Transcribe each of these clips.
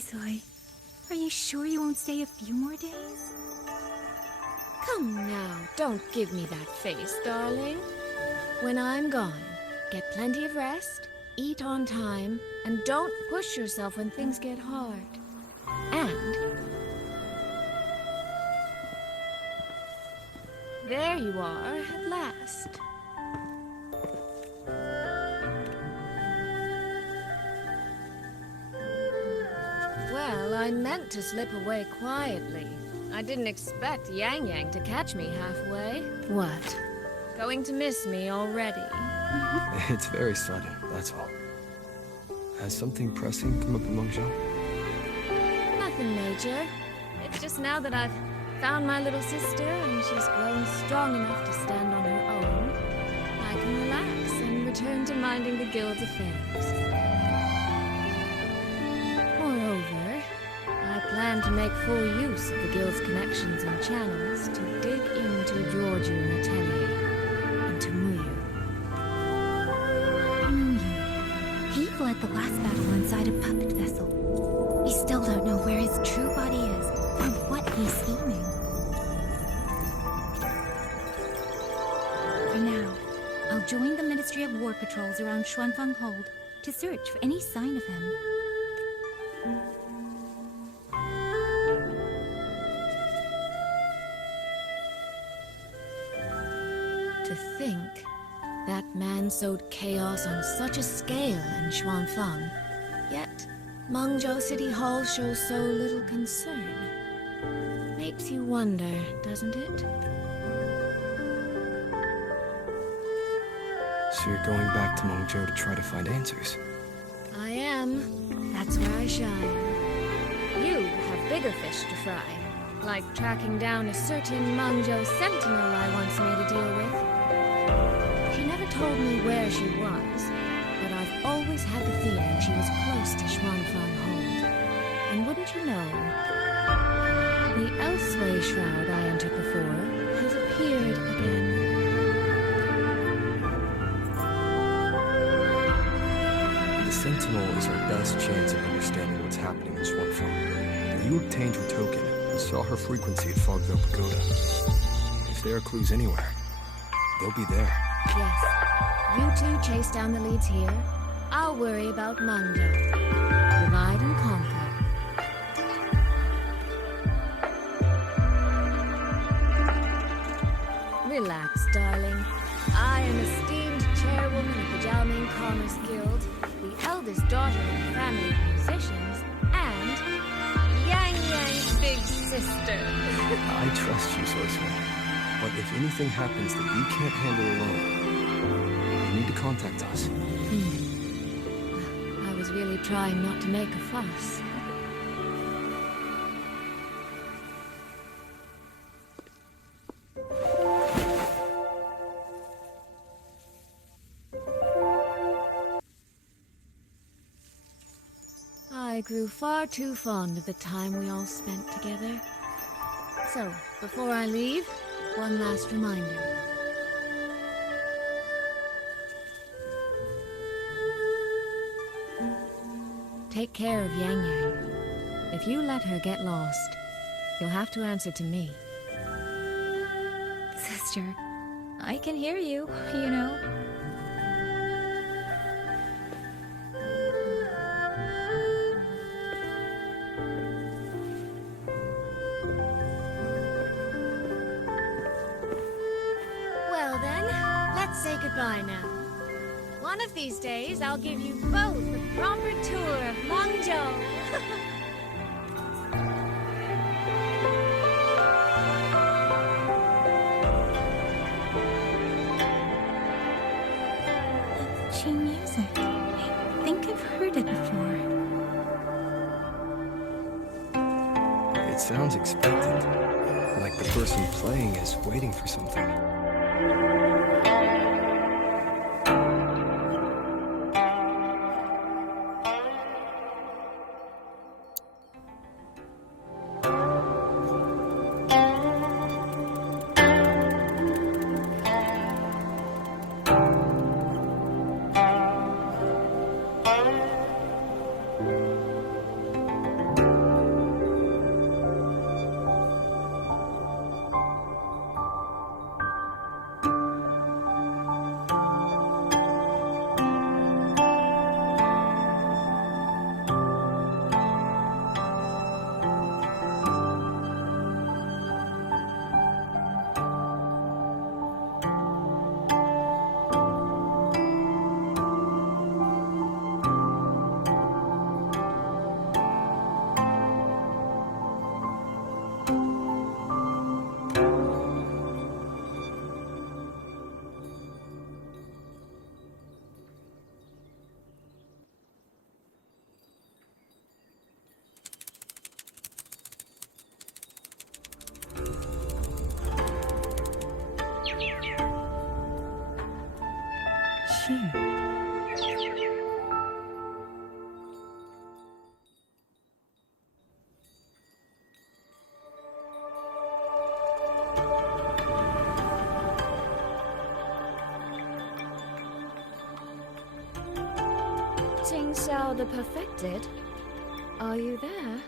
Soy, are you sure you won't stay a few more days? Come now, don't give me that face, darling. When I'm gone, get plenty of rest, eat on time, and don't push yourself when things get hard. And there you are at last. Well, I meant to slip away quietly. I didn't expect Yang Yang to catch me halfway. What? Going to miss me already? It's very sudden, that's all. Has something pressing come up in Mengzhou? Nothing major. It's just now that I've found my little sister and she's grown strong enough to stand on her own, I can relax and return to minding the guild's affairs. Moreover, I plan to make full use of the guild's connections and channels to dig into Georgian Atelier and to Muyu. He fled the last battle inside a puppet vessel. We still don't know where his true body is or what he's scheming. For now, I'll join the Ministry of War patrols around Xuanfeng Hold to search for any sign of him. To think that man sowed chaos on such a scale in Xuanfeng, yet Mengzhou City Hall shows so little concern. Makes you wonder, doesn't it? So you're going back to Mengzhou to try to find answers? I am. That's where I shine. You have bigger fish to fry, like tracking down a certain Mengzhou sentinel I once made a deal with. She never told me where she was, but I've always had the feeling she was close to Xuanfeng Hold. And wouldn't you know, the Elseway shroud I entered before has appeared again. The Sentinel is our best chance of understanding what's happening in Xuanfeng. You obtained her token and saw her frequency at Fogville Pagoda. If there are clues anywhere, they'll be there. Yes. You two chase down the leads here. I'll worry about Mengzhou. Divide and conquer. Relax, darling. I am esteemed chairwoman of the Jiaoming Commerce Guild, the eldest daughter of a family of musicians, and Yang Yang's big sister. I trust you, Soy. But if anything happens that you can't handle alone, you need to contact us. I was really trying not to make a fuss. I grew far too fond of the time we all spent together. So, before I leave, one last reminder. Take care of Yang Yang. If you let her get lost, you'll have to answer to me. Sister, I can hear you, you know. Well then, let's say goodbye now. One of these days, I'll give you both a proper tour of Mengzhou. Qi music. I think I've heard it before. It sounds expectant, like the person playing is waiting for something. Ting Xiao the Perfected? Are you there?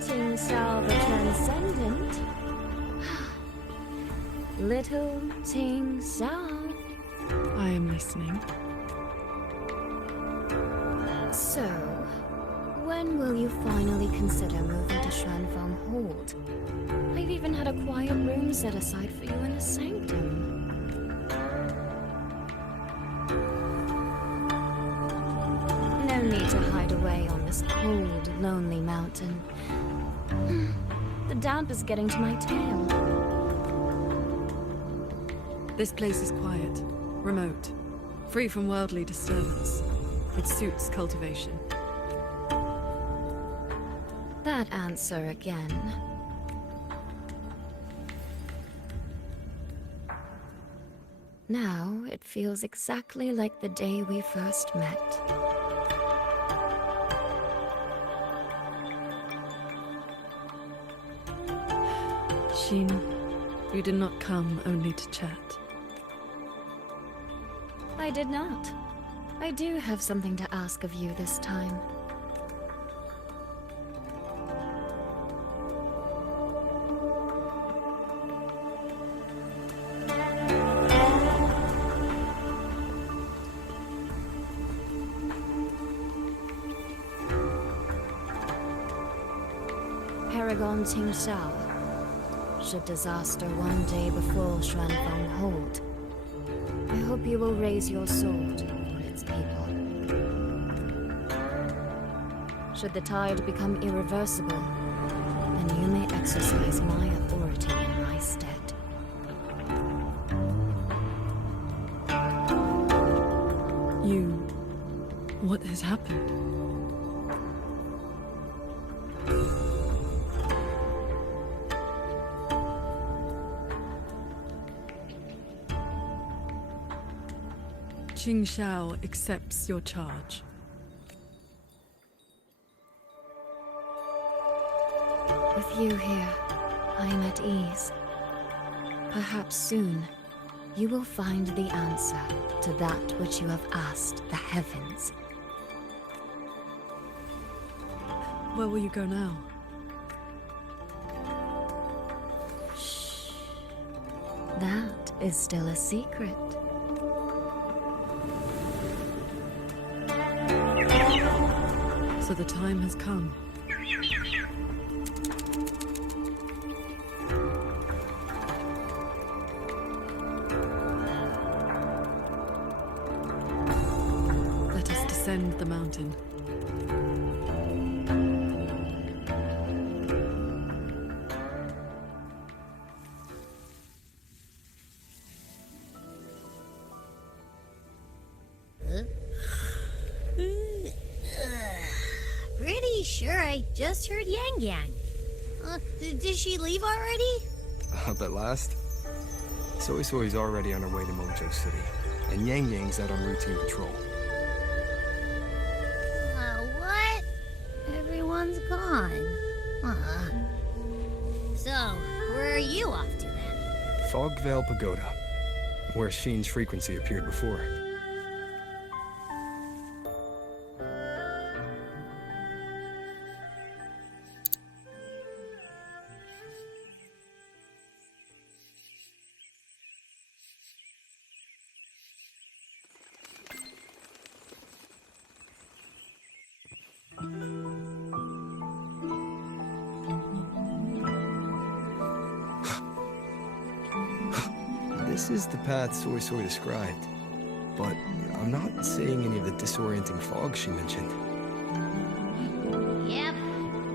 Ting Xiao the Transcendent? Little Ting Xiao? I am listening. So, when will you finally consider moving to Shanfeng Hold? I've even had a quiet room set aside for you in the sanctum. No need to hide away on this cold, lonely mountain. The damp is getting to my tail. This place is quiet, remote, free from worldly disturbance. It suits cultivation. That answer again. Now it feels exactly like the day we first met. Xin, you did not come only to chat. I did not. I do have something to ask of you this time. Paragon Ting Xiao. Should disaster one day befall Shanfeng Hold, I hope you will raise your sword for its people. Should the tide become irreversible, then you may exercise my authority in my stead. You... what has happened? Qing Xiao accepts your charge. With you here, I am at ease. Perhaps soon, you will find the answer to that which you have asked the heavens. Where will you go now? Shh. That is still a secret. So the time has come. Let us descend the mountain. Pretty sure I just heard Yang Yang. Did she leave already? Up at last? Soy Soy's already on her way to Mojo City, and Yang Yang's out on routine patrol. What? Everyone's gone. you off to then? Fogvale Pagoda, where Sheen's frequency appeared before. This is the path Soy Soy described, but I'm not seeing any of the disorienting fog she mentioned. Yep.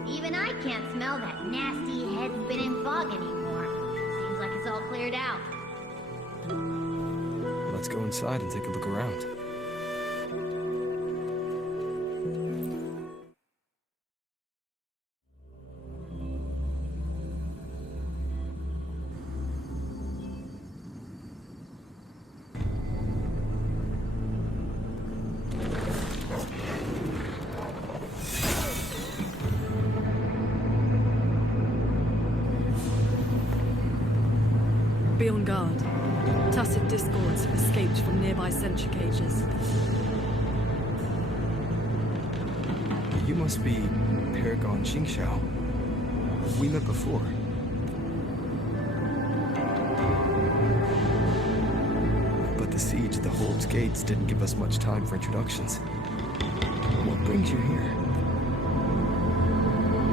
Even I can't smell that nasty head-spinning fog anymore. Seems like it's all cleared out. Let's go inside and take a look around. Be on guard. Tacit discords have escaped from nearby sentry cages. You must be Paragon Xingxiao. We met before. But the siege at the Hold's gates didn't give us much time for introductions. What brings you here?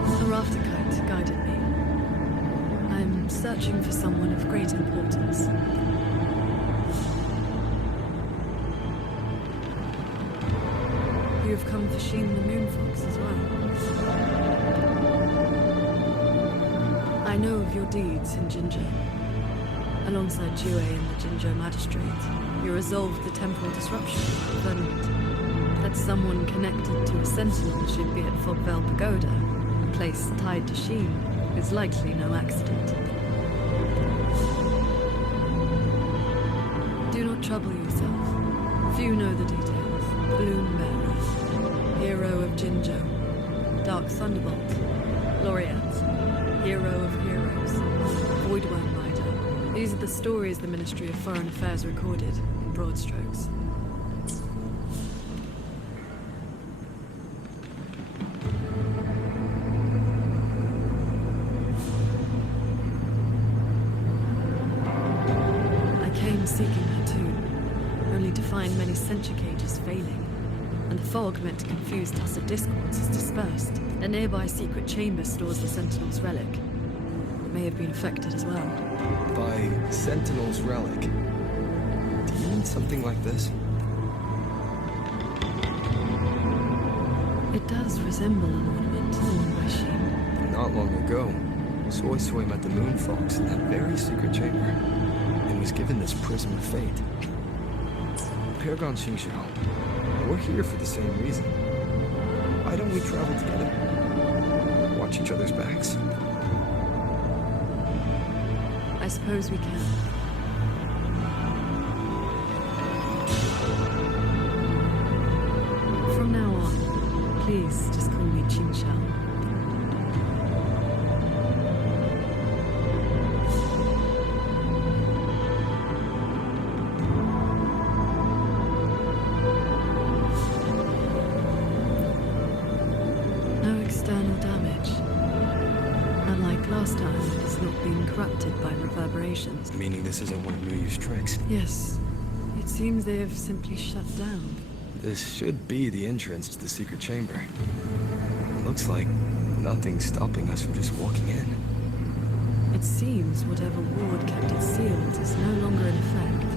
A rafterkite guided me. I'm searching for someone of great importance. You have come for Sheen the Moonfox as well. I know of your deeds in Jinzhou. Alongside Jue and the Jinzhou Magistrate, you resolved the temporal disruption of the firmament. That someone connected to a sentinel should be at Fogvale Pagoda, a place tied to Sheen, is likely no accident. Do not trouble yourself. Few know the details. Bloom Bearer, hero of Jinzhou. Dark Thunderbolt, Laureate, hero of heroes. Voidworm Rider. These are the stories the Ministry of Foreign Affairs recorded, in broad strokes. Seeking her tomb, only to find many sentry cages failing, and the fog meant to confuse tacit discords is dispersed. A nearby secret chamber stores the Sentinel's relic. It may have been affected as well. By Sentinel's relic. Do you mean something like this? It does resemble an ornament worn by Sheen. Not long ago, Soy Soy met the Moonfox in that very secret chamber, and was given this prism of fate. Paragon Xingxiao, we're here for the same reason. Why don't we travel together? Watch each other's backs? I suppose we can. From now on, please just call me Xingxiao. Last time, it's not been corrupted by reverberations. Meaning this isn't one of Muyu's tricks? Yes. It seems they have simply shut down. This should be the entrance to the secret chamber. It looks like nothing's stopping us from just walking in. It seems whatever ward kept it sealed is no longer in effect.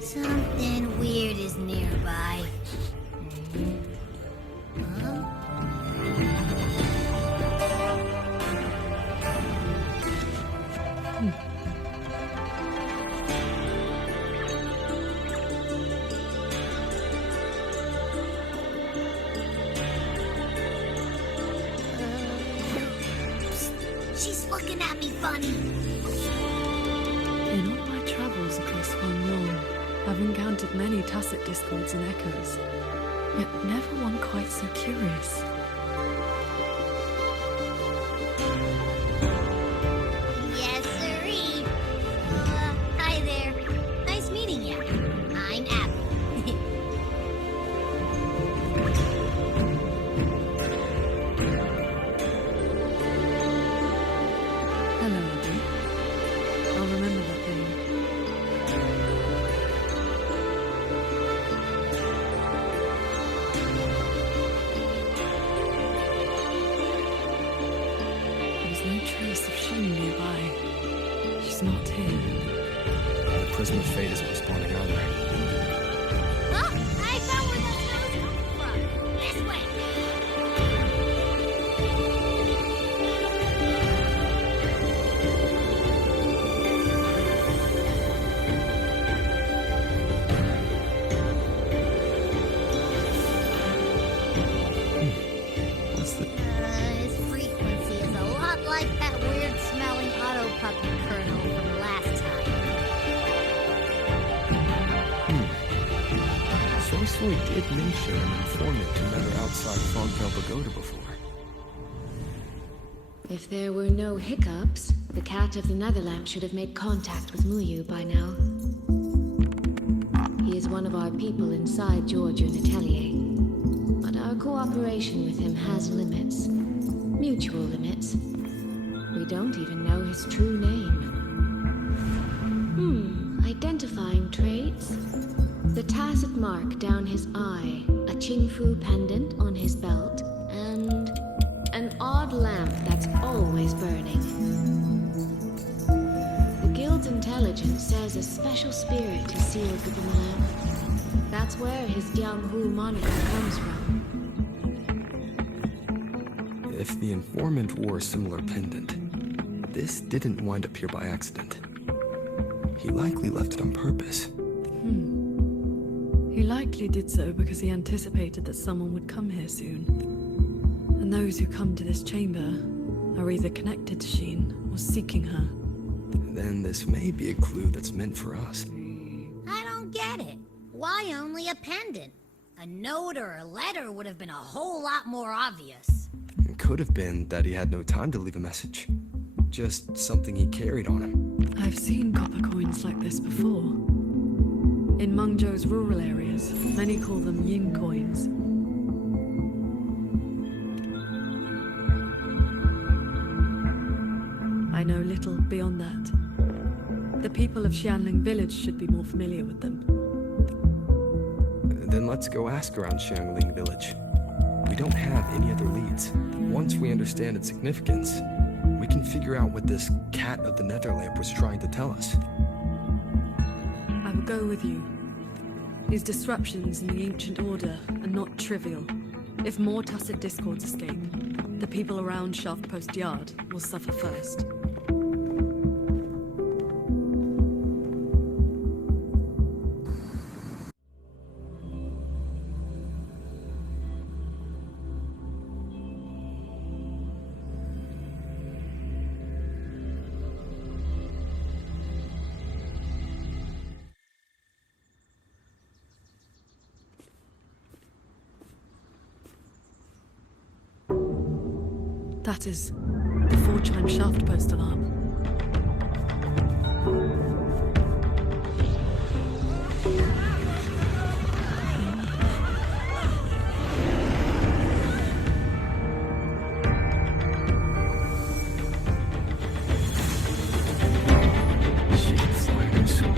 Something weird is nearby. looking at me funny? In all my travels across One Long, I've encountered many tacit discords and echoes, yet never one quite so curious. Yes, sirree. Hi there. Nice meeting you. I'm Abby. Hello, Abby. I'll remember that name. There's no trace of Sheen nearby. She's not here. The Prism of Fate isn't responding either. Oh, I found where that smell's coming from. This way. What's the... His frequency is a lot like that weird-smelling auto-puppet kernel from last time. Sorcery did mention an informant to met her outside Fogtail Pagoda before. If there were no hiccups, the Cat of the Netherlamp should have made contact with Muyu by now. He is one of our people inside Giorgio Natelier. But our cooperation with him has limits. Mutual limits. We don't even know his true name. Identifying traits? The tacit mark down his eye, a Qingfu pendant on his belt, and an odd lamp that's always burning. The Guild's intelligence says a special spirit is sealed within the lamp. That's where his Jianghu moniker comes from. If the informant wore a similar pendant, this didn't wind up here by accident. He likely left it on purpose. He likely did so because he anticipated that someone would come here soon. And those who come to this chamber are either connected to Sheen or seeking her. Then this may be a clue that's meant for us. I don't get it. Why only a pendant? A note or a letter would have been a whole lot more obvious. It could have been that he had no time to leave a message. Just something he carried on him. I've seen copper coins like this before. In Mengzhou's rural areas, many call them yin coins. I know little beyond that. The people of Xianling village should be more familiar with them. Then let's go ask around Xiangling village. We don't have any other leads. Once we understand its significance, we can figure out what this Cat of the Netherlamp was trying to tell us. I will go with you. These disruptions in the ancient order are not trivial. If more tacit discords escape, the people around Shaft Post Yard will suffer first. That is the 4-chime shaft post alarm. She's flying her sword.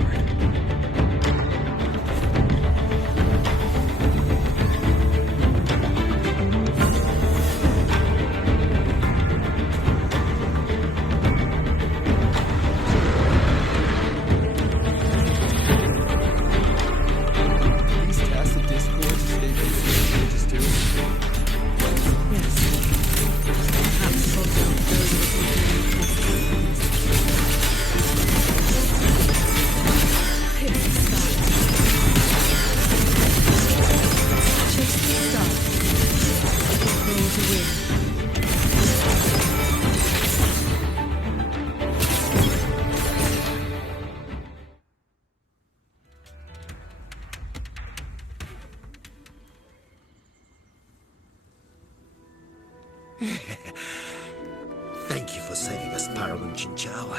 Thank you for saving us, Paragon Chinchao.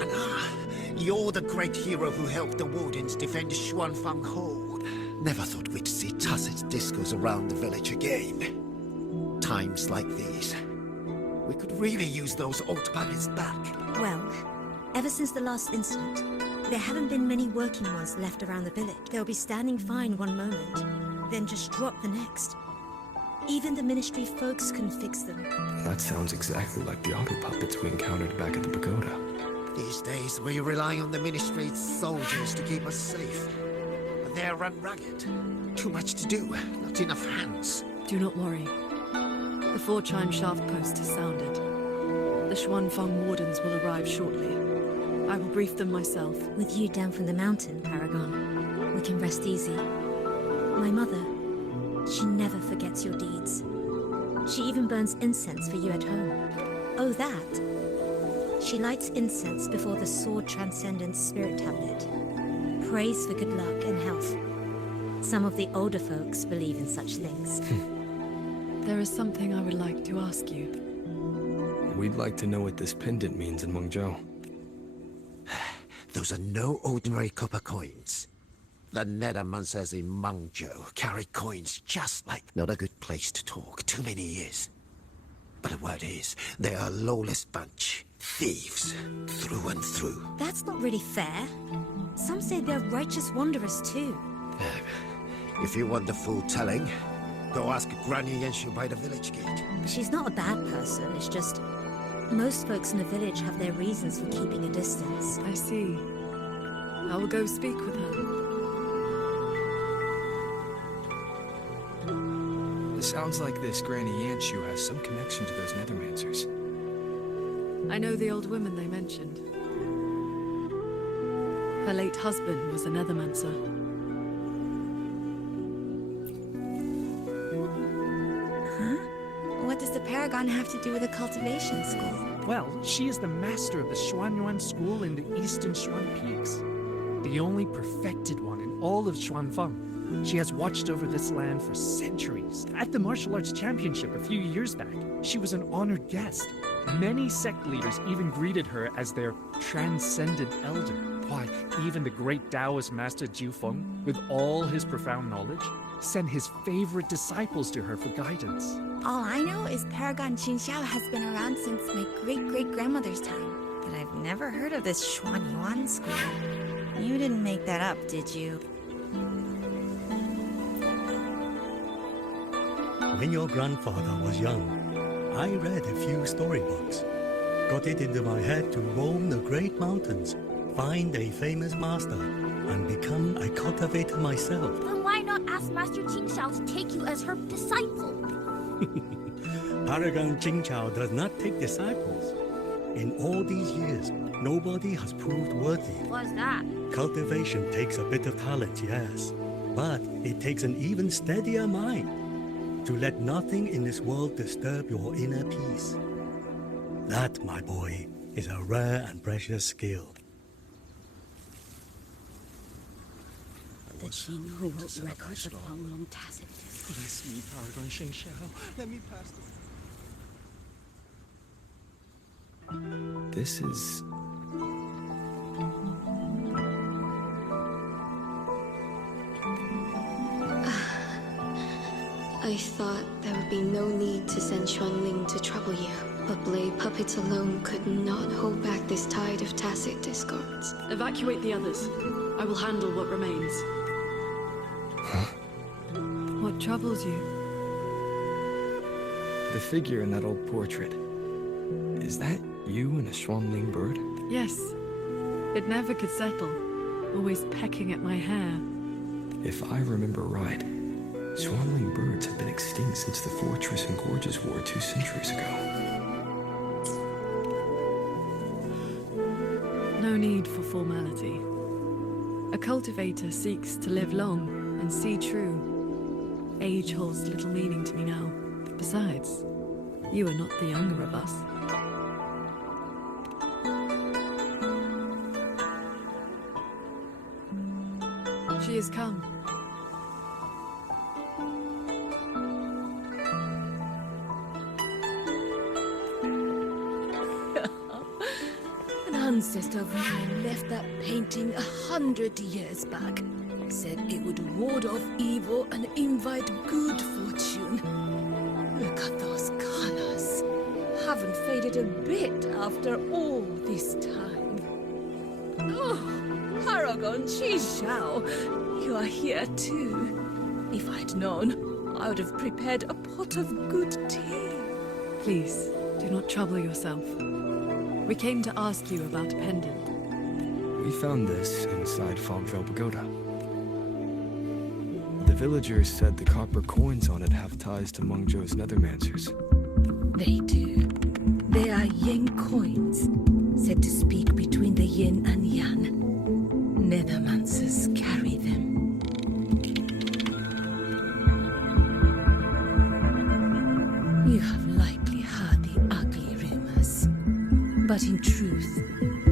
And you're the great hero who helped the Wardens defend Xuanfang Ho. Never thought we'd see Tacit's discos around the village again. Times like these, we could really use those old puppets back. Well, ever since the last incident, there haven't been many working ones left around the village. They'll be standing fine one moment, then just drop the next. Even the Ministry folks couldn't fix them. That sounds exactly like the auto puppets we encountered back at the pagoda. These days, we rely on the Ministry's soldiers to keep us safe. But they're run ragged. Too much to do, not enough hands. Do not worry. The 4-chime shaft post has sounded. The Xuanfang Wardens will arrive shortly. I will brief them myself. With you down from the mountain, Paragon, we can rest easy. My mother, she never forgets your deeds. She even burns incense for you at home. Oh, that? She lights incense before the Sword Transcendence Spirit Tablet. Prays for good luck and health. Some of the older folks believe in such things. There is something I would like to ask you. We'd like to know what this pendant means in Mengzhou. Those are no ordinary copper coins. The Nethermancers in Mengzhou carry coins just like... Not a good place to talk, too many years. But the word is, they are a lawless bunch. Thieves, through and through. That's not really fair. Some say they're righteous wanderers too. If you want the full telling, go ask Granny Yenshu by the village gate. She's not a bad person, it's just... most folks in the village have their reasons for keeping a distance. I see. I will go speak with her. It sounds like this Granny Yanshu has some connection to those Nethermancers. I know the old woman they mentioned. Her late husband was a Nethermancer. What does the Paragon have to do with a cultivation school? Well, she is the master of the Xuanyuan school in the eastern Xuan Peaks. The only perfected one in all of Xuanfeng. She has watched over this land for centuries. At the martial arts championship a few years back, she was an honored guest. Many sect leaders even greeted her as their transcendent elder. Why, even the great Taoist master Jiufeng, with all his profound knowledge, sent his favorite disciples to her for guidance. All I know is Paragon Qingxiao has been around since my great-great-grandmother's time. But I've never heard of this Xuanyuan school. You didn't make that up, did you? When your grandfather was young, I read a few storybooks. Got it into my head to roam the great mountains, find a famous master, and become a cultivator myself. Then why not ask Master Qingxiao to take you as her disciple? Paragon Jingchao does not take disciples. In all these years, nobody has proved worthy. What's that? Cultivation takes a bit of talent, yes, but it takes an even steadier mind to let nothing in this world disturb your inner peace. That, my boy, is a rare and precious skill. The Jin who wrote records of Huanglong Tacit. Bless me, Paragon Shengxiao. Let me pass the... This is... I thought there would be no need to send Xuanling to trouble you, but blade puppets alone could not hold back this tide of tacit discords. Evacuate the others. I will handle what remains. Huh? What troubles you? The figure in that old portrait. Is that you and a Xuanling bird? Yes. It never could settle, always pecking at my hair. If I remember right, Xuanling birds have been extinct since the Fortress and Gorges War 2 centuries ago. No need for formality. A cultivator seeks to live long and see true. Age holds little meaning to me now. Besides, you are not the younger of us. She has come. ancestor of mine left that painting 100 years back. Said it would ward off evil and invite good fortune. Look at those colors. Haven't faded a bit after all this time. Oh, Paragon Qishao, you are here too. If I'd known, I would have prepared a pot of good tea. Please, do not trouble yourself. We came to ask you about a pendant. We found this inside Fogvale Pagoda. The villagers said the copper coins on it have ties to Mengzhou's nethermancers. They do. They are yin coins, said to speak between the yin and yang. Nethermancers carry them. You have likely heard the ugly rumors. But in truth,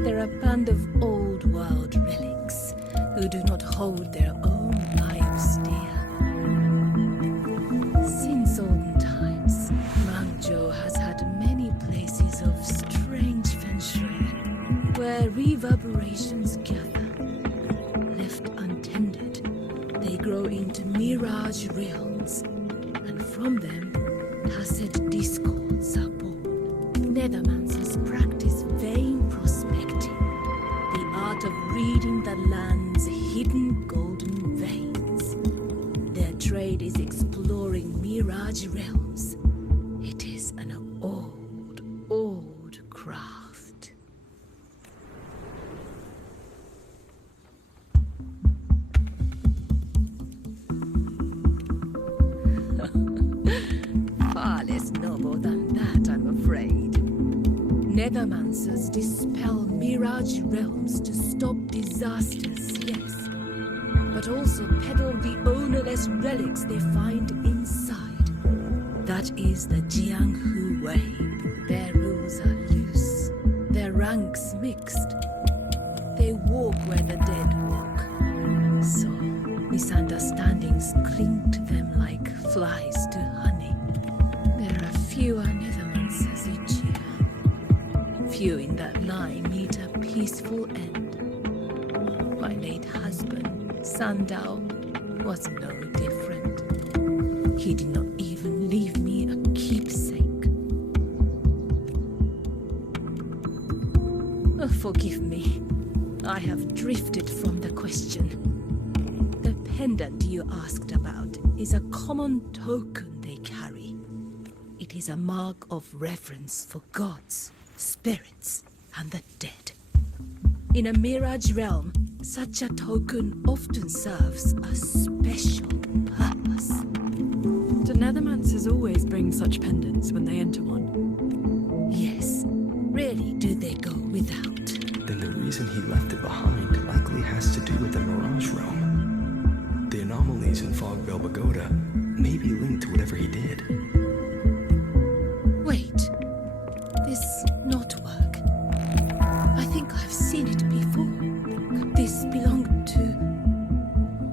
they're a band of old world relics who do not hold their own lives dear. Since olden times, Mengzhou has had many places of strange feng shui, where reverberations gather. Left untended, they grow into mirage realms, and from them, tacit discords are born. Nethermancers practice vain prospecting, the art of reading the land's hidden golden veins. Their trade is exploring mirage realms. It is an old craft. Far less noble than that, I'm afraid. Nethermancers dispel mirage realms to stop disasters, yes, but also peddle the ownerless relics they find inside. That is the Jianghu way. Their rules are loose, their ranks mixed. They walk where the dead walk. So, misunderstandings cling to them like flies to honey. There are fewer Nethermancers each year. Few in that line meet a peaceful end. My late husband, Sandao, was no different. He did not even leave me a keepsake. Oh, forgive me. I have drifted from the question. The pendant you asked about is a common token they carry. It is a mark of reverence for gods, spirits, and the dead. In a mirage realm, such a token often serves a special purpose. Do Nethermancers always bring such pendants when they enter one? Yes. Rarely do they go without. Then the reason he left it behind likely has to do with the Mirage Realm. The anomalies in Fogvale Pagoda may be linked to whatever he did. Wait. This not work. I think I've seen it before. Could this belong to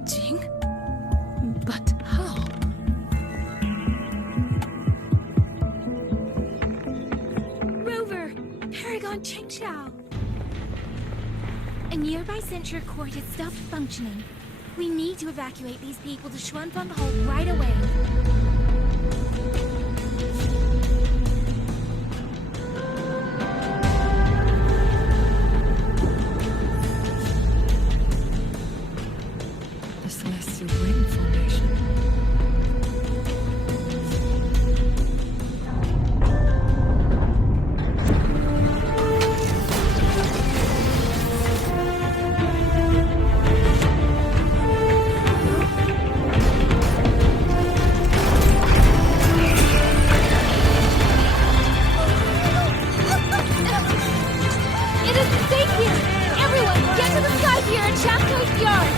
Jing? But how? Rover! Paragon Qingxiao! A nearby censure court has stopped functioning. We need to evacuate these people to Xuanfeng Hold right away. The Celestial Ring Foundation. It isn't safe here! Everyone, get to the sky pier at Shaft Coast Yard!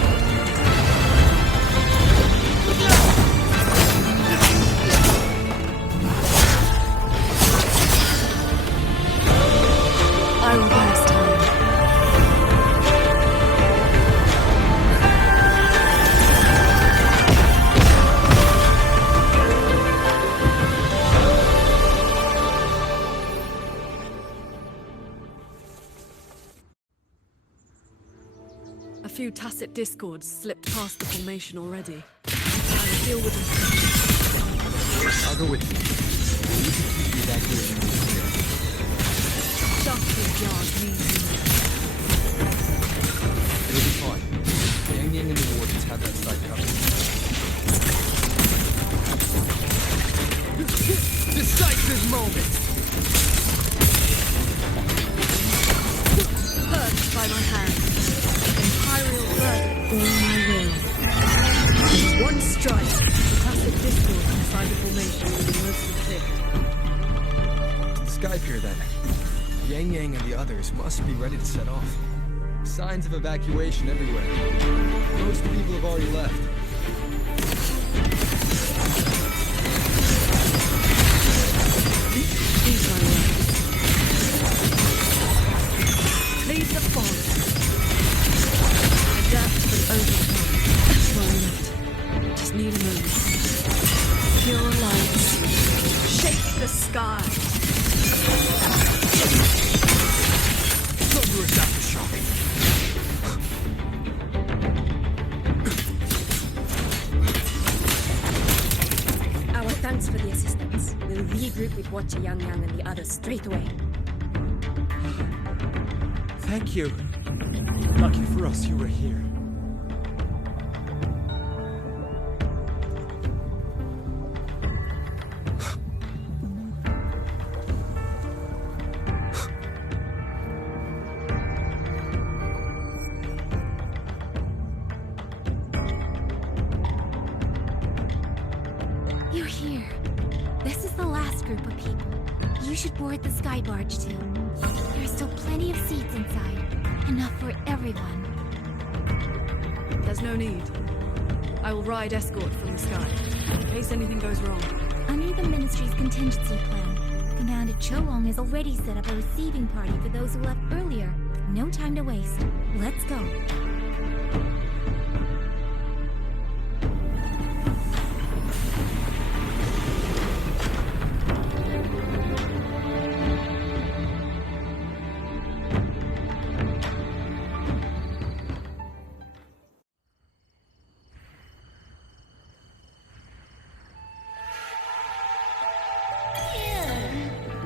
few tacit discords slipped past the formation already. I will deal with them. I'll go with you. You can keep the evacuation route clear. Doctor's yard needs me. It'll be fine. Yang Yang and the wardens have that site covered. Decisive moment! Purged by my hand. Imperial verdict. All my will. One strike. The tacit discord inside the formation will be mostly cleared. To the sky pier then. Yang Yang and the others must be ready to set off. Signs of evacuation everywhere. Most people have already left. These are right. Leave the fog. Adapt and overcome. Well left. Just need a moment. Pure lights. Shake the sky. Thunderous aftershock. Our thanks for the assistance. We'll regroup with Watcher Yang Yang and the others straight away. Thank you. Lucky for us you were here. You're here. This is the last group of people. You should board the sky barge too. There are still plenty of seats inside. Enough for everyone. There's no need. I will ride escort from the sky, in case anything goes wrong. Under the Ministry's contingency plan, Commander Cho Wong has already set up a receiving party for those who left earlier. No time to waste. Let's go.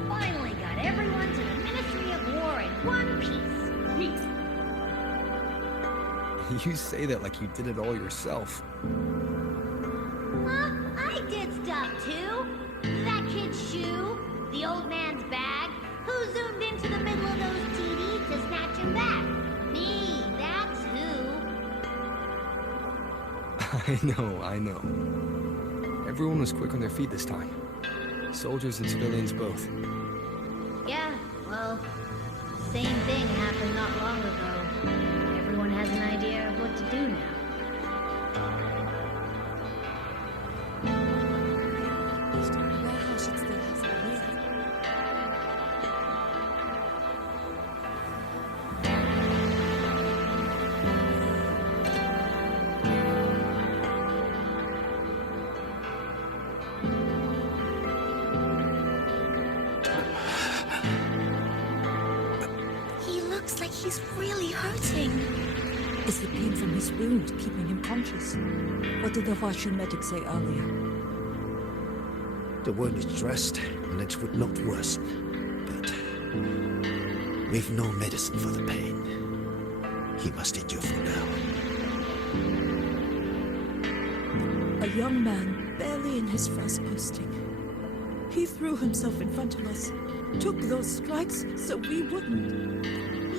Finally got everyone to the Ministry of War in one piece. You say that like you did it all yourself. I did stuff too. That kid's shoe, the old man's bag. Who zoomed into the middle of those TVs to snatch him back? Me, that's who. I know. Everyone was quick on their feet this time. Soldiers and civilians both. Yeah, well, same thing happened not long ago. Everyone has an idea of what to do now. He looks like he's really hurting. Is the pain from his wound keeping him conscious? What did the Russian medic say earlier? The wound is dressed, and it would not worsen. But we've no medicine for the pain. He must endure for now. A young man, barely in his first posting. He threw himself in front of us, took those strikes so we wouldn't.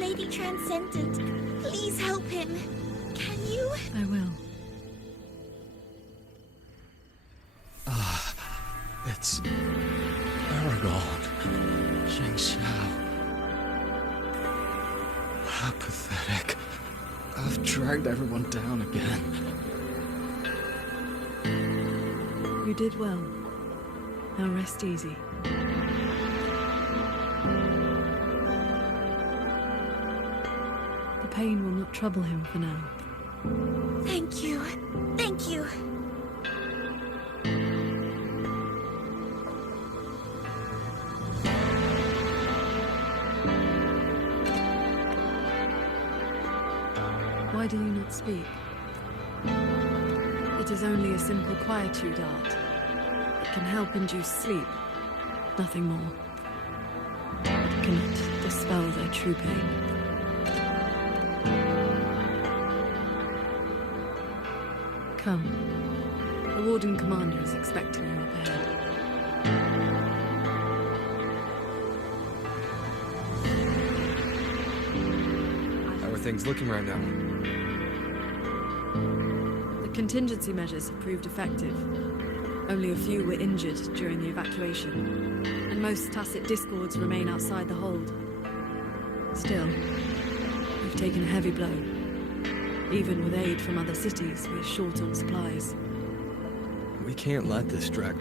Lady Transcendent, please help him. Can you? I will. It's Paragon. Shang Xiao. How pathetic. I've dragged everyone down again. You did well. Now rest easy. The pain will not trouble him for now. Thank you. Thank you. Why Why do you not speak? It is only a simple quietude art. It can help induce sleep, nothing more. It cannot dispel their true pain. Come. The Warden Commander is expecting you up ahead. How are things looking right now? The contingency measures have proved effective. Only a few were injured during the evacuation, and most Tacit discords remain outside the hold. Still, we've taken a heavy blow. Even with aid from other cities, we're short on supplies. We can't let this drag.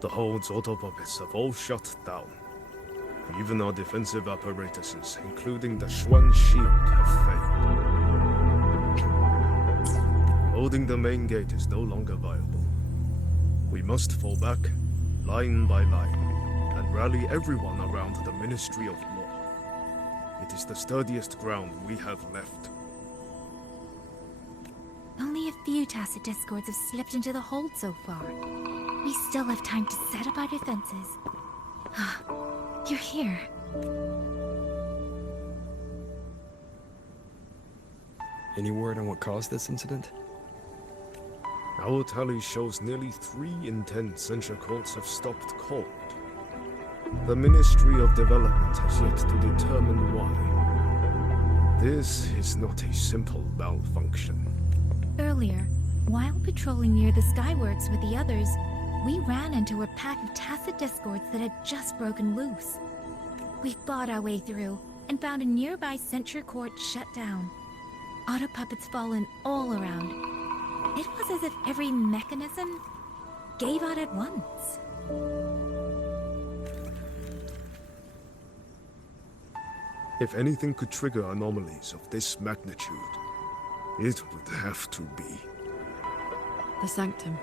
The Hold's auto-puppets have all shut down. Even our defensive apparatuses, including the Schwan shield, have failed. Holding the main gate is no longer viable. We must fall back, line by line, and rally everyone around the Ministry of Law. It is the sturdiest ground we have left. Only a few Tacit discords have slipped into the hold so far. We still have time to set up our defenses. You're here. Any word on what caused this incident? Our tally shows nearly 3 in 10 censure courts have stopped cold. The Ministry of Development has yet to determine why. This is not a simple malfunction. Earlier, while patrolling near the Skyworks with the others, we ran into a pack of Tacit discords that had just broken loose. We fought our way through and found a nearby censure court shut down. Auto puppets fallen all around. It was as if every mechanism gave out at once. If anything could trigger anomalies of this magnitude, it would have to be The Sanctum.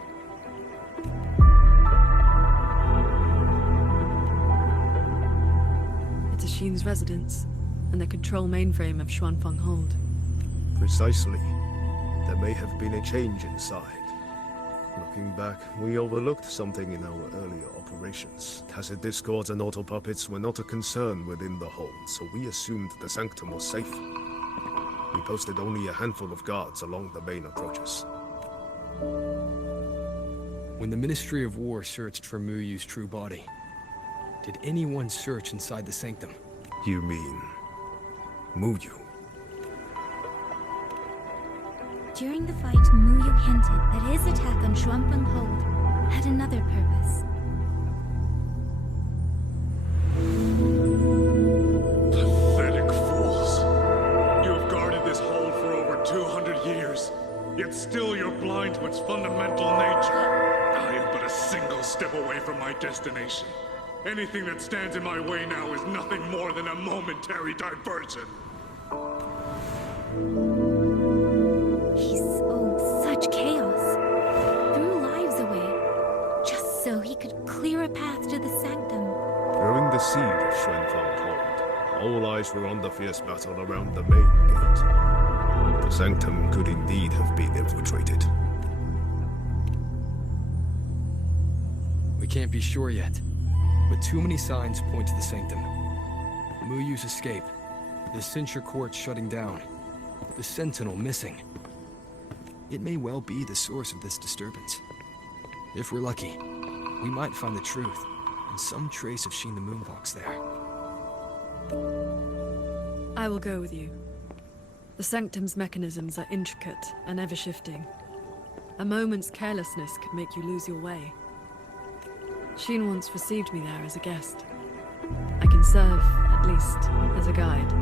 It's Ashin's residence, and the control mainframe of Xuanfeng Hold. Precisely. There may have been a change inside. Looking back, we overlooked something in our earlier operations. Tacit discords and auto puppets were not a concern within the hold, so we assumed the Sanctum was safe. We posted only a handful of guards along the main approaches. When the Ministry of War searched for Muyu's true body, did anyone search inside the Sanctum? You mean Muyu? During the fight, Muyu hinted that his attack on Xuanfeng Hold had another purpose. Pathetic fools. You have guarded this hold for over 200 years, yet still you're blind to its fundamental nature. I am but a single step away from my destination. Anything that stands in my way now is nothing more than a momentary diversion. Such chaos. Threw lives away, just so he could clear a path to the Sanctum. During the siege of Xuanfeng Hold, all eyes were on the fierce battle around the main gate. The Sanctum could indeed have been infiltrated. We can't be sure yet, but too many signs point to the Sanctum. Muyu's escape, the censure court shutting down, the Sentinel missing. It may well be the source of this disturbance. If we're lucky, we might find the truth and some trace of Sheen the Moonbox there. I will go with you. The Sanctum's mechanisms are intricate and ever-shifting. A moment's carelessness could make you lose your way. Sheen once received me there as a guest. I can serve, at least, as a guide.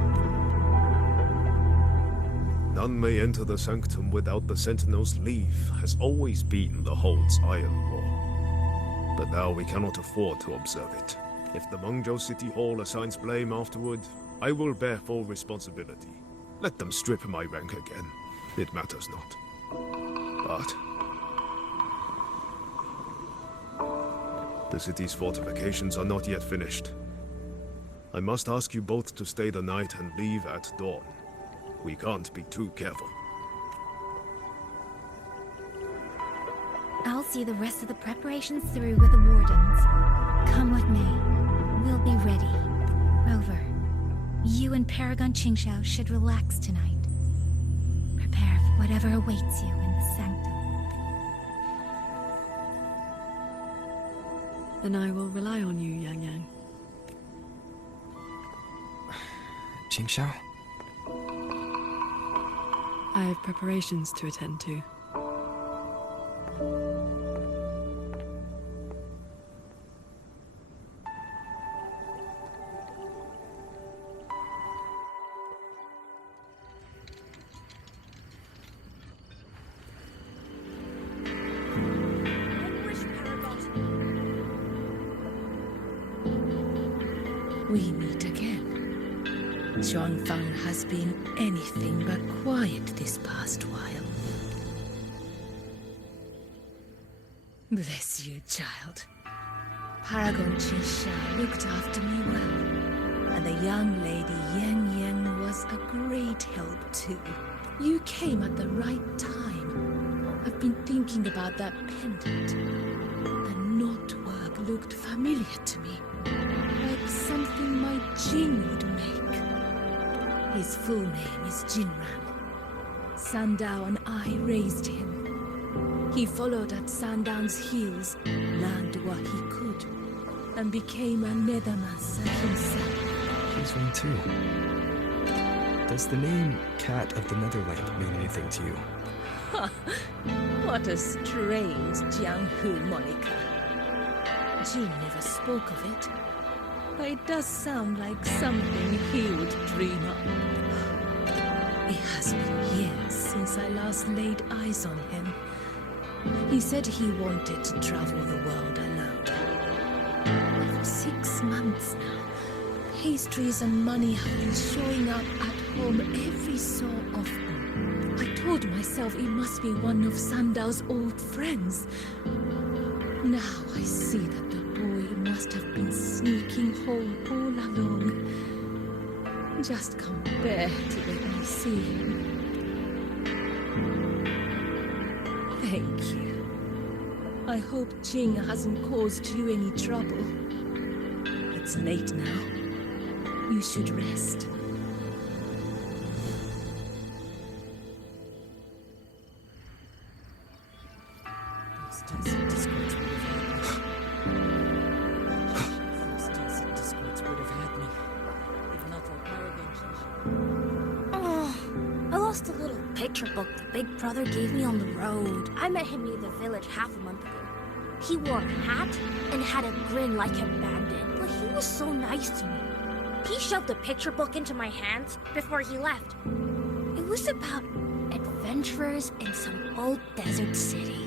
None may enter the Sanctum without the Sentinel's leave has always been the Hold's iron law. But now we cannot afford to observe it. If the Mengzhou City Hall assigns blame afterward, I will bear full responsibility. Let them strip my rank again. It matters not. But the city's fortifications are not yet finished. I must ask you both to stay the night and leave at dawn. We can't be too careful. I'll see the rest of the preparations through with the wardens. Come with me. We'll be ready. Rover, you and Paragon Qingxiao should relax tonight. Prepare for whatever awaits you in the sanctum. Then I will rely on you, Yang Yang. Qingxiao? I have preparations to attend to. We meet again. Xuanfang has been anything but quiet this past while. Bless you, child. Paragon Qingxiao looked after me well, and the young lady Yang Yang was a great help too. You came at the right time. I've been thinking about that pendant. The knotwork looked familiar to me. Like something my Jin would make. His full name is Jinran. Sandao and I raised him. He followed at Sandown's heels, learned what he could, and became a Nethermancer himself. He's one too. Does the name Cat of the Netherland mean anything to you? Ha! What a strange Jianghu moniker. Jin never spoke of it. But it does sound like something he would dream up. It has been years since I last laid eyes on him. He said he wanted to travel the world alone. But for 6 months now, pastries and money have been showing up at home every so often. I told myself it must be one of Sandao's old friends. Now I see that the boy must have been sneaking home all along. Just can't bear to let me see him. Thank you. I hope Jing hasn't caused you any trouble. It's late now. You should rest. The little picture book the big brother gave me on the road. I met him near the village half a month ago. He wore a hat and had a grin like a bandit, but he was so nice to me. He shoved the picture book into my hands before he left. It was about adventurers in some old desert city.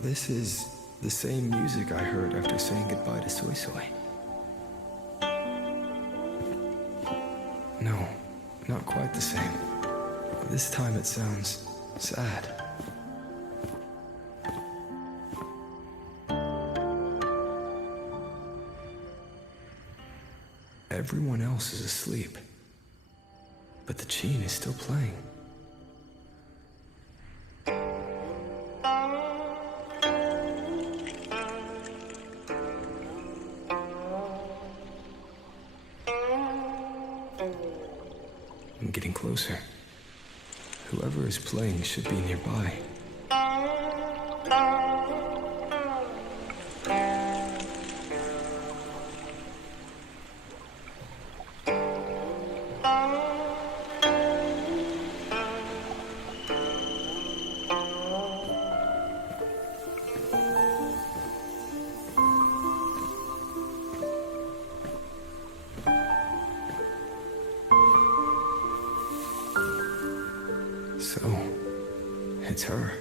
This is the same music I heard after saying goodbye to Soy Soy. No, not quite the same. This time it sounds sad. Everyone else is asleep, but the Qin is still playing. I'm getting closer. Whoever is playing should be nearby. it's her.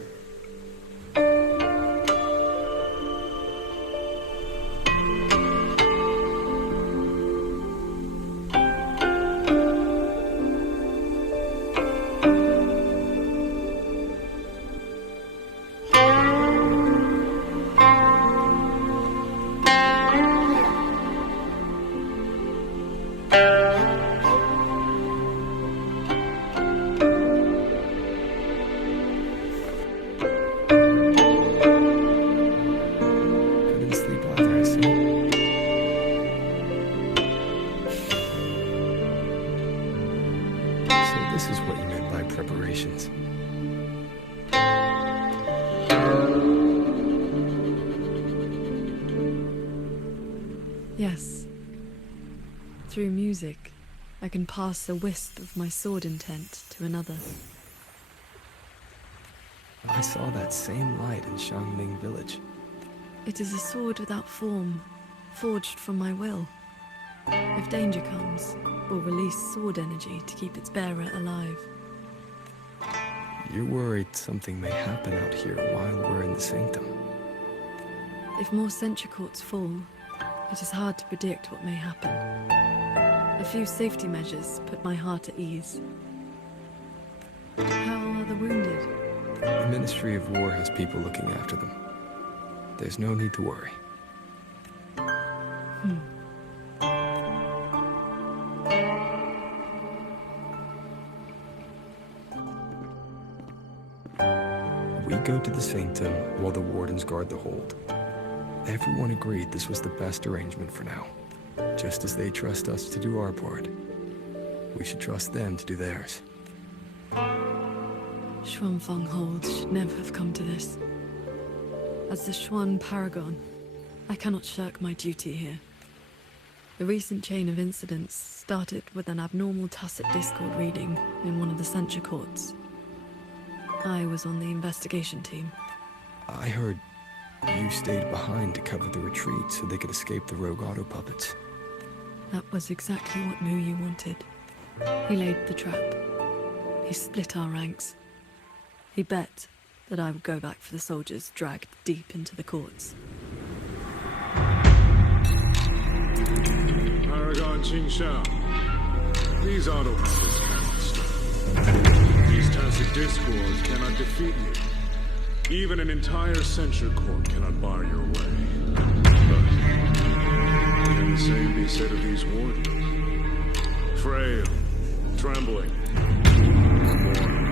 This is what you meant by preparations. Yes. Through music, I can pass a wisp of my sword intent to another. I saw that same light in Shangling village. It is a sword without form, forged from my will. If danger comes, will release sword energy to keep its bearer alive. You're worried something may happen out here while we're in the sanctum. If more sentry courts fall, it is hard to predict what may happen. A few safety measures put my heart at ease. How are the wounded? The Ministry of War has people looking after them. There's no need to worry. We go to the sanctum while the wardens guard the hold. Everyone agreed this was the best arrangement for now. Just as they trust us to do our part, we should trust them to do theirs. Xuanfeng Hold should never have come to this. As the Xuan Paragon, I cannot shirk my duty here. The recent chain of incidents started with an abnormal tacit discord reading in one of the censure courts. I was on the investigation team. I heard you stayed behind to cover the retreat so they could escape the rogue auto puppets. That was exactly what Mu Yu wanted. He laid the trap. He split our ranks. He bet that I would go back for the soldiers dragged deep into the courts. Paragon Qingxiao, these auto puppets cannot stop. These tacit discords cannot defeat you. Even an entire censure court cannot bar your way. But can the same be said of these wardens? Frail, trembling, worn.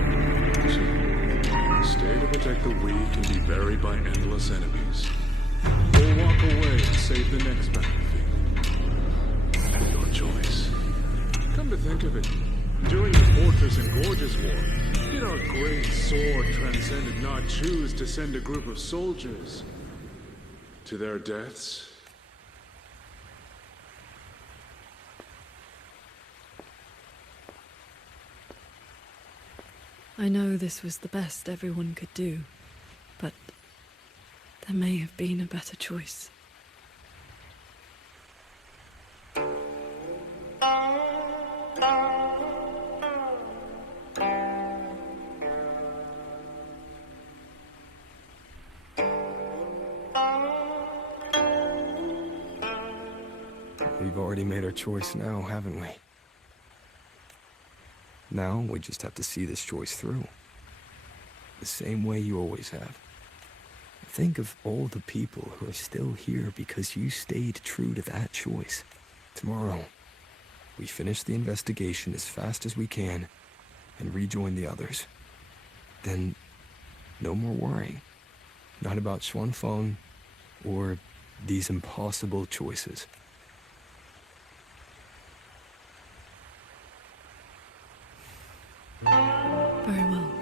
Stay to protect the weak and be buried by endless enemies. Or walk away and save the next battlefield. Your choice. Come to think of it, during the Fortress and Gorges War, did our great sword transcendent not choose to send a group of soldiers to their deaths? I know this was the best everyone could do, but there may have been a better choice. We've already made our choice now, haven't we? Now we just have to see this choice through. The same way you always have. Think of all the people who are still here because you stayed true to that choice. Tomorrow, we finish the investigation as fast as we can and rejoin the others. Then, no more worrying. Not about Xuanfeng or these impossible choices. Very well.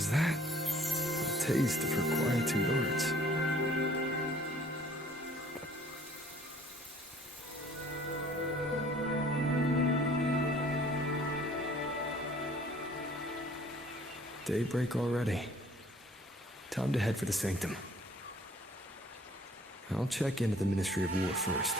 was that? A taste of her quietude arts. Daybreak already. Time to head for the Sanctum. I'll check into the Ministry of War first.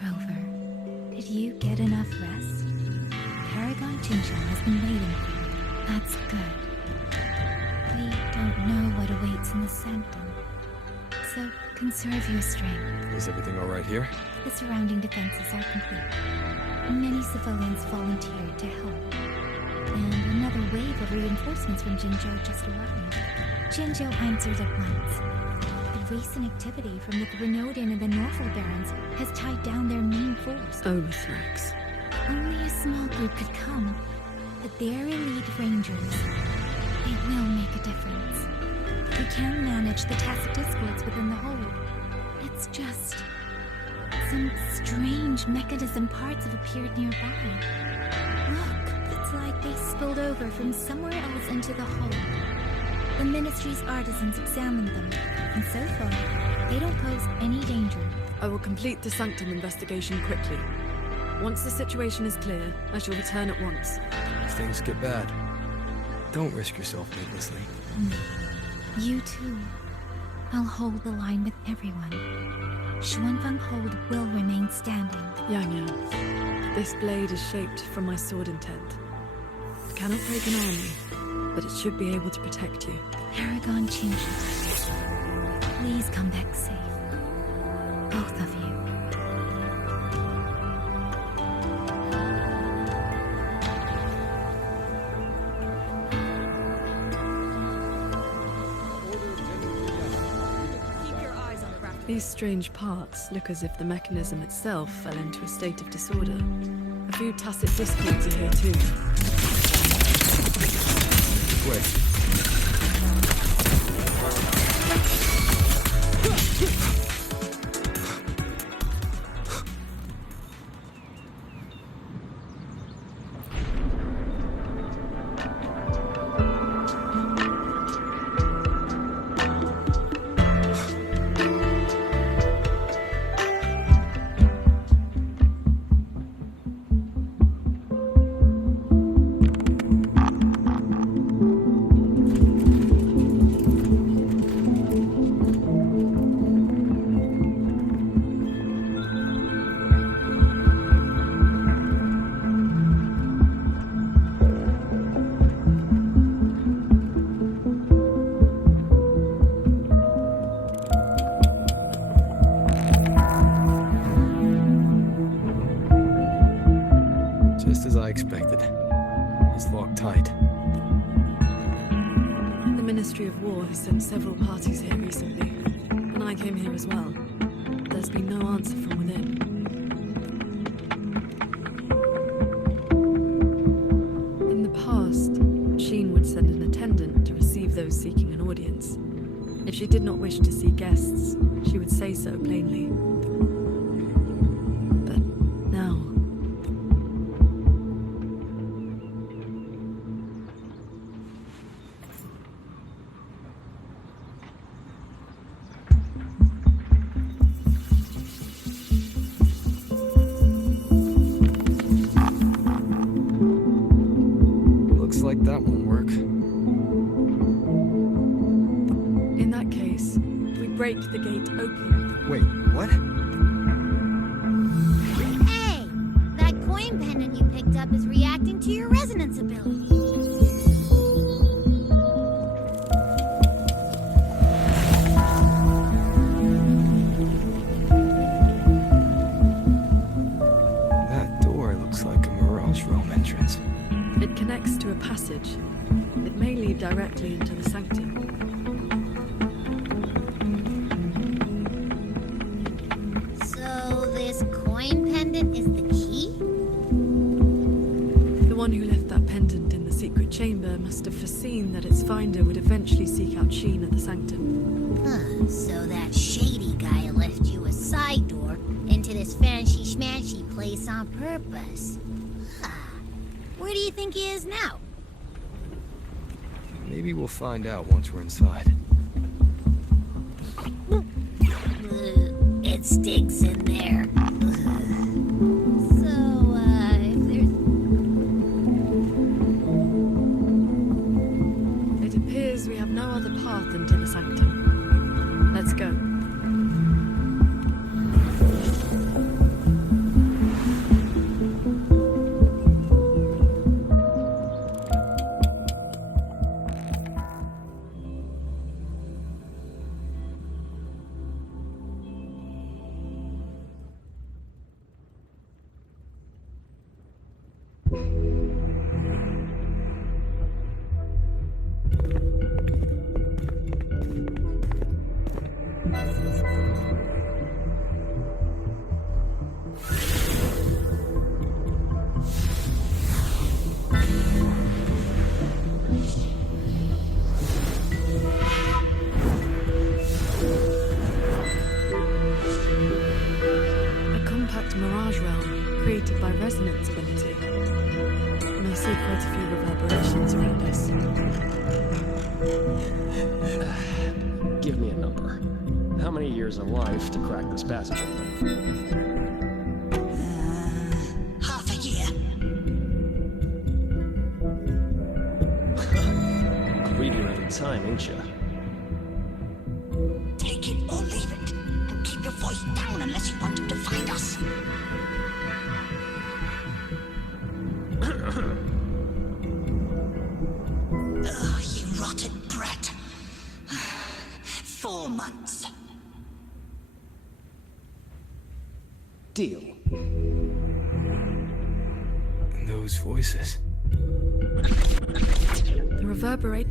Rover, did you get enough rest? Paragon Chinchou has been waiting for you. That's good. We don't know what awaits in the Sanctum, so conserve your strength. Is everything all right here? The surrounding defenses are complete. Many civilians volunteered to help, and another wave of reinforcements from Jinzhou just arrived. Jinzhou answered at once. The recent activity from the Grenodian and the Norfolk Barons has tied down their main force. Overthrex. Only a small group could come, but their elite rangers, they will make a difference. We can manage the tacit discords within the hold. It's just some strange mechanism parts have appeared nearby. Look, it's like they spilled over from somewhere else into the hold. The Ministry's artisans examined them, and so far, they don't pose any danger. I will complete the Sanctum investigation quickly. Once the situation is clear, I shall return at once. If things get bad, don't risk yourself needlessly. You too. I'll hold the line with everyone. Xuanfeng Hold will remain standing. Yang Yang, this blade is shaped from my sword intent. It cannot break an army, but it should be able to protect you. Paragon Chinchou, please come back safe. Both of you. These strange parts look as if the mechanism itself fell into a state of disorder. A few tacit discords are here too. Wait. Just as I expected. It's locked tight. The Ministry of War has sent several parties here recently, and I came here as well. There's been no answer from within. In the past, Sheen would send an attendant to receive those seeking an audience. If she did not wish to see guests, she would say so plainly. But now... Looks like that won't work. In that case, we break the gate open. Wait, what? Hey! That coin pendant you picked up is reacting to your resonance ability. That door looks like a Mirage Realm entrance. It connects to a passage. It may lead directly into the Sanctum. chamber must have foreseen that its finder would eventually seek out Sheen at the Sanctum. So that shady guy left you a side door into this fancy-schmancy place on purpose. Where do you think he is now? Maybe we'll find out once we're inside. It stinks in there. So, if there's... It appears we have no other path into the Sanctum. Let's go. Mirage realm, created by resonance ability. And I see quite a few reverberations around us. Give me a number. How many years of life to crack this passage open? Half a year. Greedy of the time, ain't ya? Take it or leave it. And keep your voice down unless you want him to find us. You rotten brat. 4 months. Deal. Those voices. The reverberate.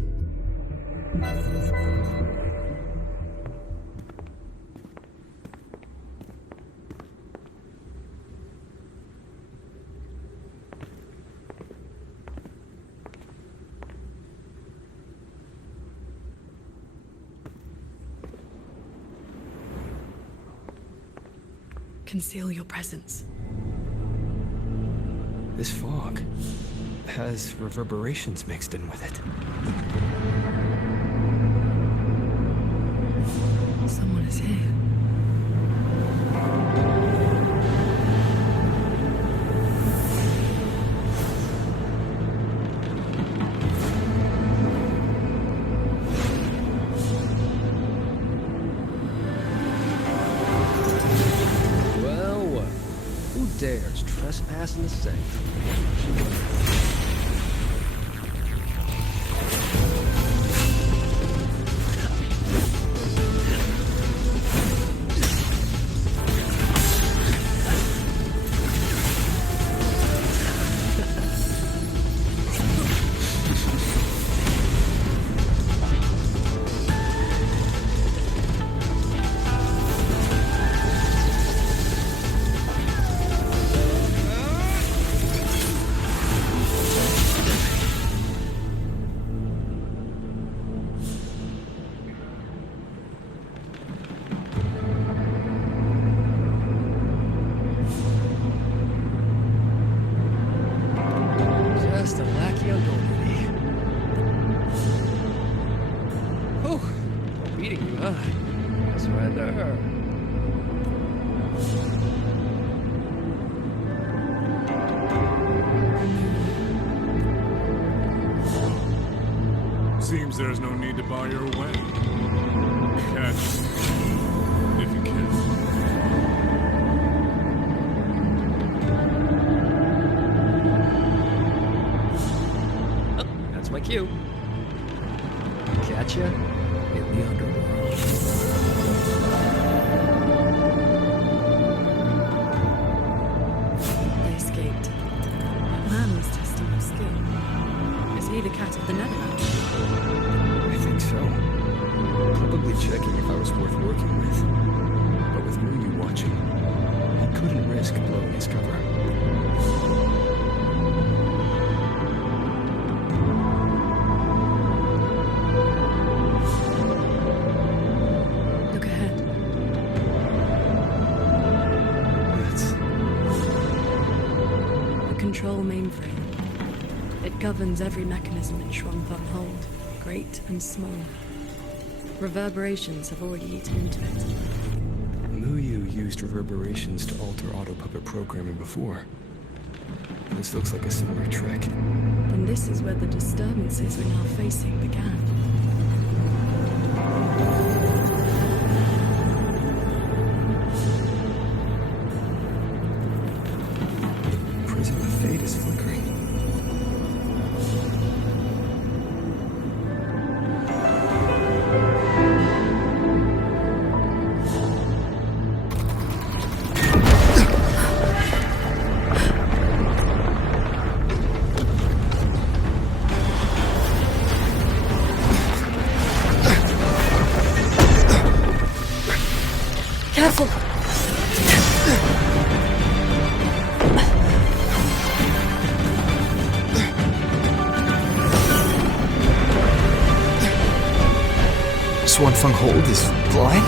Conceal your presence. This fog has reverberations mixed in with it. Someone is here. Dares trespass in the sanctum. Just a lackey ability. Oh, beating you, huh? Surrender. Seems there's no need to buy your way. Catch, if you can. That's my cue. Catch ya in the underworld. They escaped. That man was testing your skill. Is he the cat of the Netherlands? I think so. Probably checking if I was worth working with. But with Muyu watching, I couldn't risk blowing his cover. It governs every mechanism in Xuanfeng Hold, great and small. Reverberations have already eaten into it. Muyu used reverberations to alter auto-puppet programming before. This looks like a similar trick. And this is where the disturbances we're now facing began. Prism of Fate is flickering. Careful! Xuanfeng Hold is flying?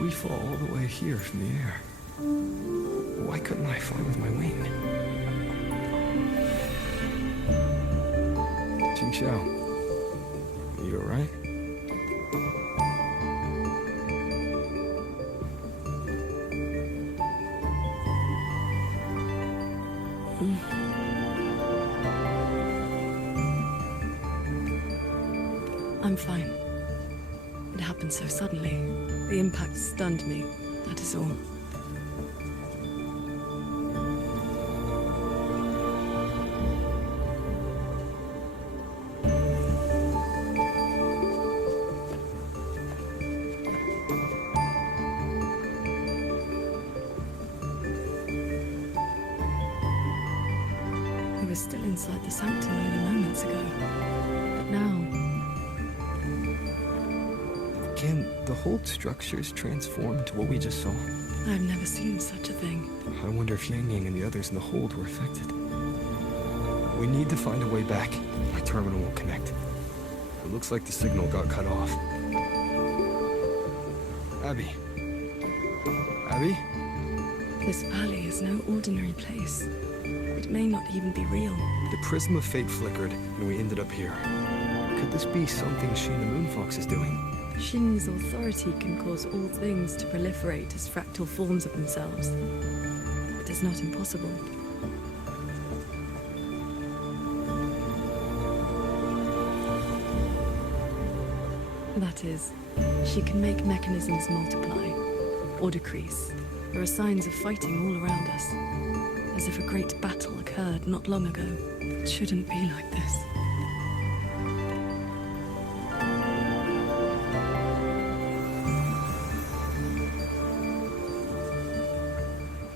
We fall all the way here from the air. Why couldn't I fly with my wing? Qingxiao, you alright? I'm fine. It happened so suddenly. The impact stunned me, that is all. We were still inside the sanctum only moments ago. But now... Can the Hold structures transform into what we just saw? I've never seen such a thing. I wonder if Yang Yang and the others in the Hold were affected. We need to find a way back. My terminal will connect. It looks like the signal got cut off. Abby? Abby? This valley is no ordinary place. It may not even be real. The Prism of Fate flickered, and we ended up here. Could this be something Shin the Moonfox is doing? Shin's authority can cause all things to proliferate as fractal forms of themselves. It is not impossible. That is, she can make mechanisms multiply, or decrease. There are signs of fighting all around us, as if a great battle occurred not long ago. It shouldn't be like this.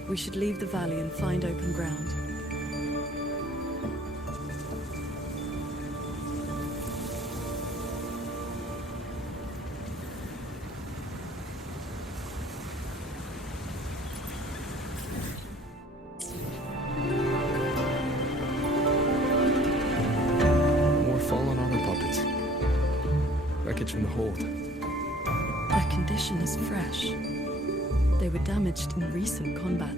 We should leave the valley and find open ground. More fallen auto puppets. Wreckage from the Hold. Their condition is fresh. They were damaged in recent combat.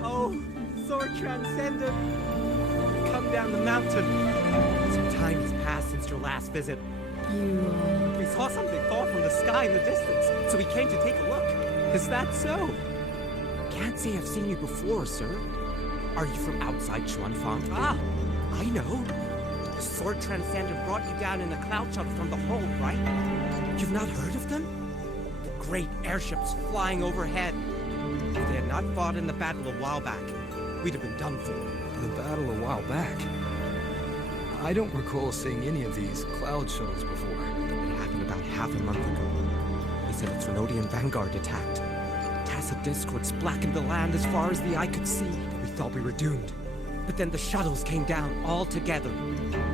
Oh, Sword Transcendent! Come down the mountain. Some time has passed since your last visit. We saw something fall from the sky in the distance, so we came to take a look. Is that so? Can't say I've seen you before, sir. Are you from outside Xuanfang? Ah, I know. The Sword Transcendent brought you down in a cloud shuttle from the Hold, right? You've not heard of them? The great airships flying overhead. If they had not fought in the battle a while back, we'd have been done for. The battle a while back? I don't recall seeing any of these cloud shuttles before. It happened about half a month ago. They said a Threnodian vanguard attacked. Tacit discords blackened the land as far as the eye could see. We thought we were doomed. But then the shuttles came down all together.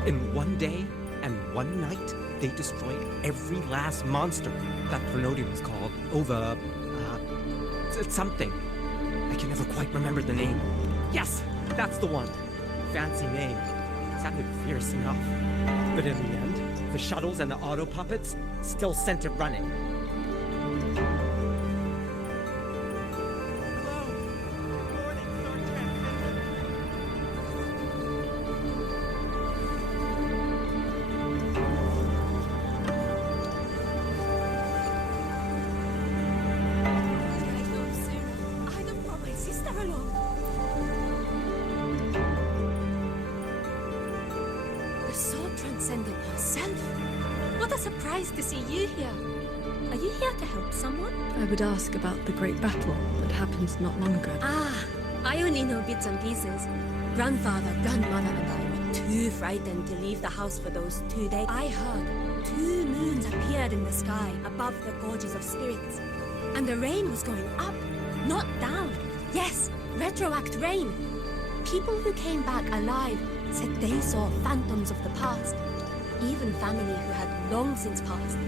In one day and one night, they destroyed every last monster. That Threnodian was called it's something. I can never quite remember the name. Yes, that's the one. Fancy name. Sounded fierce enough. But in the end, the shuttles and the auto puppets still sent it running. Transcendent herself. What a surprise to see you here. Are you here to help someone? I would ask about the great battle that happened not long ago. Ah, I only know bits and pieces. Grandfather, grandmother, and I were too frightened to leave the house for those 2 days. I heard 2 moons appeared in the sky above the gorges of spirits. And the rain was going up, not down. Yes, retroact rain. People who came back alive said they saw phantoms of the past, even family who had long since passed.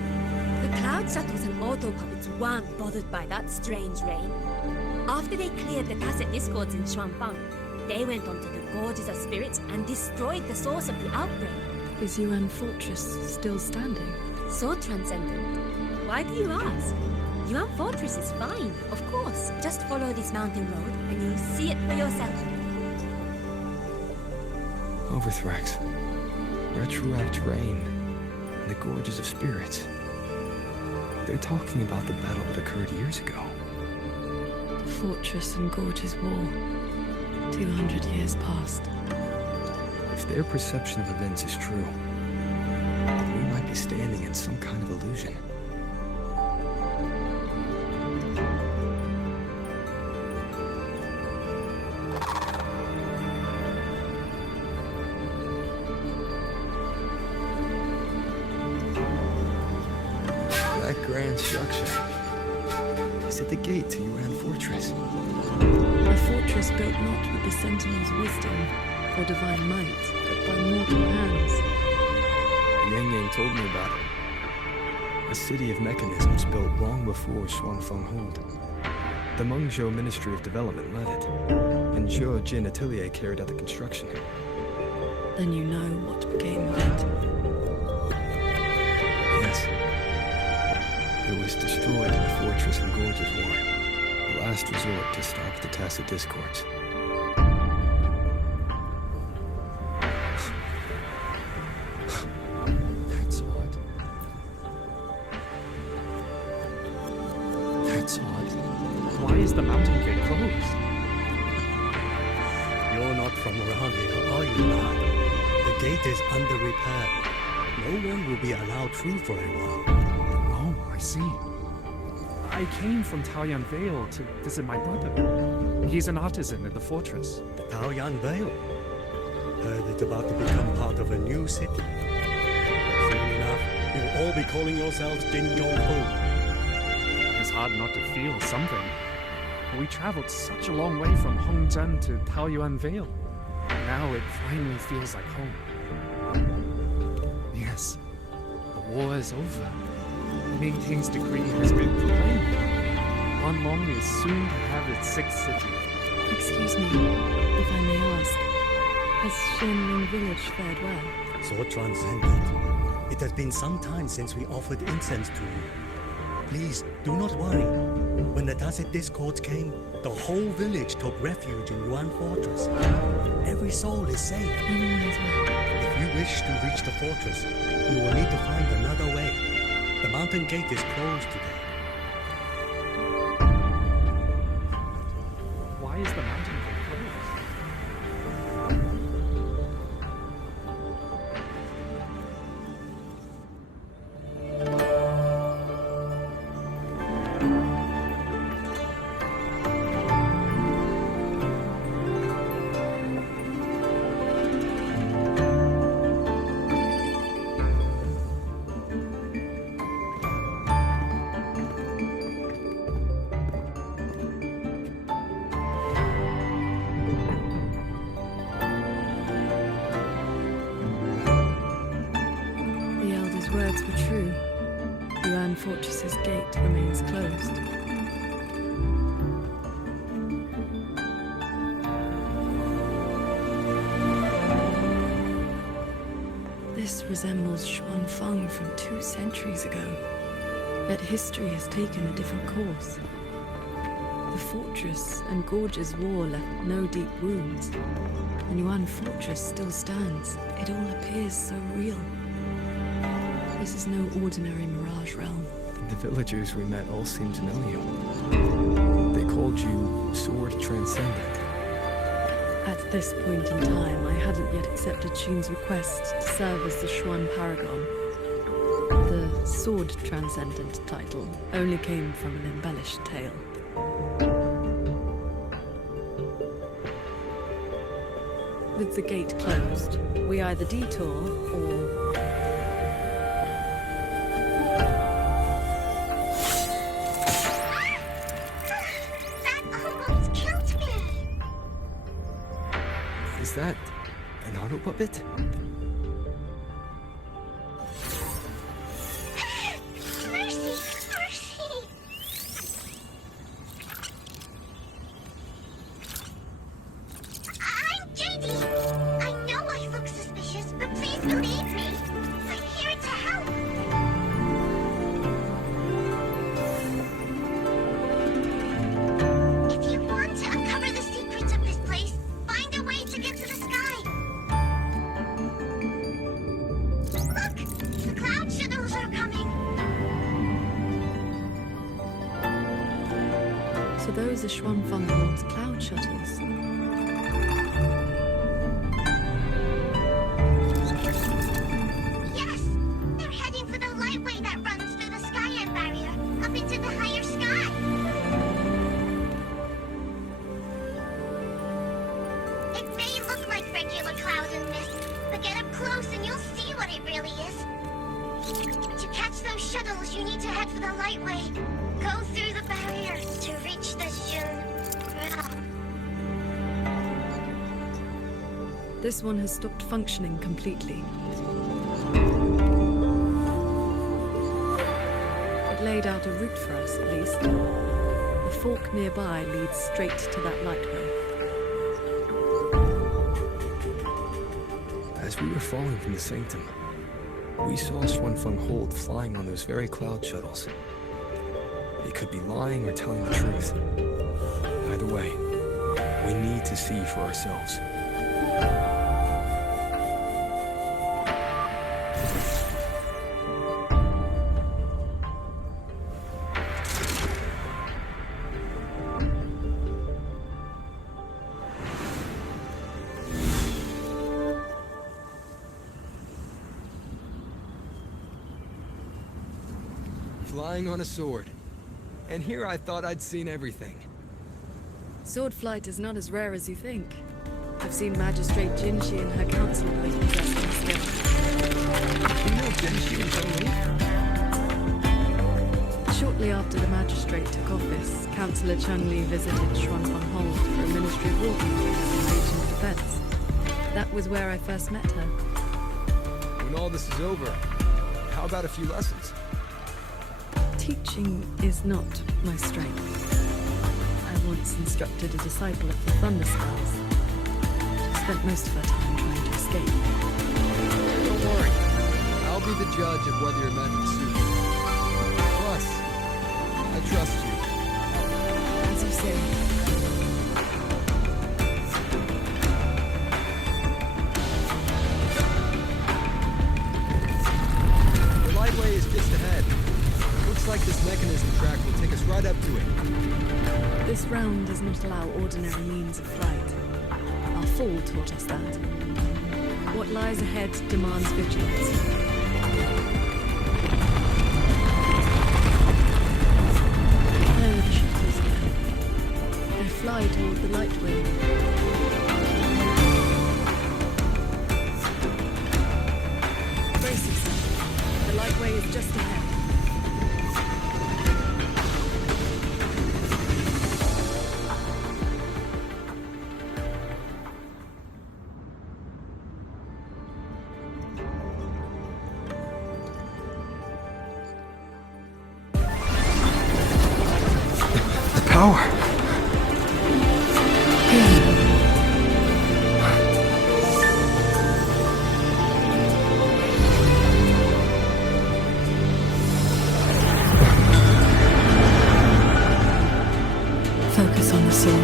The cloud shuttles and auto puppets weren't bothered by that strange rain. After they cleared the tacit discords in Xuanfang, they went onto the gorges of spirits and destroyed the source of the outbreak. Is Yuan Fortress still standing? So transcendent. Why do you ask? Yuan Fortress is fine, of course. Just follow this mountain road and you'll see it for yourself. Overthrax, retroact rain, and the gorges of spirits. They're talking about the battle that occurred years ago. The Fortress and Gorges War. 200 years past. If their perception of events is true, then we might be standing in some kind of illusion. That grand structure. Is it the gate to Yuan Fortress? A fortress built not with the Sentinel's wisdom or divine might, but by mortal hands. Yang Yang told me about it. A city of mechanisms built long before Xuanfeng Hold. The Mengzhou Ministry of Development led it, and Zhou Jin Atelier carried out the construction. Then you know what became of it. Yes. It was destroyed in the Fortress and Gorges War. The last resort to stop the tacit discords. That's odd. That's odd. Why is the mountain gate closed? You're not from around here, are you, lad? The gate is under repair. No one will be allowed through for a while. Oh, I see. I came from Taoyuan Vale to visit my brother. He's an artisan at the fortress. Taoyuan Vale? Heard it's about to become part of a new city. Soon enough, you'll all be calling yourselves Jinzhou. It's hard not to feel something. We traveled such a long way from Hongzhen to Taoyuan Vale. Now it finally feels like home. Yes, the war is over. Ming Ting's decree has been proclaimed. Wanlong is soon to have its 6th city. Excuse me, if I may ask, has Shenling Village fared well? So transcendent. It has been some time since we offered incense to you. Please, do not worry. When the Tacit Discords came, the whole village took refuge in Yuan Fortress. Every soul is safe. Anyone is well. If you wish to reach the fortress, you will need to find another way. The mountain gate is closed today. Why is the mountain gate closed? fortress's gate remains closed. This resembles Xuanfeng from 2 centuries ago. Yet history has taken a different course. The fortress and gorge's wall left no deep wounds. The Yuan fortress still stands. It all appears so real. This is no ordinary mirage realm. The villagers we met all seemed to know you. They called you Sword Transcendent. At this point in time, I hadn't yet accepted Xun's request to serve as the Xuan Paragon. The Sword Transcendent title only came from an embellished tale. With the gate closed, we either detour or... Is that an auto puppet? So those are Xuanfeng Hall's cloud shuttles. Yes! They're heading for the lightway that runs through the Skyend barrier, up into the higher sky. It may look like regular cloud and mist, but get up close and you'll see what it really is. To catch those shuttles, you need to head for the lightway. Go through the barrier to reach the Xun. This one has stopped functioning completely. It laid out a route for us, at least. The fork nearby leads straight to that lightway. As we were falling from the sanctum, we saw Xuanfeng Hold flying on those very cloud shuttles. They could be lying or telling the truth. Either way, we need to see for ourselves. Flying on a sword. And here I thought I'd seen everything. Sword flight is not as rare as you think. I've seen Magistrate Jinshi and her council both possess this skill. You know Jinshi and Zhongli? Shortly after the magistrate took office, Councillor Chun-Li visited Xuanfeng Hold for a Ministry of War meeting at the Legion of Defense. That was where I first met her. When all this is over, how about a few lessons? Teaching is not my strength. I once instructed a disciple of the Thunder Spells. She spent most of her time trying to escape. Don't worry. I'll be the judge of whether your methods suit me. Plus, I trust you. As you say. The lightway is just ahead. Looks like this mechanism track will take us right up to it. This realm does not allow ordinary means of flight. Our fall taught us that. What lies ahead demands vigilance. There are the shuttles again. They fly toward the lightway. Brace yourself. The lightway is just ahead. power. Focus on the sword.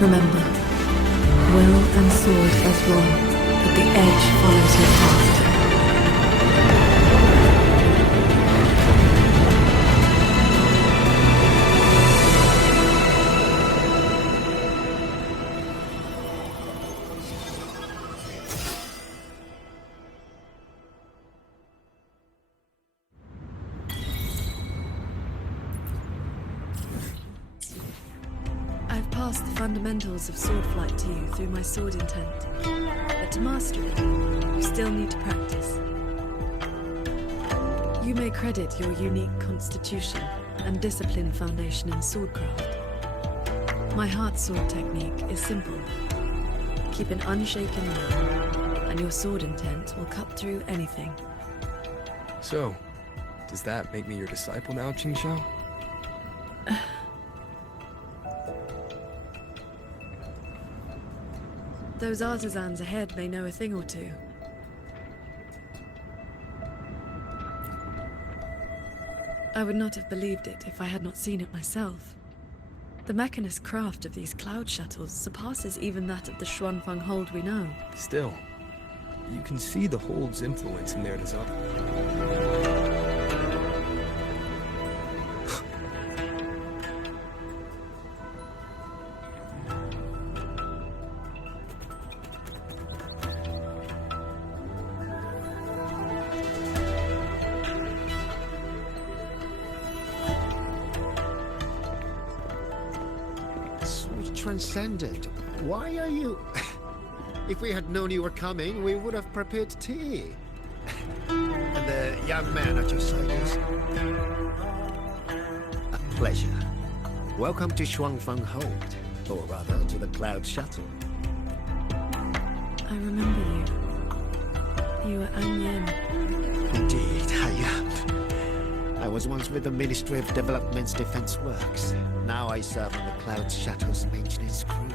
Remember, will and sword as one, but the edge follows your path. I've passed the fundamentals of sword flight to you through my sword intent. But to master it, you still need to practice. You may credit your unique constitution and disciplined foundation in swordcraft. My heart sword technique is simple. Keep an unshaken will, and your sword intent will cut through anything. So, does that make me your disciple now, Qingxiao? Those artisans ahead may know a thing or two. I would not have believed it if I had not seen it myself. The mechanist craft of these cloud shuttles surpasses even that of the Xuanfeng hold we know. Still, you can see the hold's influence in their design. Transcendent, why are you... If we had known you were coming, we would have prepared tea. And the young man at your side is... A pleasure. Welcome to Xuanfeng Hold, or rather, to the Cloud Shuttle. I remember you. You were An Yen. Indeed, I am. I was once with the Ministry of Development's Defense Works. Now I serve on the Cloud Shuttle's maintenance crew.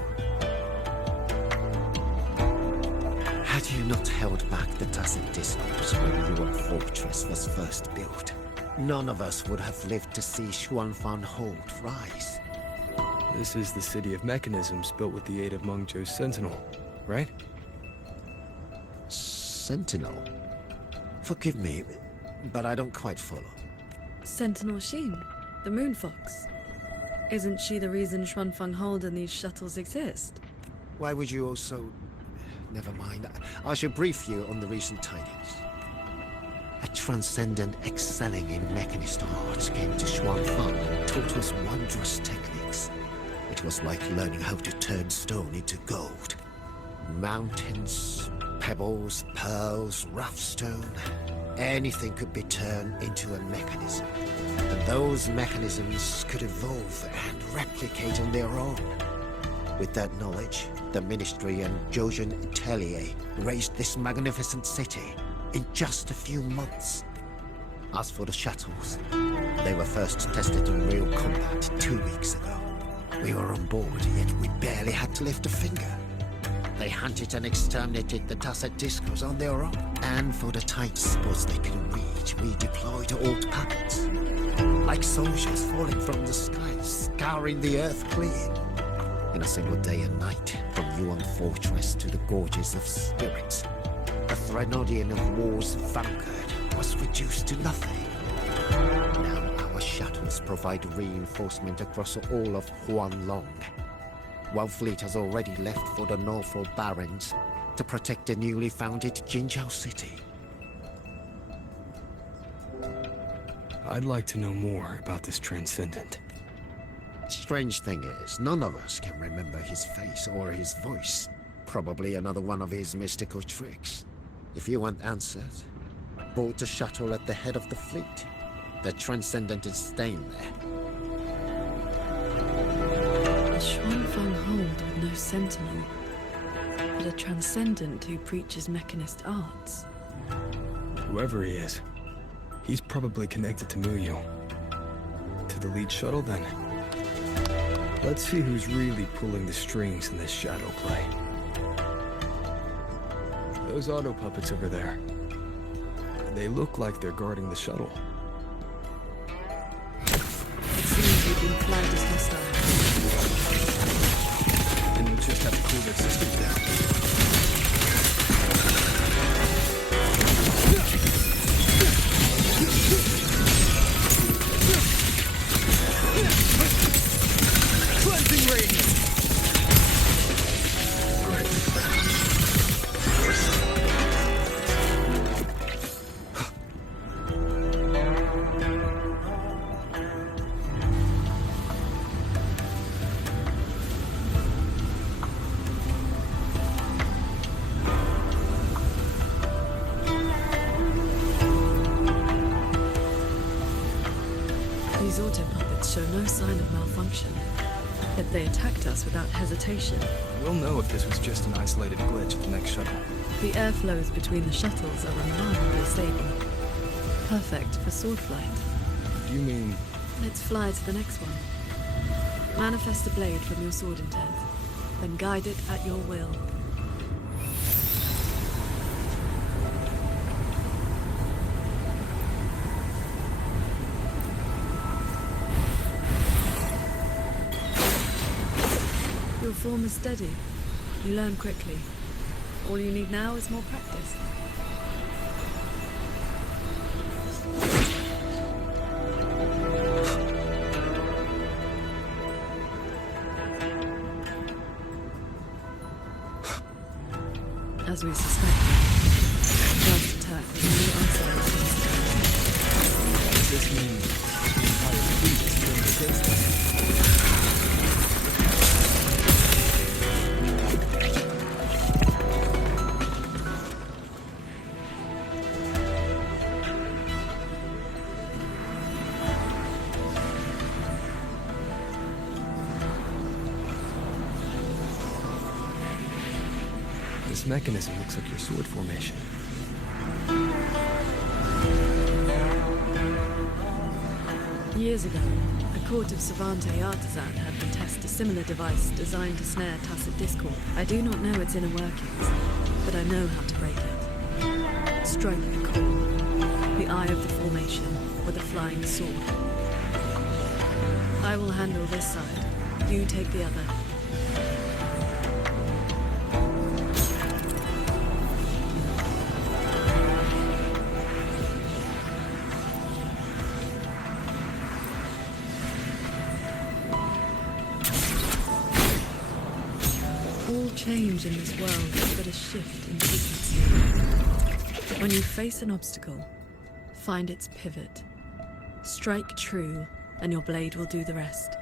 Had you not held back the Tacit Discourse when your fortress was first built, none of us would have lived to see Xuanfeng Hold rise. This is the city of mechanisms built with the aid of Mengzhou's Sentinel, right? Sentinel? Forgive me, but I don't quite follow. Sentinel Xin, the Moon Fox. Isn't she the reason Xuanfeng Hold and these shuttles exist? Why would you also... Never mind. I shall brief you on the recent tidings. A transcendent excelling in mechanist arts came to Xuanfeng and taught us wondrous techniques. It was like learning how to turn stone into gold. Mountains, pebbles, pearls, rough stone. Anything could be turned into a mechanism. And those mechanisms could evolve and replicate on their own. With that knowledge, the Ministry and Zhouzhen Atelier raised this magnificent city in just a few months. As for the shuttles, they were first tested in real combat 2 weeks ago. We were on board, yet we barely had to lift a finger. They hunted and exterminated the Tacit Discos on their own. And for the tight spots they couldn't reach, we deployed old puppets. Like soldiers falling from the sky, scouring the earth clean. In a single day and night, from Yuan Fortress to the Gorges of Spirits, the Threnodian of War's vanguard was reduced to nothing. Now our shuttles provide reinforcement across all of Huanglong. One fleet has already left for the Northfall Barrens to protect the newly founded Jinzhou city. I'd like to know more about this Transcendent. Strange thing is, none of us can remember his face or his voice. Probably another one of his mystical tricks. If you want answers, board the shuttle at the head of the fleet. The Transcendent is staying there. A Xuanfeng Hold with no sentinel, but a Transcendent who preaches mechanist arts. Whoever he is, He's probably connected to Muyo. To the lead shuttle, then. Let's see who's really pulling the strings in this shadow play. Those auto puppets over there. They look like they're guarding the shuttle. It seems you've been flagged as hostile. Then we'll just have to cool their systems down. Cleansing radiance! These auto puppets show no sign of malfunction, yet they attacked us without hesitation. We'll know if this was just an isolated glitch at the next shuttle. The airflows between the shuttles are remarkably stable. Perfect for sword flight. Do you mean... Let's fly to the next one. Manifest a blade from your sword intent, then guide it at your will. Your form is steady. You learn quickly. All you need now is more practice. As we suspected, the first attack was only isolated. Does this mean the entire fleet is turned against us? This mechanism looks like your sword formation. Years ago, a court of Savante artisan had been test a similar device designed to snare tacit discord. I do not know its inner workings, but I know how to break it. Strike the core, the eye of the formation, with a flying sword. I will handle this side. You take the other. All change in this world is but a shift in frequency. When you face an obstacle, find its pivot. Strike true, and your blade will do the rest.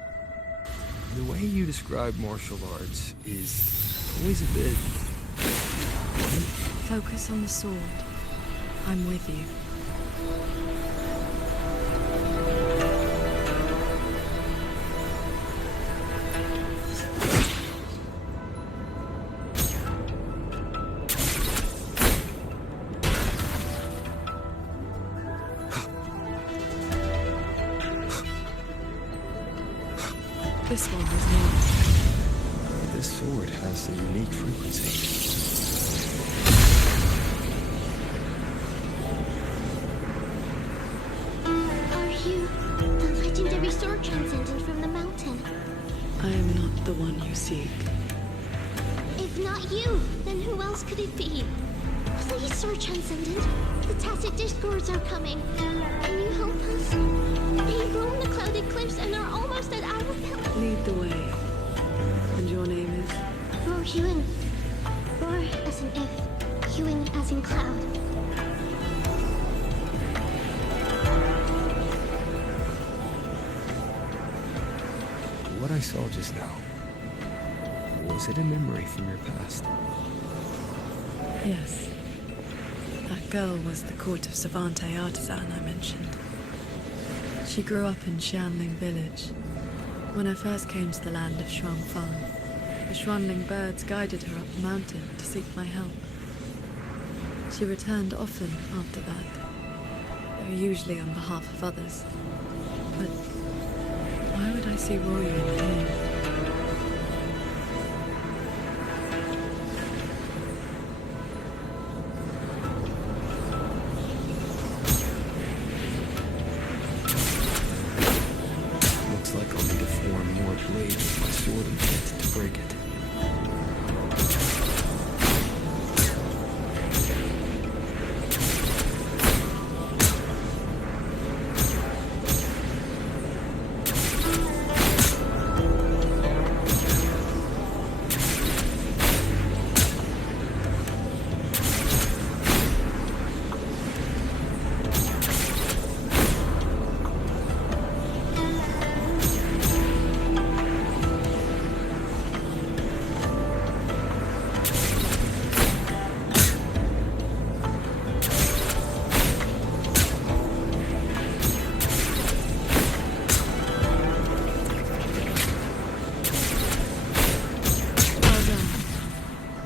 The way you describe martial arts is always a bit... Focus on the sword. I'm with you. This one is not. This sword has a unique frequency. Are you the legendary sword transcendent from the mountain? I am not the one you seek. If not you, then who else could it be? Please, sword transcendent. The tacit discords are coming. Can you help us? They roam the clouded cliffs and are almost at our village. Lead the way. And your name is? Rohuen. Roar as in if, Hewing as in cloud. What I saw just now, was it a memory from your past? Yes. That girl was the court of Savante artisan I mentioned. She grew up in Xianling village. When I first came to the land of Xuanfang, the Xuanling birds guided her up the mountain to seek my help. She returned often after that. They're usually on behalf of others. But why would I see Roy in here? Looks like I'll need to form more blades with my sword and pit to break it.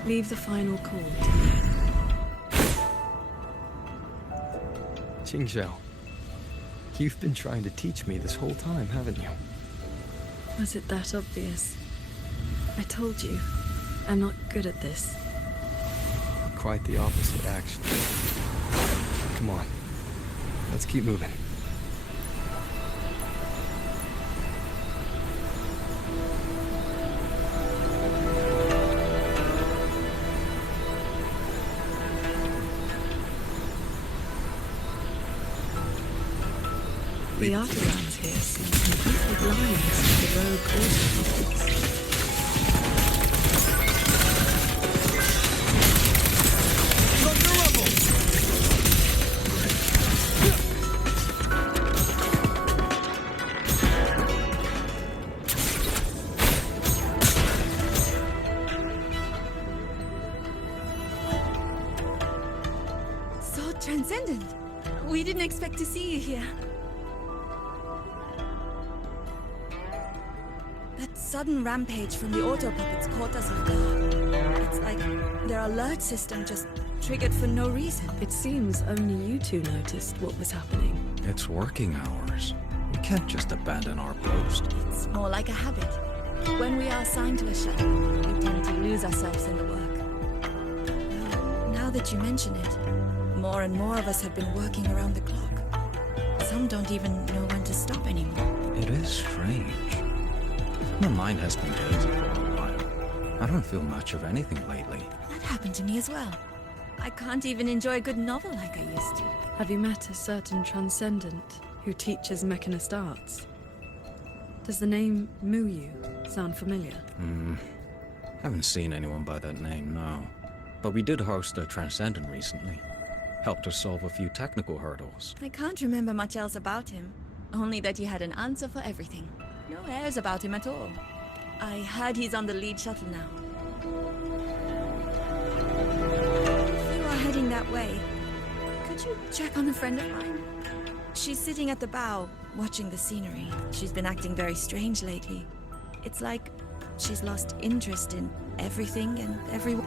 Leave the final call to me. Qingxiao, you've been trying to teach me this whole time, haven't you? Was it that obvious? I told you, I'm not good at this. Quite the opposite, actually. Come on, let's keep moving. The artisans here seem completely blind to the rogue automobiles. So transcendent. We didn't expect to see you here. That sudden rampage from the auto puppets caught us off guard. It's like their alert system just triggered for no reason. It seems only you two noticed what was happening. It's working hours. We can't just abandon our post. It's more like a habit. When we are assigned to a shuttle, we tend to lose ourselves in the work. Now that you mention it, more and more of us have been working around the clock. Some don't even know when to stop anymore. It is strange. My mind has been hazy for a while. I don't feel much of anything lately. That happened to me as well. I can't even enjoy a good novel like I used to. Have you met a certain transcendent who teaches mechanist arts? Does the name Muyu sound familiar? Haven't seen anyone by that name, no. But we did host a transcendent recently. Helped us solve a few technical hurdles. I can't remember much else about him. Only that he had an answer for everything. No airs about him at all. I heard he's on the lead shuttle now. If you are heading that way, could you check on a friend of mine? She's sitting at the bow, watching the scenery. She's been acting very strange lately. It's like she's lost interest in everything and everyone.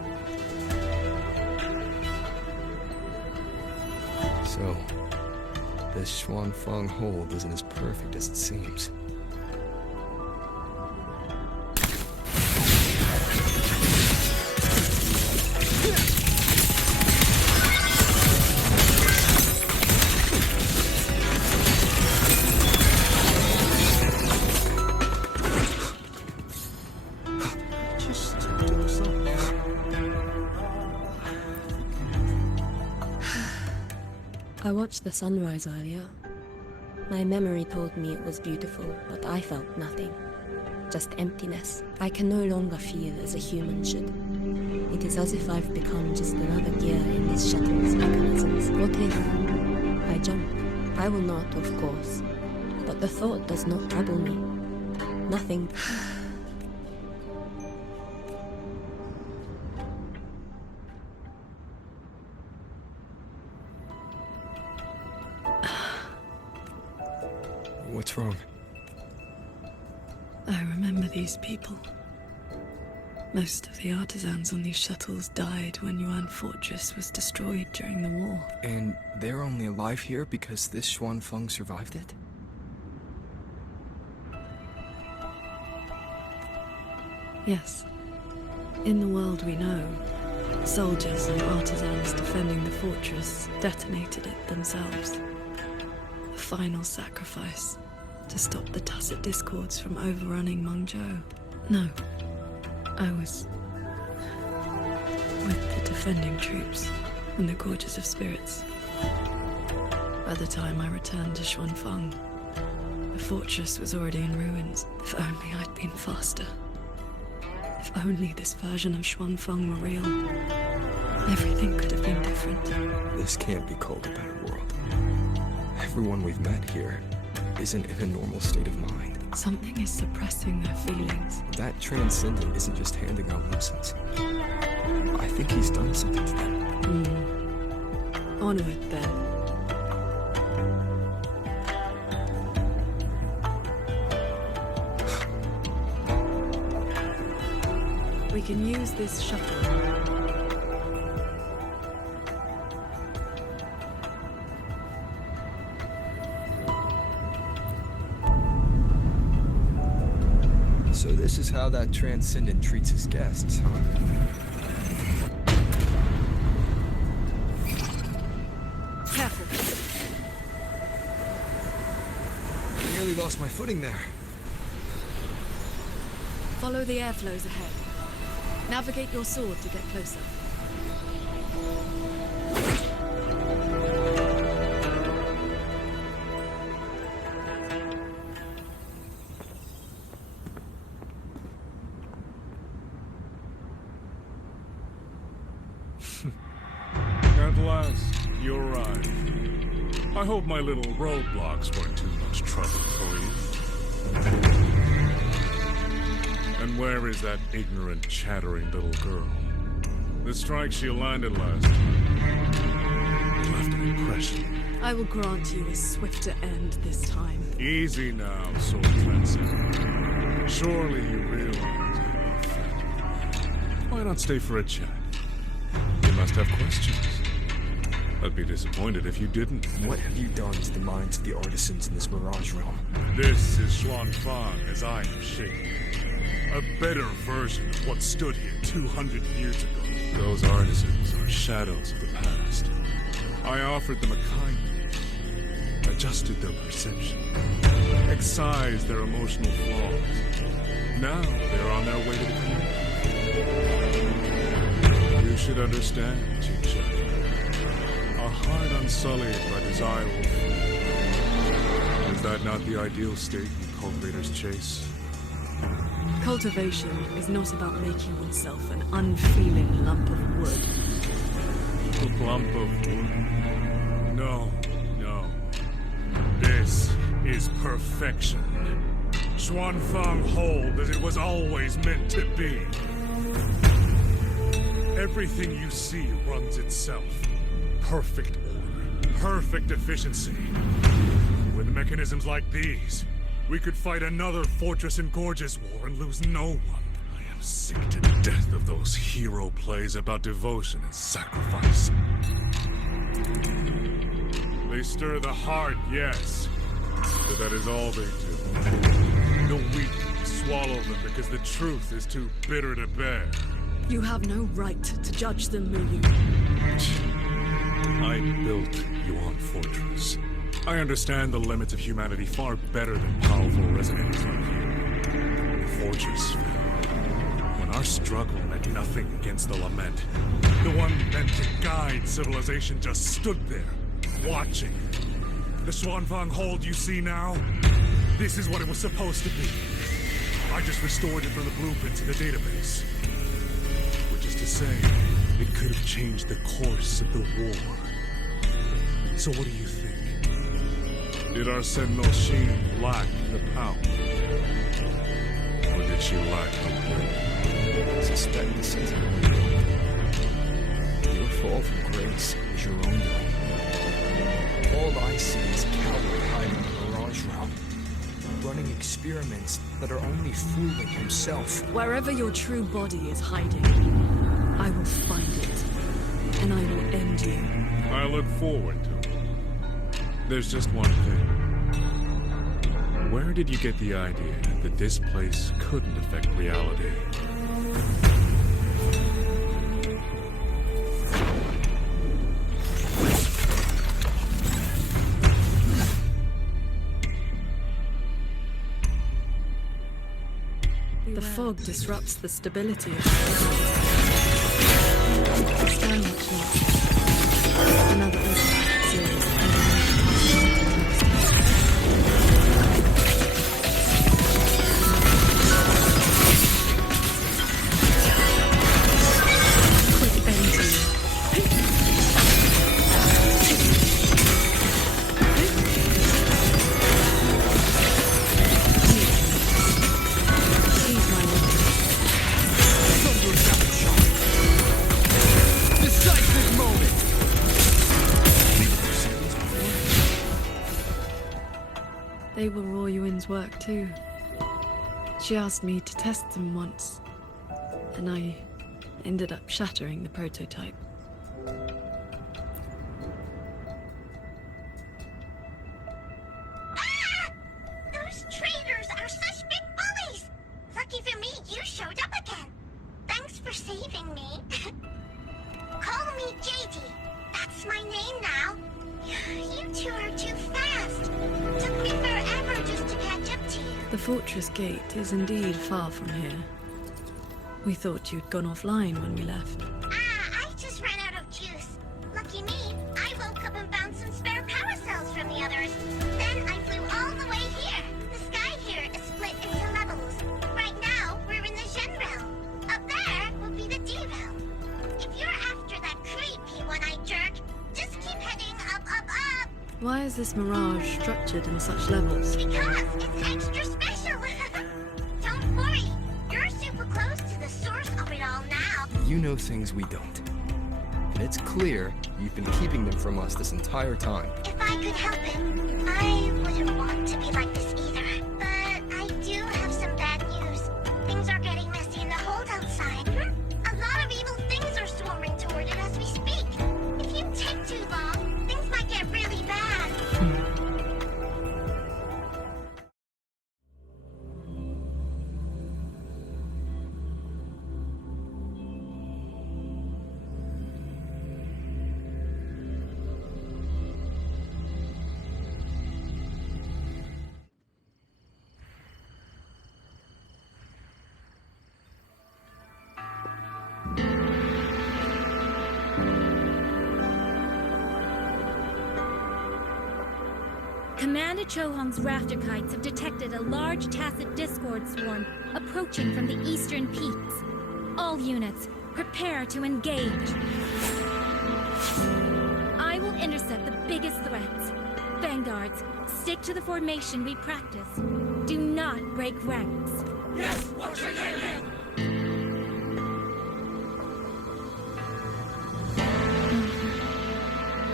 So, this Xuanfang hold isn't as perfect as it seems. I watched the sunrise earlier. My memory told me it was beautiful, but I felt nothing. Just emptiness. I can no longer feel as a human should. It is as if I've become just another gear in this shuttle's mechanisms. What if I jump? I will not, of course. But the thought does not trouble me. Nothing. What's wrong? I remember these people. Most of the artisans on these shuttles died when Yuan Fortress was destroyed during the war. And they're only alive here because this Xuanfeng survived it? Yes. In the world we know, soldiers and artisans defending the fortress detonated it themselves. A final sacrifice to stop the tacit discords from overrunning Mengzhou. No, I was with the defending troops in the Gorges of Spirits. By the time I returned to Xuanfeng, the fortress was already in ruins. If only I'd been faster. If only this version of Xuanfeng were real, everything could have been different. This can't be called a bad world. Everyone we've met here isn't in a normal state of mind. Something is suppressing their feelings. That transcendent isn't just handing out lessons. I think he's done something to them. Honor it then. We can use this shuttle. So this is how that transcendent treats his guests, huh? Careful. I nearly lost my footing there. Follow the airflows ahead. Navigate your sword to get closer. At last, you arrived. I hope my little roadblocks weren't too much trouble for you. And where is that ignorant, chattering little girl? The strike she landed last time left an impression. I will grant you a swifter end this time. Easy now, Soul Transcendent. Surely you realize I'm a friend. Why not stay for a chat? You must have questions. I'd be disappointed if you didn't. What have you done to the minds of the artisans in this Mirage realm? This is Xuanfeng as I am shaped. A better version of what stood here 200 years ago. Those artisans are shadows of the past. I offered them a kindness, adjusted their perception, excised their emotional flaws. Now they're on their way to the core. You should understand, Chicha. A heart unsullied by desire will fall. Is that not the ideal state cultivators chase? Cultivation is not about making oneself an unfeeling lump of wood. A lump of wood? No, no. This is perfection. Xuanfeng hold as it was always meant to be. Everything you see runs itself. Perfect order, perfect efficiency. With mechanisms like these, we could fight another Fortress and Gorges war and lose no one. I am sick to death of those hero plays about devotion and sacrifice. They stir the heart, yes, but that is all they do. The weak swallow them because the truth is too bitter to bear. You have no right to judge them, Muyu. I built Yuan Fortress. I understand the limits of humanity far better than powerful resonators like you. The fortress fell. When our struggle meant nothing against the lament, the one meant to guide civilization just stood there, watching. The Xuanfeng hold you see now, this is what it was supposed to be. I just restored it from the blueprints in the database. Which is to say, it could have changed the course of the war. So what do you think? Did our Sentinel Sheen lack the power? Or did she lack the will? I suspect the Sentinel. Your fall from grace is your own doing. All I see is a coward hiding in the Mirage realm. running experiments that are only fooling himself. Wherever your true body is hiding, I will find it, and I will end you. I look forward to it. There's just one thing. Where did you get the idea that this place couldn't affect reality? The fog disrupts the stability of the Skywatch lost. Another automatic series. Quick entry. He's my lord. Decisive moment! They were Raw Yuin's work too. She asked me to test them once, and I ended up shattering the prototype. Those traitors are such big bullies! Lucky for me, you showed up again. Thanks for saving me. Call me JD. That's my name now. You two are too fast. Took me forever just to catch up to you. The fortress gate is indeed far from here. We thought you'd gone offline when we left. I just ran out of juice. Lucky me, I woke up and found some spare power cells from the others. Then I flew all the way here. The sky here is split into levels. Right now, we're in the Shen realm. Up there will be the D realm. If you're after that creepy one-eyed jerk, just keep heading up, up, up. Why is this mirage structured in such levels? Because it's extra special. Don't worry, you're super close to the source of it all now. You know things we don't. And it's clear you've been keeping them from us this entire time. If I could help it, I wouldn't want to be like this either. But I do have some bad news. Things are getting messy in the hold outside. A lot of evil things are swarming toward it as we speak. If you take too long, things might get really bad. Commander Chohong's rafter kites have detected a large tacit discord swarm approaching from the eastern peaks. All units, prepare to engage. I will intercept the biggest threats. Vanguards, stick to the formation we practice. Do not break ranks. Yes, what's your name?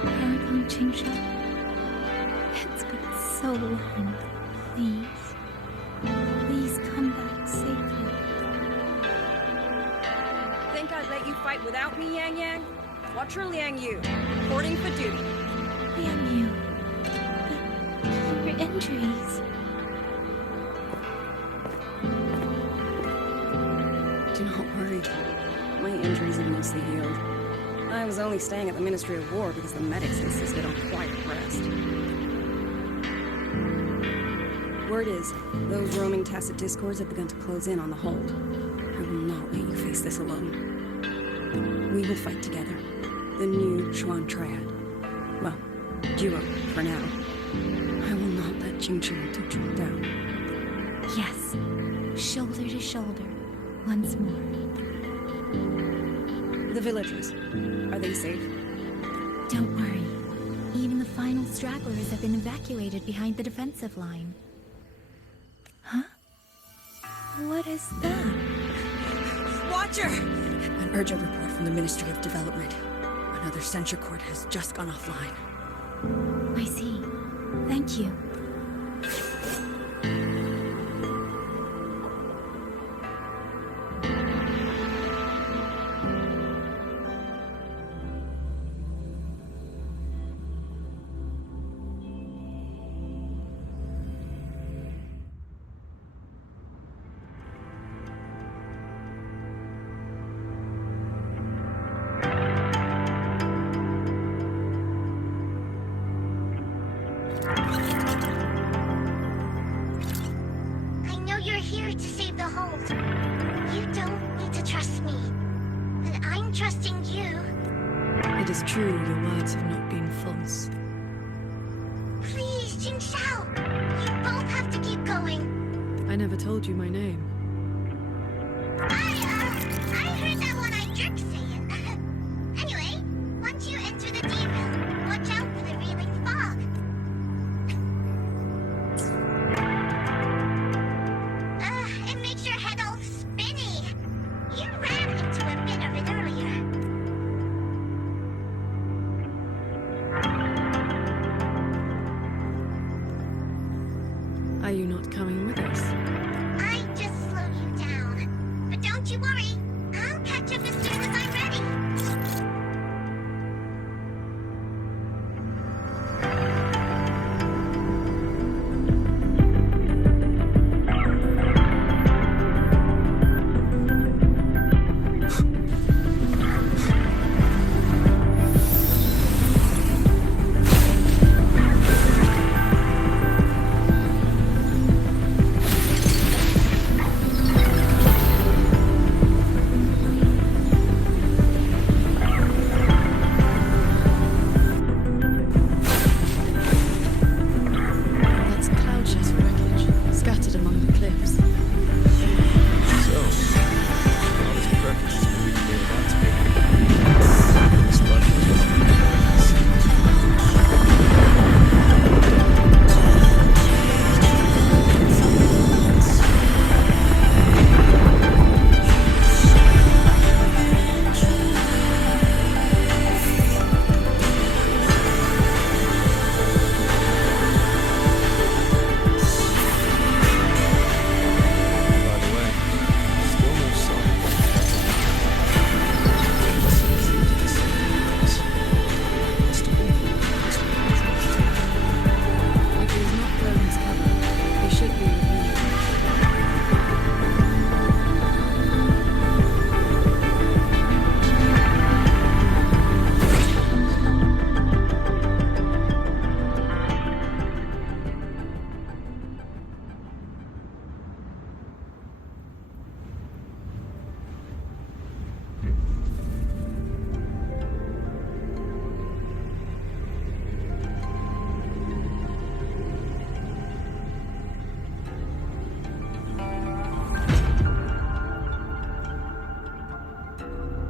Paragon Jingzhou. It's been so long. Please come back safely. Think I'd let you fight without me, Yang Yang? Watcher Liang Yu, reporting for duty. Liang Yu, but your injuries. Do not worry. My injuries have mostly healed. I was only staying at the Ministry of War because the medics insisted on quiet rest. Word is, those roaming tacit discords have begun to close in on the hold. I will not let you face this alone. We will fight together. The new Xuan Triad. Well, duo, for now. I will not let Jingzhou take you down. Yes, shoulder to shoulder, once more. The villagers, are they safe? Don't worry. Even the final stragglers have been evacuated behind the defensive line. Huh? What is that? Watcher! An urgent report from the Ministry of Development. Another censure court has just gone offline. I see. Thank you. it is true your words have not been false. Please, Jingxiao! You both have to keep going. I never told you my name. I heard that one I jerk saying. Anyway, once you enter the D-realm, watch out for the reeling fog. It makes your head all spinny. You ran into a bit of it earlier. Are you not coming with us? I just slowed you down. But don't you worry. I'll catch up as soon as I'm ready. That's cloud chest wreckage, scattered among the cliffs. So, all this preface is moving me about to make this lunch was one of my By the way, still no sign of If he is not blown his cover, he should be removed.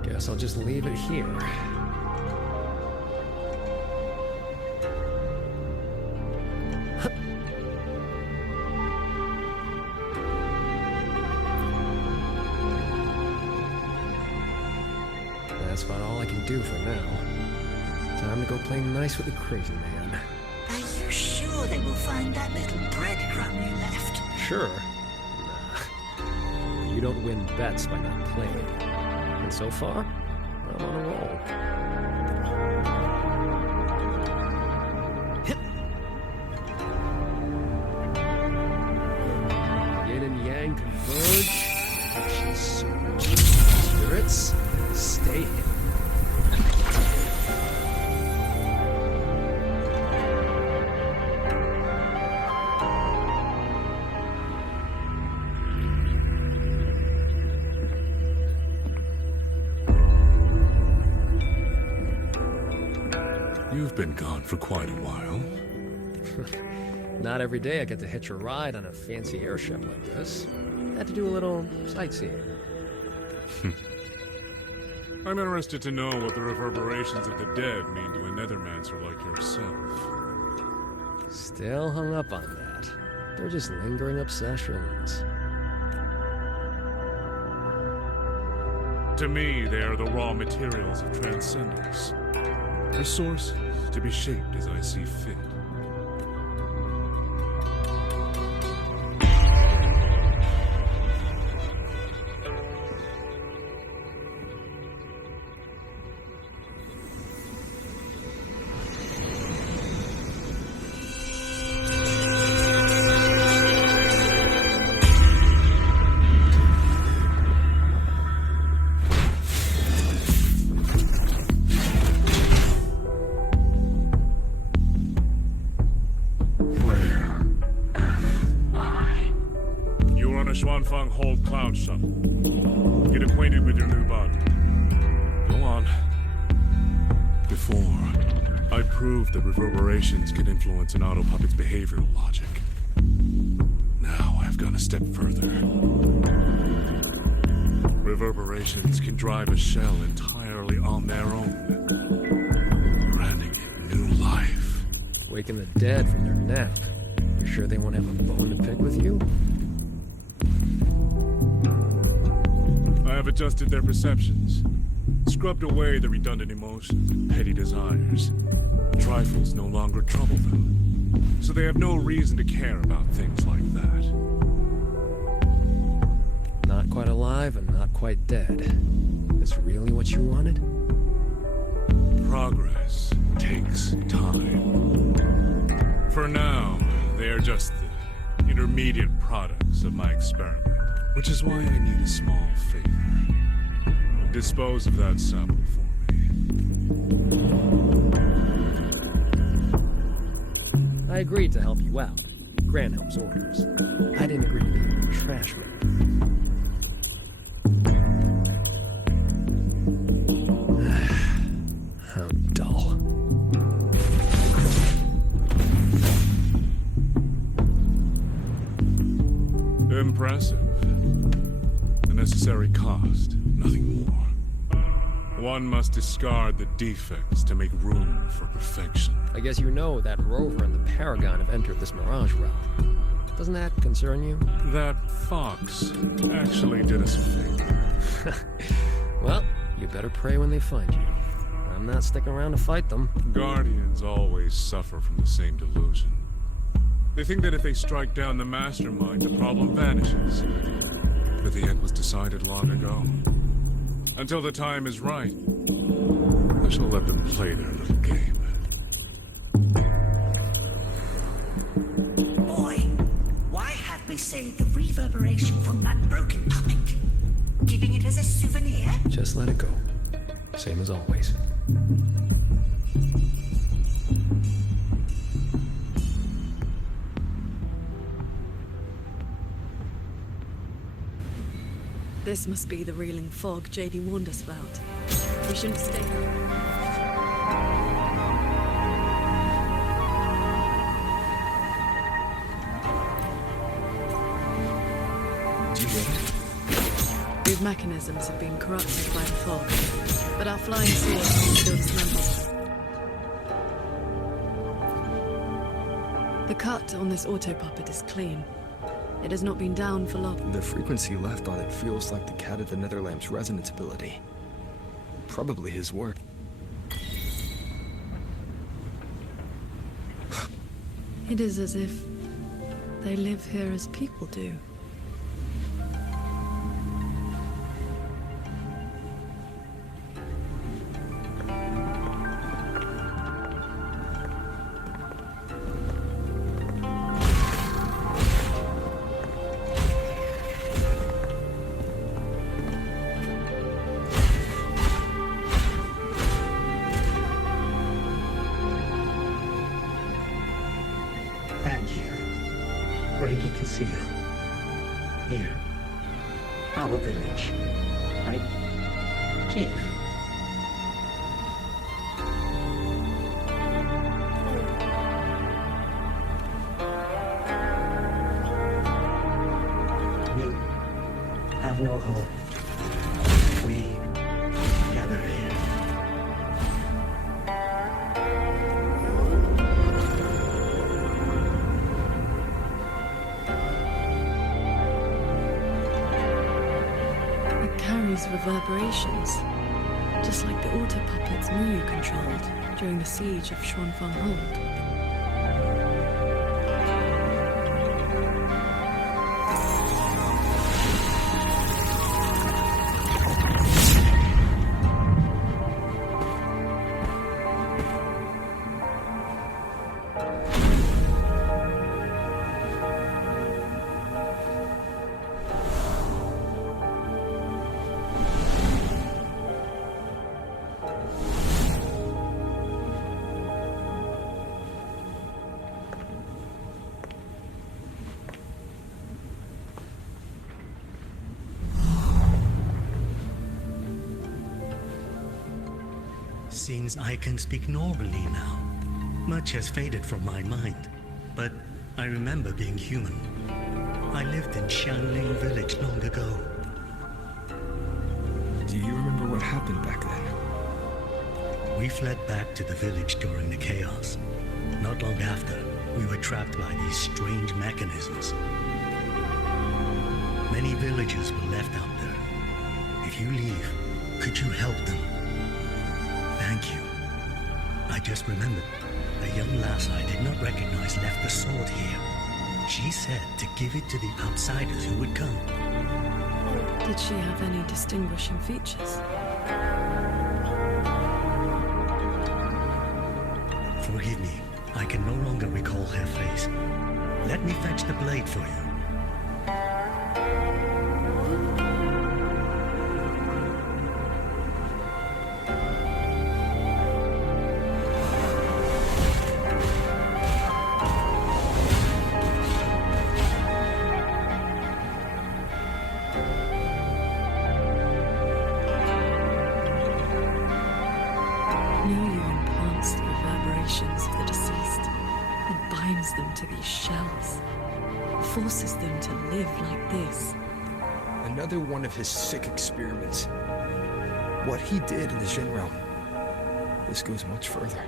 Guess I'll just leave it here. That's about all I can do for now. Time to go play nice with the crazy man. Are you sure they will find that little breadcrumb you left? Sure. Nah. You don't win bets by not playing. And so far, I'm on a roll. Yin and yang converge. Action surge. Spirits, stay hidden. You've been gone for quite a while. Not every day I get to hitch a ride on a fancy airship like this. Had to do a little sightseeing. I'm interested to know what the reverberations of the dead mean to a nethermancer like yourself. Still hung up on that. They're just lingering obsessions. To me, they are the raw materials of transcendence. A source to be shaped as I see fit. Xuanfeng Hold Cloud Shuttle. Get acquainted with your new body. Go on. Before, I proved that reverberations can influence an autopuppet's behavioral logic. Now I've gone a step further. Reverberations can drive a shell entirely on their own, granting it new life. Waking the dead from their nap. You sure they won't have a bone to pick with you? I have adjusted their perceptions, scrubbed away the redundant emotions and petty desires. Trifles no longer trouble them, so they have no reason to care about things like that. Not quite alive and not quite dead. Is really what you wanted? Progress takes time. For now, they are just the intermediate products of my experiment, which is why I need a small favor. Dispose of that sample for me. I agreed to help you out. Gran helps orders. I didn't agree to be a trash man. How dull. Impressive. The necessary cost, nothing more. One must discard the defects to make room for perfection. I guess you know that Rover and the Paragon have entered this Mirage realm. Doesn't that concern you? That fox actually did us a favor. Well, you better pray when they find you. I'm not sticking around to fight them. Guardians always suffer from the same delusion. They think that if they strike down the mastermind, the problem vanishes. But the end was decided long ago. Until the time is right, I shall let them play their little game. Boy, why have we saved the reverberation from that broken puppet? Keeping it as a souvenir? Just let it go. Same as always. This must be the reeling fog JD warned us about. We shouldn't stay here. These mechanisms have been corrupted by the fog, but our flying swords can still dismantle. The cut on this auto-puppet is clean. It has not been down for long. The frequency left on it feels like the Cat of the Netherlamp's resonance ability. Probably his work. It is as if they live here as people do. Ready to see you. Here. Our village. Right? Here. We have no home. We gather here. Reverberations, just like the auto-puppets Muyu controlled during the siege of Xuanfang Hold. Seems I can speak normally now. Much has faded from my mind, but I remember being human. I lived in Xiangling village long ago. Do you remember what happened back then? We fled back to the village during the chaos. Not long after, we were trapped by these strange mechanisms. Many villagers were left out there. If you leave, could you help them? Thank you. I just remembered, a young lass I did not recognize left the sword here. She said to give it to the outsiders who would come. Did she have any distinguishing features? Forgive me, I can no longer recall her face. Let me fetch the blade for you. Forces them to live like this. Another one of his sick experiments. What he did in the Jin realm. This goes much further.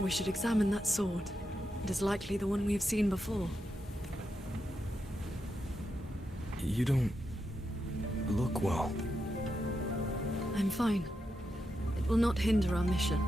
We should examine that sword. It is likely the one we have seen before. You don't look well. I'm fine. It will not hinder our mission.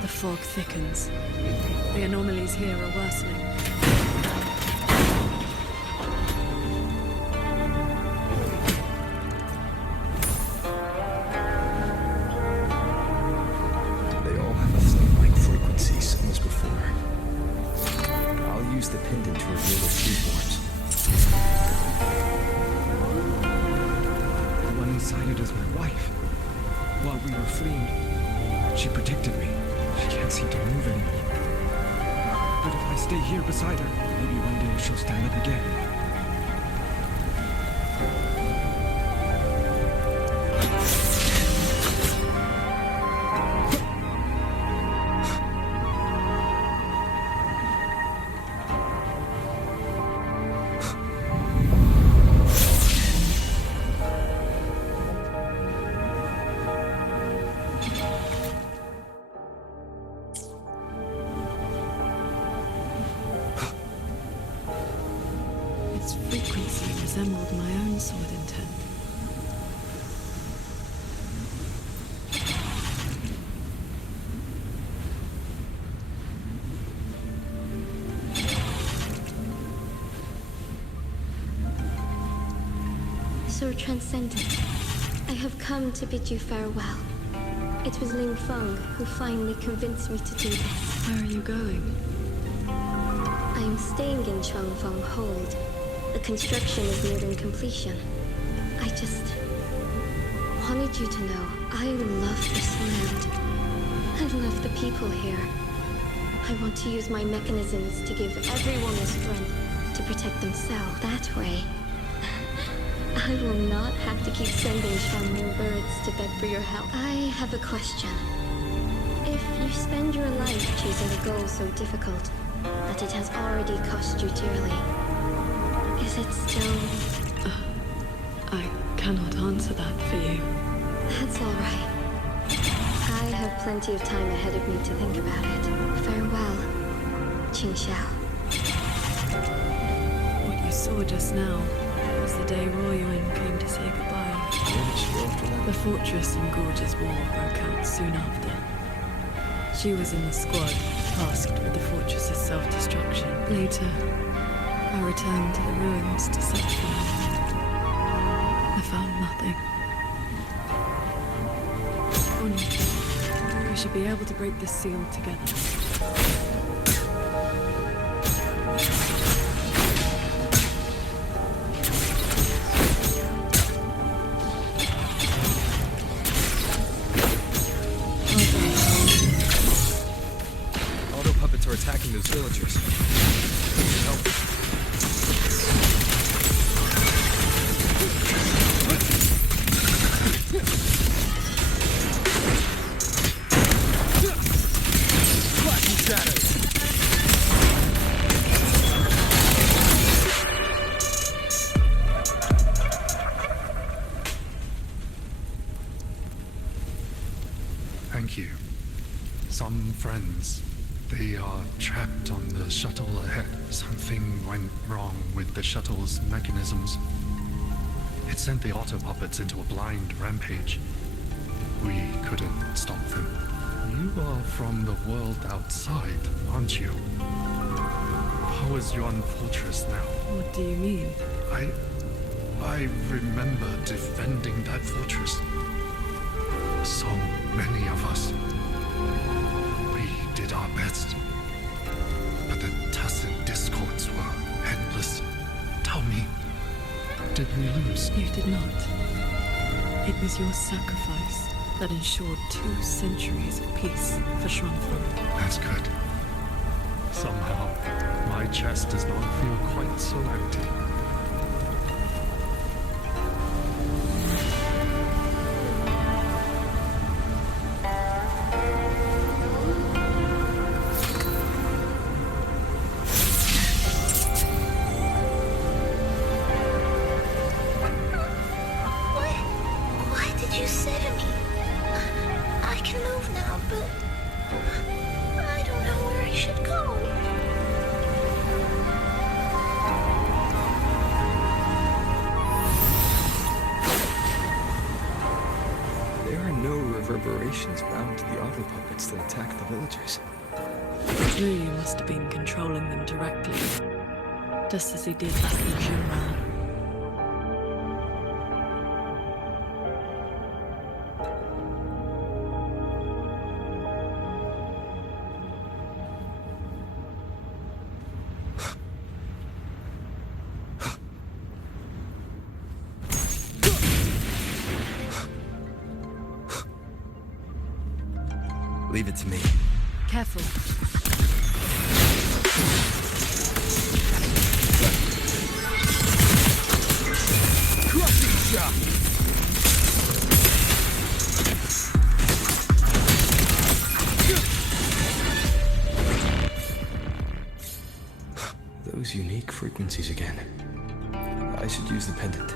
The fog thickens. The anomalies here are worsening. They all have a flame-like frequency, same as before. I'll use the pendant to reveal the true forms. The one inside it is my wife. While we were fleeing, she protected me. She can't seem to move anymore. But if I stay here beside her, maybe one day she'll stand up again. Its frequency resembled my own sword intent. Sir Transcendent, I have come to bid you farewell. It was Ling Feng who finally convinced me to do this. Where are you going? I am staying in Chuanfeng Hold. The construction is nearing completion. I just wanted you to know I love this land. I love the people here. I want to use my mechanisms to give everyone the strength to protect themselves. That way, I will not have to keep sending Shamir birds to beg for your help. I have a question. If you spend your life choosing a goal so difficult that it has already cost you dearly, is it still... I cannot answer that for you. That's all right. I have plenty of time ahead of me to think about it. Farewell, Qingxiao. What you saw just now was the day Royuin came to say goodbye. The fortress in Gorge's War broke out soon after. She was in the squad tasked with the fortress's self-destruction. Later, I returned to the ruins to search for them. I found nothing. Only we should be able to break this seal together. Auto puppets are attacking those villagers. Help. Flashing shadows. Thank you. Some friends. They are trapped on the shuttle ahead. Something went wrong with the shuttle's mechanisms. It sent the auto puppets into a blind rampage. We couldn't stop them. You are from the world outside, aren't you? How is Yuan Fortress now? What do you mean? I remember defending that fortress. So many of us. We did our best. But the tacit discords were endless. Tell me, did we lose? You did not. It was your sacrifice that ensured 2 centuries of peace for Xuanfeng. That's good. Somehow, my chest does not feel quite so empty. What did you say to me? I can move now, but I don't know where I should go. There are no reverberations bound to the auto puppets that attack the villagers. Liu must have been controlling them directly, just as he did back in Junran. Leave it to me. Careful. Crushing shot! Those unique frequencies again. I should use the pendant.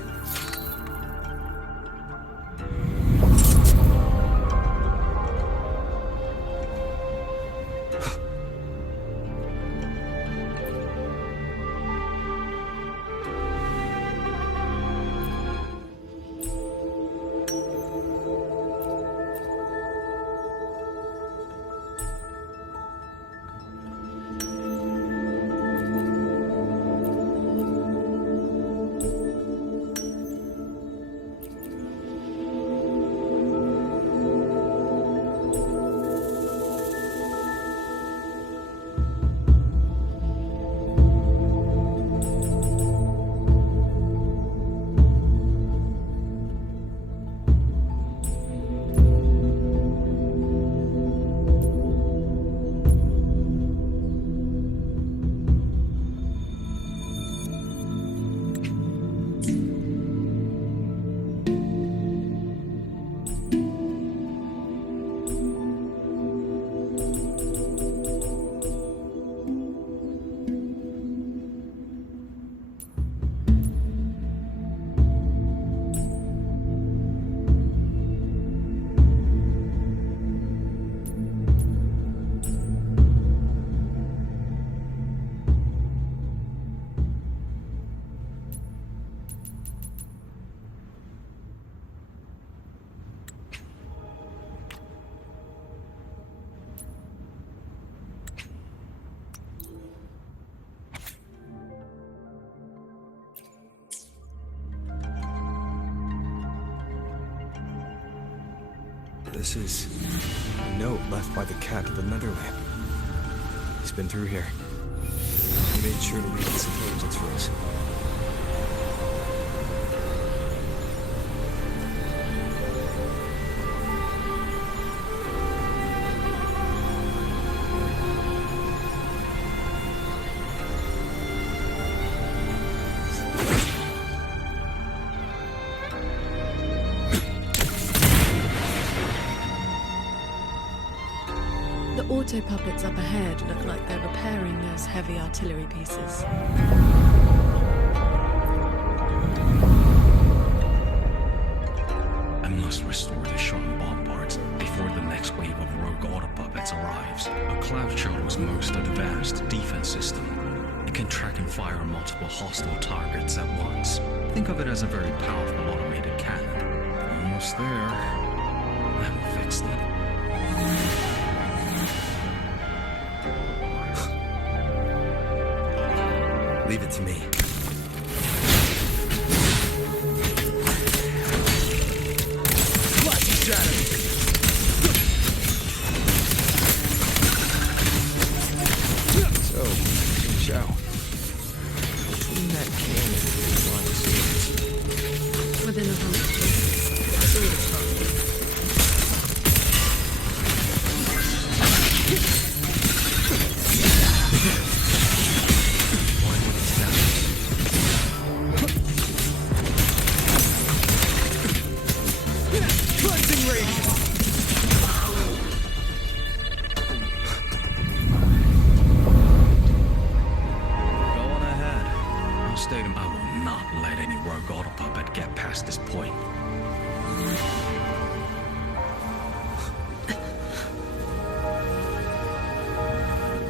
This is a note left by the cat of the Netherland. He's been through here. He made sure to leave this intelligence for us. The auto puppets up ahead look like they're repairing those heavy artillery pieces. I must restore the Sharn bombards before the next wave of rogue auto puppets arrives. A cloud shows most advanced defense system. It can track and fire multiple hostile targets at once. Think of it as a very powerful automated cannon. Almost there. I haven't fixed it. Leave it to me. Flash shatter! So, Xiao, between that cannon and the flying swords, Within 100 paces, sort of target. Cleansing radius! Go on ahead. I'll state him I will not let any rogue auto puppet get past this point.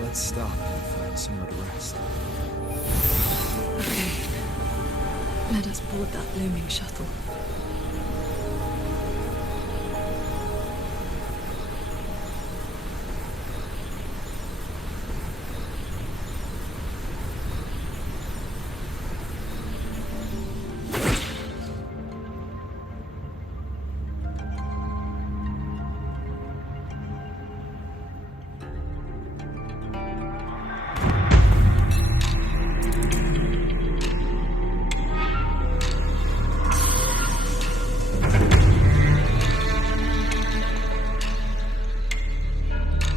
let's stop and find somewhere to rest. Okay. Let us board that looming shuttle.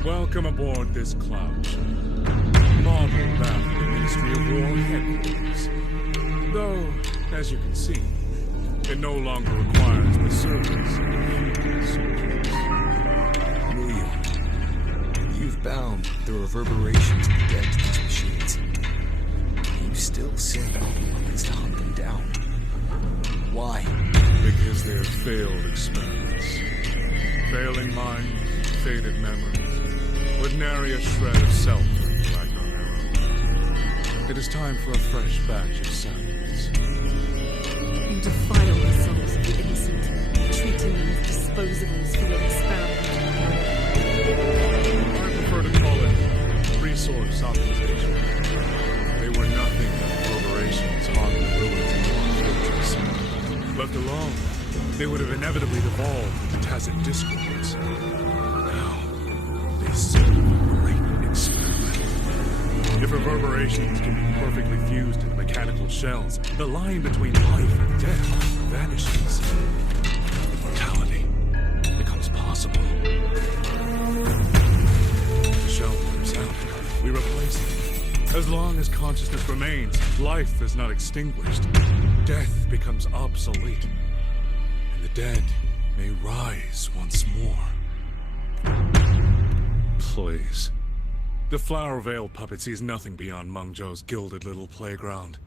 Welcome aboard this cloud ship, modeled after the Ministry of War headquarters. Though, as you can see, it no longer requires the service of human soldiers. William, you've bound the reverberations of the dead to these machines. You still send Alpha to hunt them down. Why? Because they have failed experiments. Failing minds, faded memories, with nary a shred of self like on their own. It is time for a fresh batch of samples. You defile the souls of the innocent, treating them as disposables for your experiment. I prefer to call it resource optimization. They were nothing but reverberations haunting the ruins of your fortress. Left alone, they would have inevitably devolved into tacit discords. Now, they serve a great experiment. If reverberations can be perfectly fused into mechanical shells, the line between life and death vanishes. Immortality becomes possible. The shell wears out. We replace it. As long as consciousness remains, life is not extinguished. Death becomes obsolete. And the dead may rise once more. Please. The Flower Veil puppet sees nothing beyond Mengzhou's gilded little playground.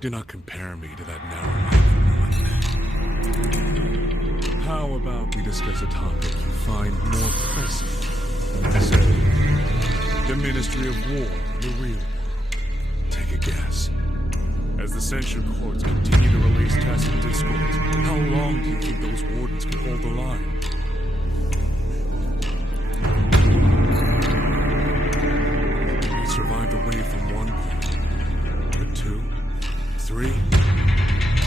Do not compare me to that narrow-minded woman. How about we discuss a topic you find more pressing? Say, the Ministry of War in the real world. Take a guess. As the censure courts continue to release tacit discords, how long do you think those wardens can hold the line? We survived away from one point, but 2, 3,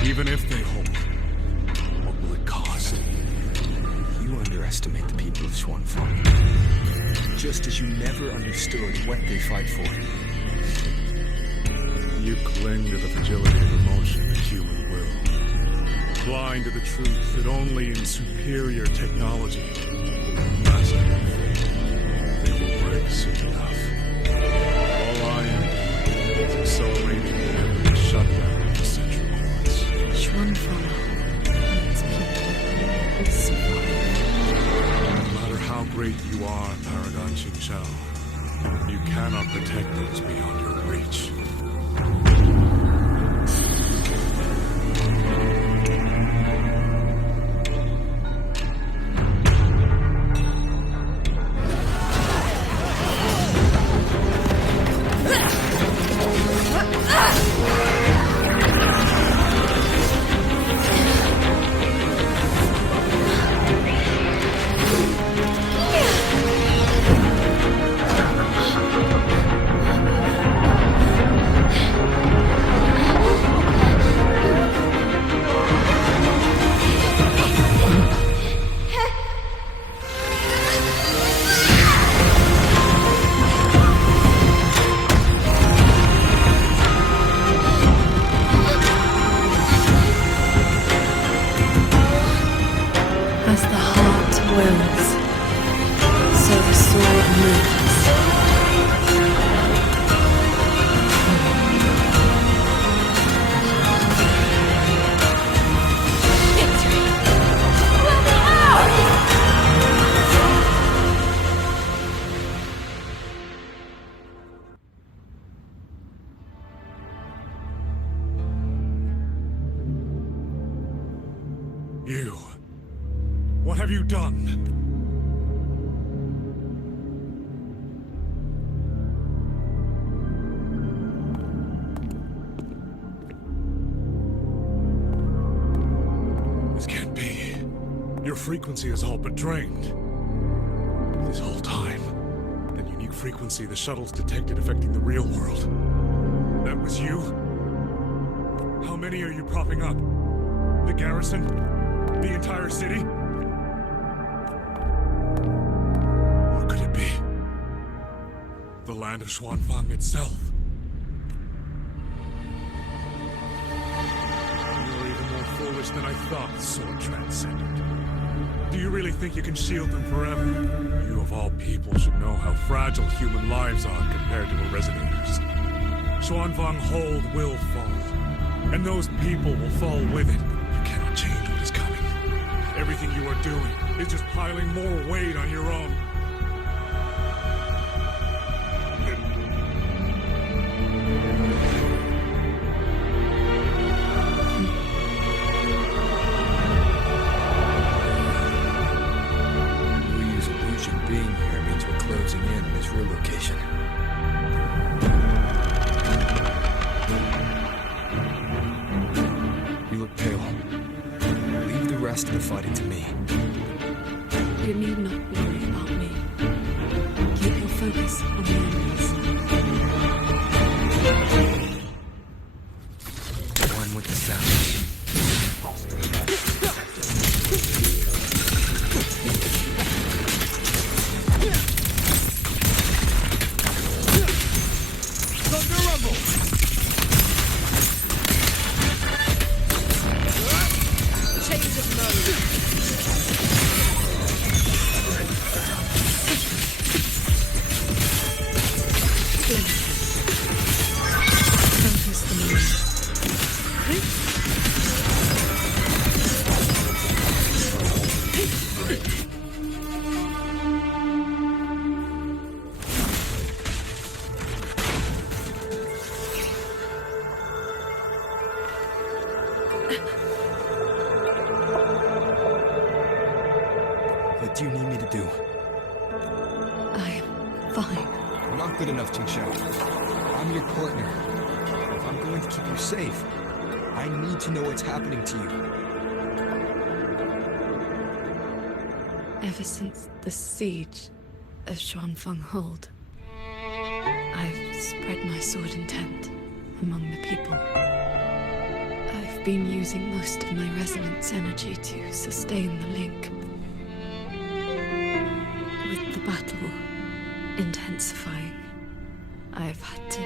even if they hold, what will it cost? You underestimate underestimate the people of Xuanfang. Just as you never understood what they fight for. You cling to the fragility of emotion and human will. Blind to the truth that only in superior technology will you master your fate. They will break soon enough. All I am doing is accelerating the inevitable shutdown of the central courts. Xuanfang and its people will survive. No matter how great you are, Paragon Qingxiao, you cannot protect those beyond your reach. As the heart wills, so the sword moves. Victory! Let me out! You. What have you done? This can't be. Your frequency is all but drained. This whole time, that unique frequency the shuttles detected affecting the real world. That was you? How many are you propping up? The garrison? The entire city? Or could it be the land of Xuanfang itself? You're even more foolish than I thought, Sword Transcendent. Do you really think you can shield them forever? You of all people should know how fragile human lives are compared to a Resonators. Xuanfang Hold will fall, and those people will fall with it. You cannot change what is coming. Everything you are doing is just piling more weight on your own. Liu's illusion being here means we're closing in on his real location. You look pale. Leave the rest of the fighting to me. You need not worry about me. Keep your focus on the enemies. One with the sound. Thunder Rumble! Change of mode. Focus the What do you need me to do? I am fine. Not good enough, Qingxiao. I'm your partner. If I'm going to keep you safe, I need to know what's happening to you. Ever since the siege of Xuanfang Hold, I've spread my sword intent among the people. I've been using most of my resonance energy to sustain the link. intensifying. I've had to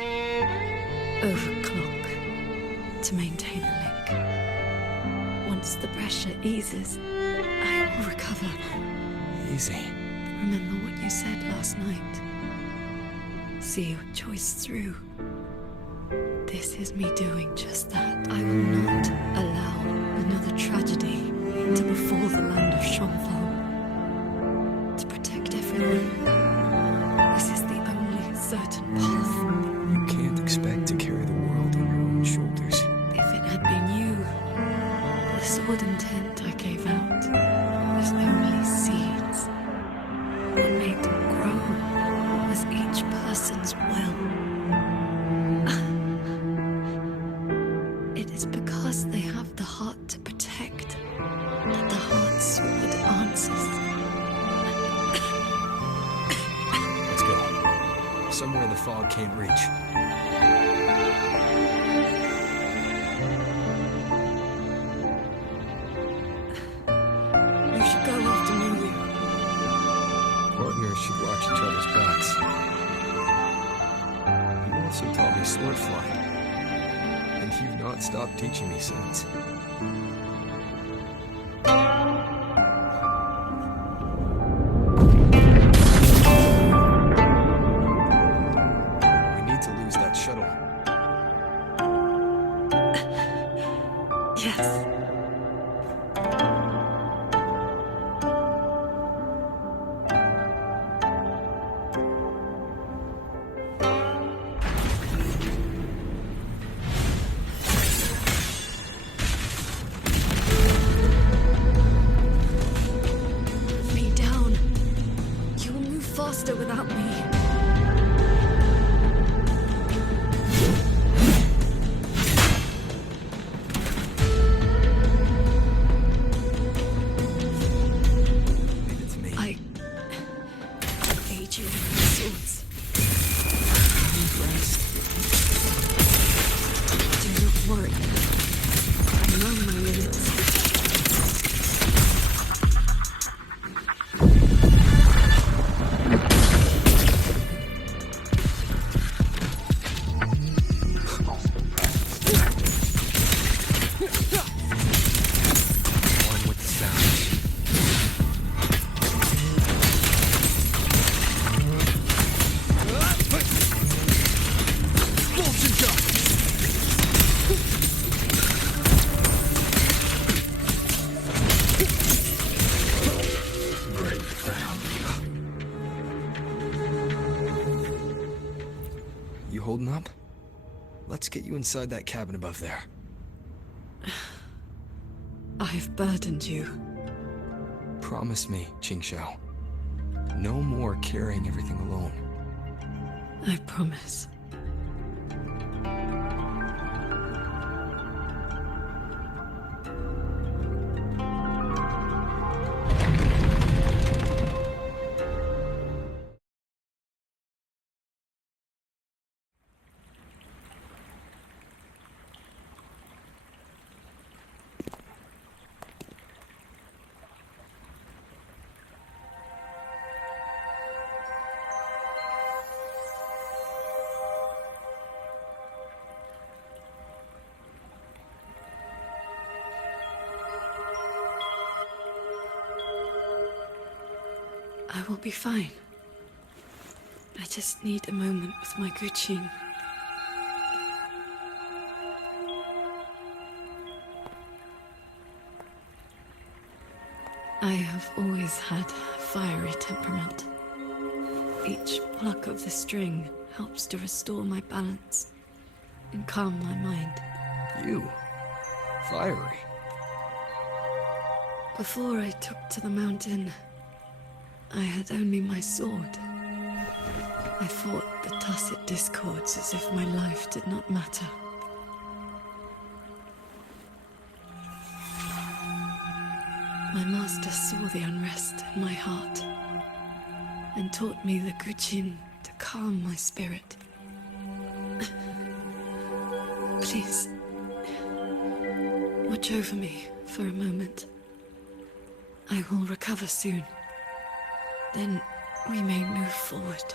overclock to maintain the link. Once the pressure eases, I will recover. Easy. Remember what you said last night. See your choice through. This is me doing just that. I will not allow another tragedy to befall the land of Shanfang. To protect everyone, this is the only certain path. You can't expect to carry the world on your own shoulders. If it had been you, the sword intent I gave out was only seeds. What made them grow was each person's will. It is because they have the heart to protect that the heart sword answers. Let's go. Somewhere the fog can't reach. You should go after Mulu. Partners should watch each other's backs. You also taught me sword flying. And you've not stopped teaching me since. We need to lose that shuttle. Yes. Me down. You will move faster without me. I aid you with my swords. Do not worry. I know my limits. One with the sounds. You holding up? Let's get you inside that cabin above there. I've burdened you. Promise me, Qingxiao. No more carrying everything alone. I promise. I will be fine. I just need a moment with my Guqin. I have always had a fiery temperament. Each pluck of the string helps to restore my balance and calm my mind. You? Fiery? Before I took to the mountain, I had only my sword. I fought the tacit discords as if my life did not matter. My master saw the unrest in my heart and taught me the Guqin to calm my spirit. Please, watch over me for a moment. I will recover soon. Then we may move forward.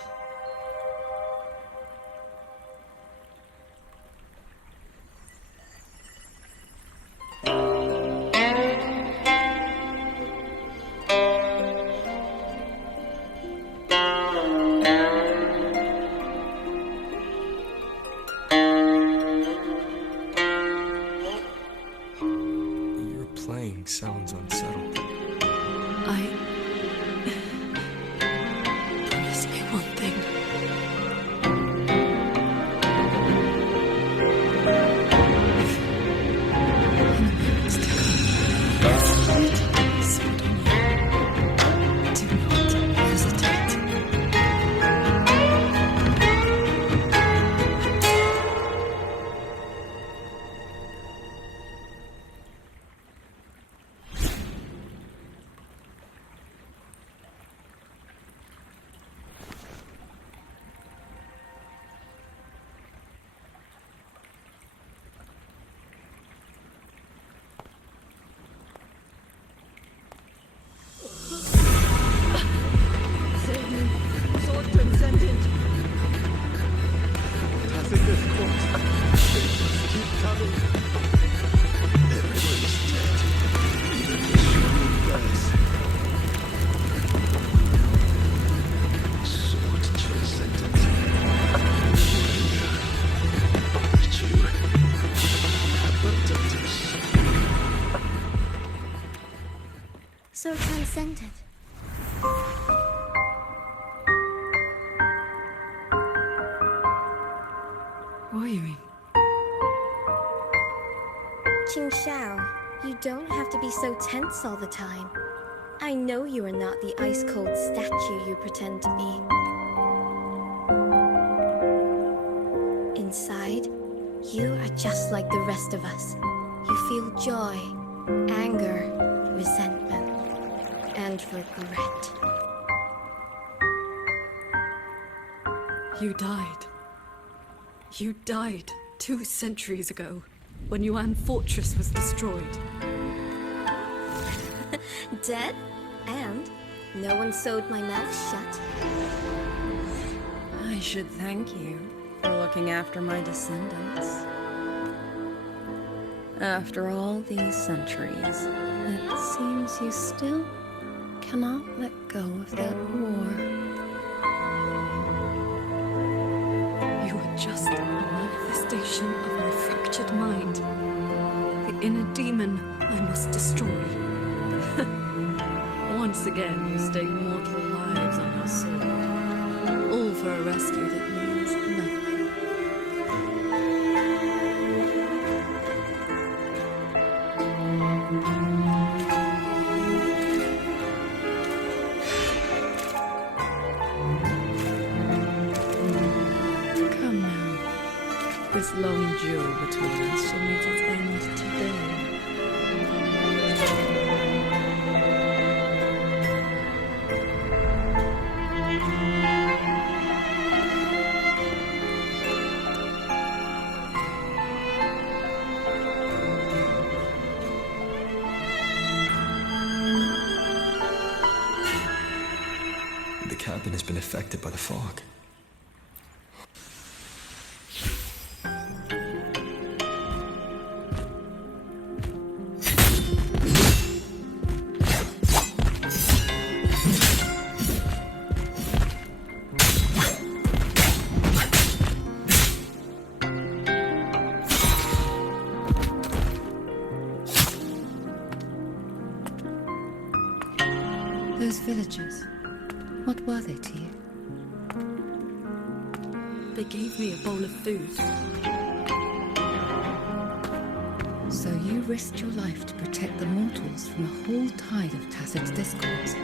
Keep coming. Everyone's dead. Even the guys. Sword transcendent. You have done this. So transcendent. Wuthering. Qing Xiao, you don't have to be so tense all the time. I know you are not the ice-cold statue you pretend to be. Inside, you are just like the rest of us. You feel joy, anger, resentment, and regret. You died. You died 2 centuries ago, when Yuan Fortress was destroyed. Dead? And no one sewed my mouth shut. I should thank you for looking after my descendants. After all these centuries, it seems you still cannot let go of that war. You were just a manifestation of my fractured mind. The inner demon I must destroy. Once again, you stake mortal lives on your sword. All for a rescue that means nothing. Come now. This long duel between us shall meet its end today. The cabin has been affected by the fog. Those villagers, what were they to you? They gave me a bowl of food. So you risked your life to protect the mortals from a whole tide of tacit discords.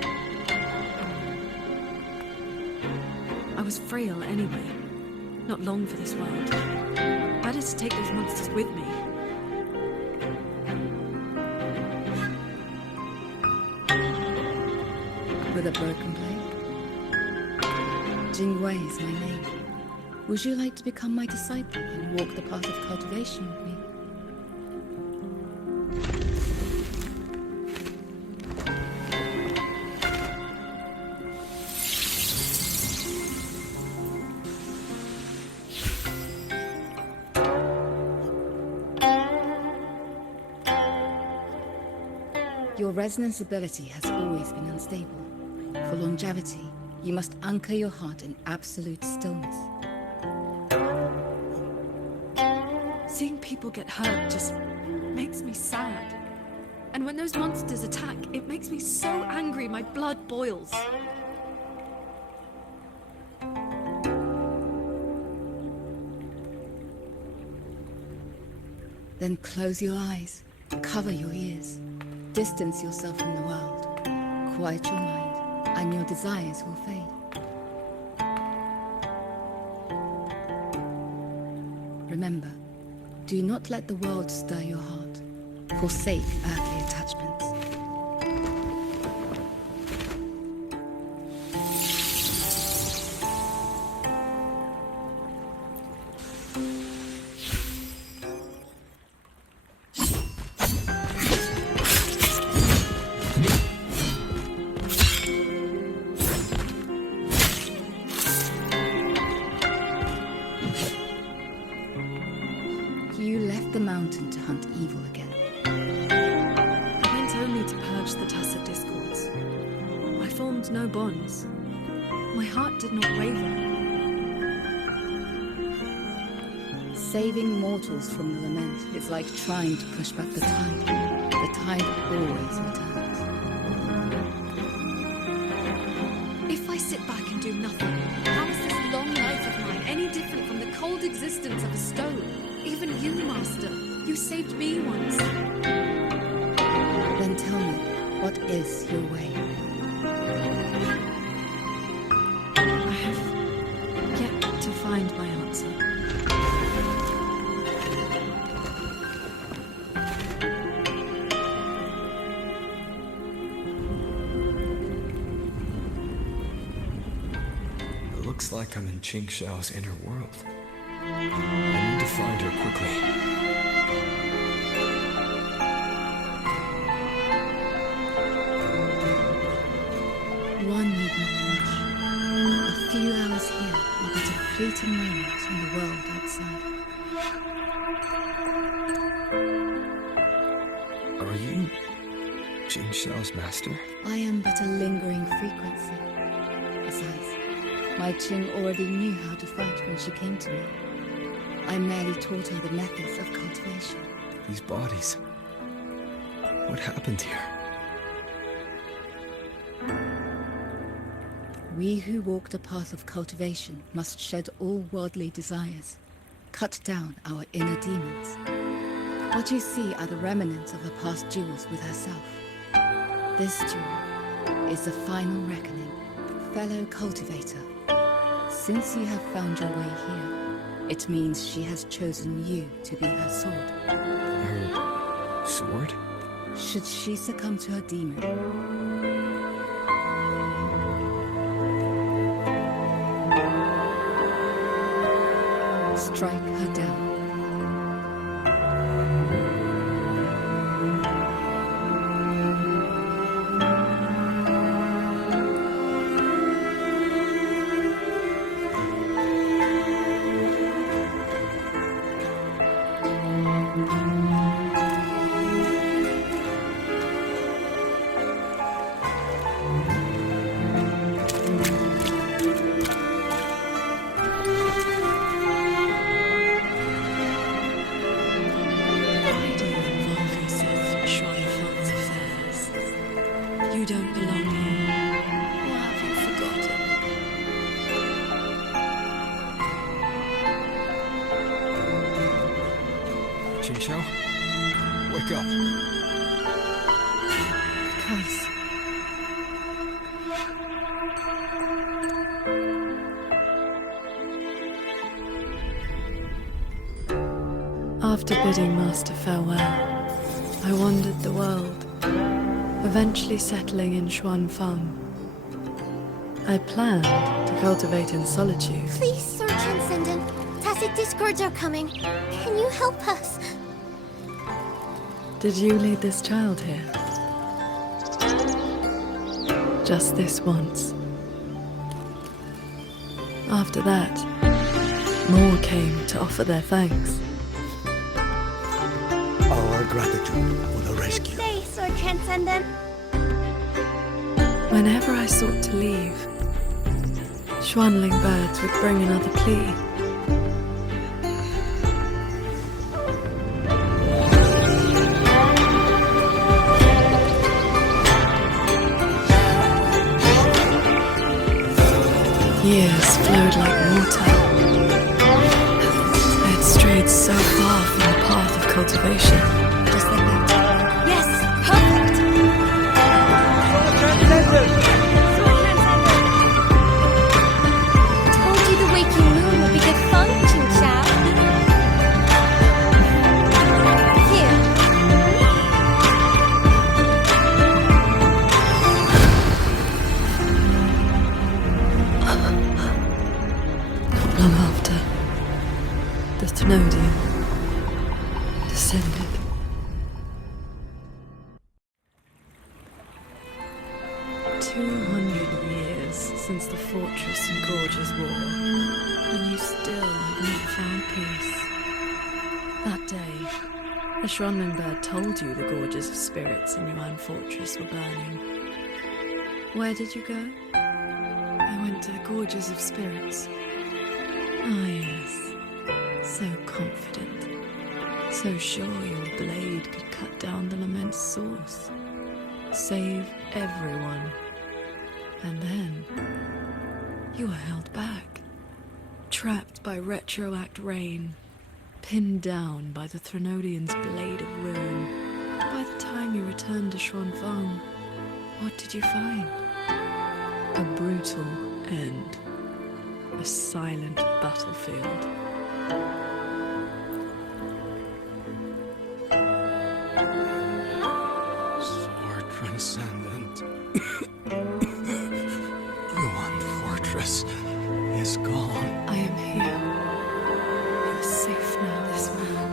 I was frail anyway. Not long for this world. Better to take those monsters with me. With a broken blade? Jingwei is my name. Would you like to become my disciple and walk the path of cultivation with me? Your resonance ability has always been unstable. For longevity, you must anchor your heart in absolute stillness. Seeing people get hurt just makes me sad. And when those monsters attack, it makes me so angry my blood boils. Then close your eyes, cover your ears, distance yourself from the world, quiet your mind, and your desires will fade. Remember, do not let the world stir your heart. Forsake earthly attachments. You left the mountain to hunt evil again. I went only to purge the tacit discords. I formed no bonds. My heart did not waver. Saving mortals from the lament is like trying to push back the tide. The tide always returns. If I sit back and do nothing, how is this long life of mine any different from the cold existence of a stone? Even you, Master, you saved me once. Then tell me, what is your way? I have yet to find my answer. It looks like I'm in Ching Xiao's inner world. I need to find her quickly. One need not rush. A few hours here are but a fleeting moment in the world outside. Are you Ching Xiao's master? I am but a lingering frequency. Besides, my Qing already knew how to fight when she came to me. I merely taught her the methods of cultivation. These bodies. What happened here? We who walk the path of cultivation must shed all worldly desires, cut down our inner demons. What you see are the remnants of her past duels with herself. This duel is the final reckoning. Fellow cultivator, since you have found your way here, it means she has chosen you to be her sword. Her sword? Should she succumb to her demon, strike her down. You don't belong here. Or have you forgotten? Ching Xiao? Wake up. Because After bidding Master farewell, I wandered the world, eventually settling in Xuanfang. I planned to cultivate in solitude. Please, Sir Transcendent. Tacit discords are coming. Can you help us? Did you lead this child here? Just this once. After that, more came to offer their thanks. Our gratitude for the rescue. Stay, Sir Transcendent. Whenever I sought to leave, Xuanling birds would bring another plea. Years flowed like water. I had strayed so far from the path of cultivation. Just like that. Yes, perfect. Told you the waking moon would be good fun, Ching Xiao. Here. Long after, the Thenodian descended. Since the fortress and gorges war, and you still have not found peace. The Schwanling bird told you the gorges of spirits in Yuan Fortress were burning. Where did you go? I went to the gorges of spirits. Ah, yes. So confident. So sure your blade could cut down the lament's source. Save everyone. And then you were held back. Trapped by retroact rain. Pinned down by the Threnodian's blade of ruin. By the time you returned to Xuanfang, what did you find? A brutal end. A silent battlefield. Sword transcendent. Yuan Fortress is gone. I am here. You are safe now, this man.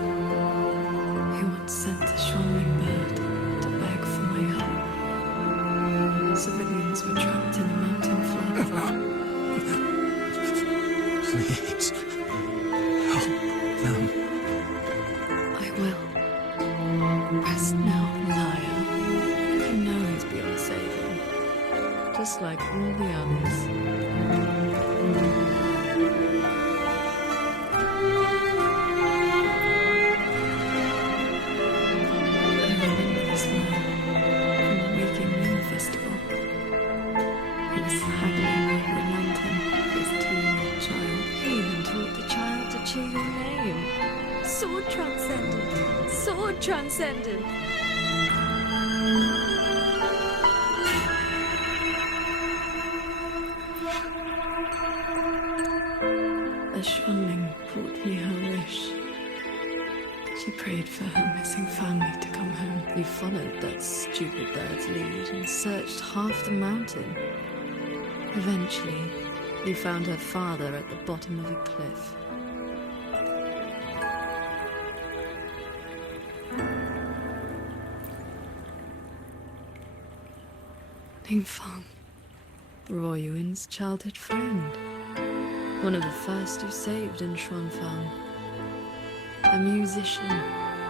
He once sent the Schwanling bird to beg for my help. Civilians were trapped in a mountain flood. Please, help them. I will. Rest now, liar. You know he's beyond saving. Just like all the others. Transcendent. The Schwanling brought me her wish. She prayed for her missing family to come home. You followed that stupid bird's lead and searched half the mountain. Eventually, you found her father at the bottom of a cliff. Ningfang. Royuin's childhood friend. One of the first you saved in Xuanfang. A musician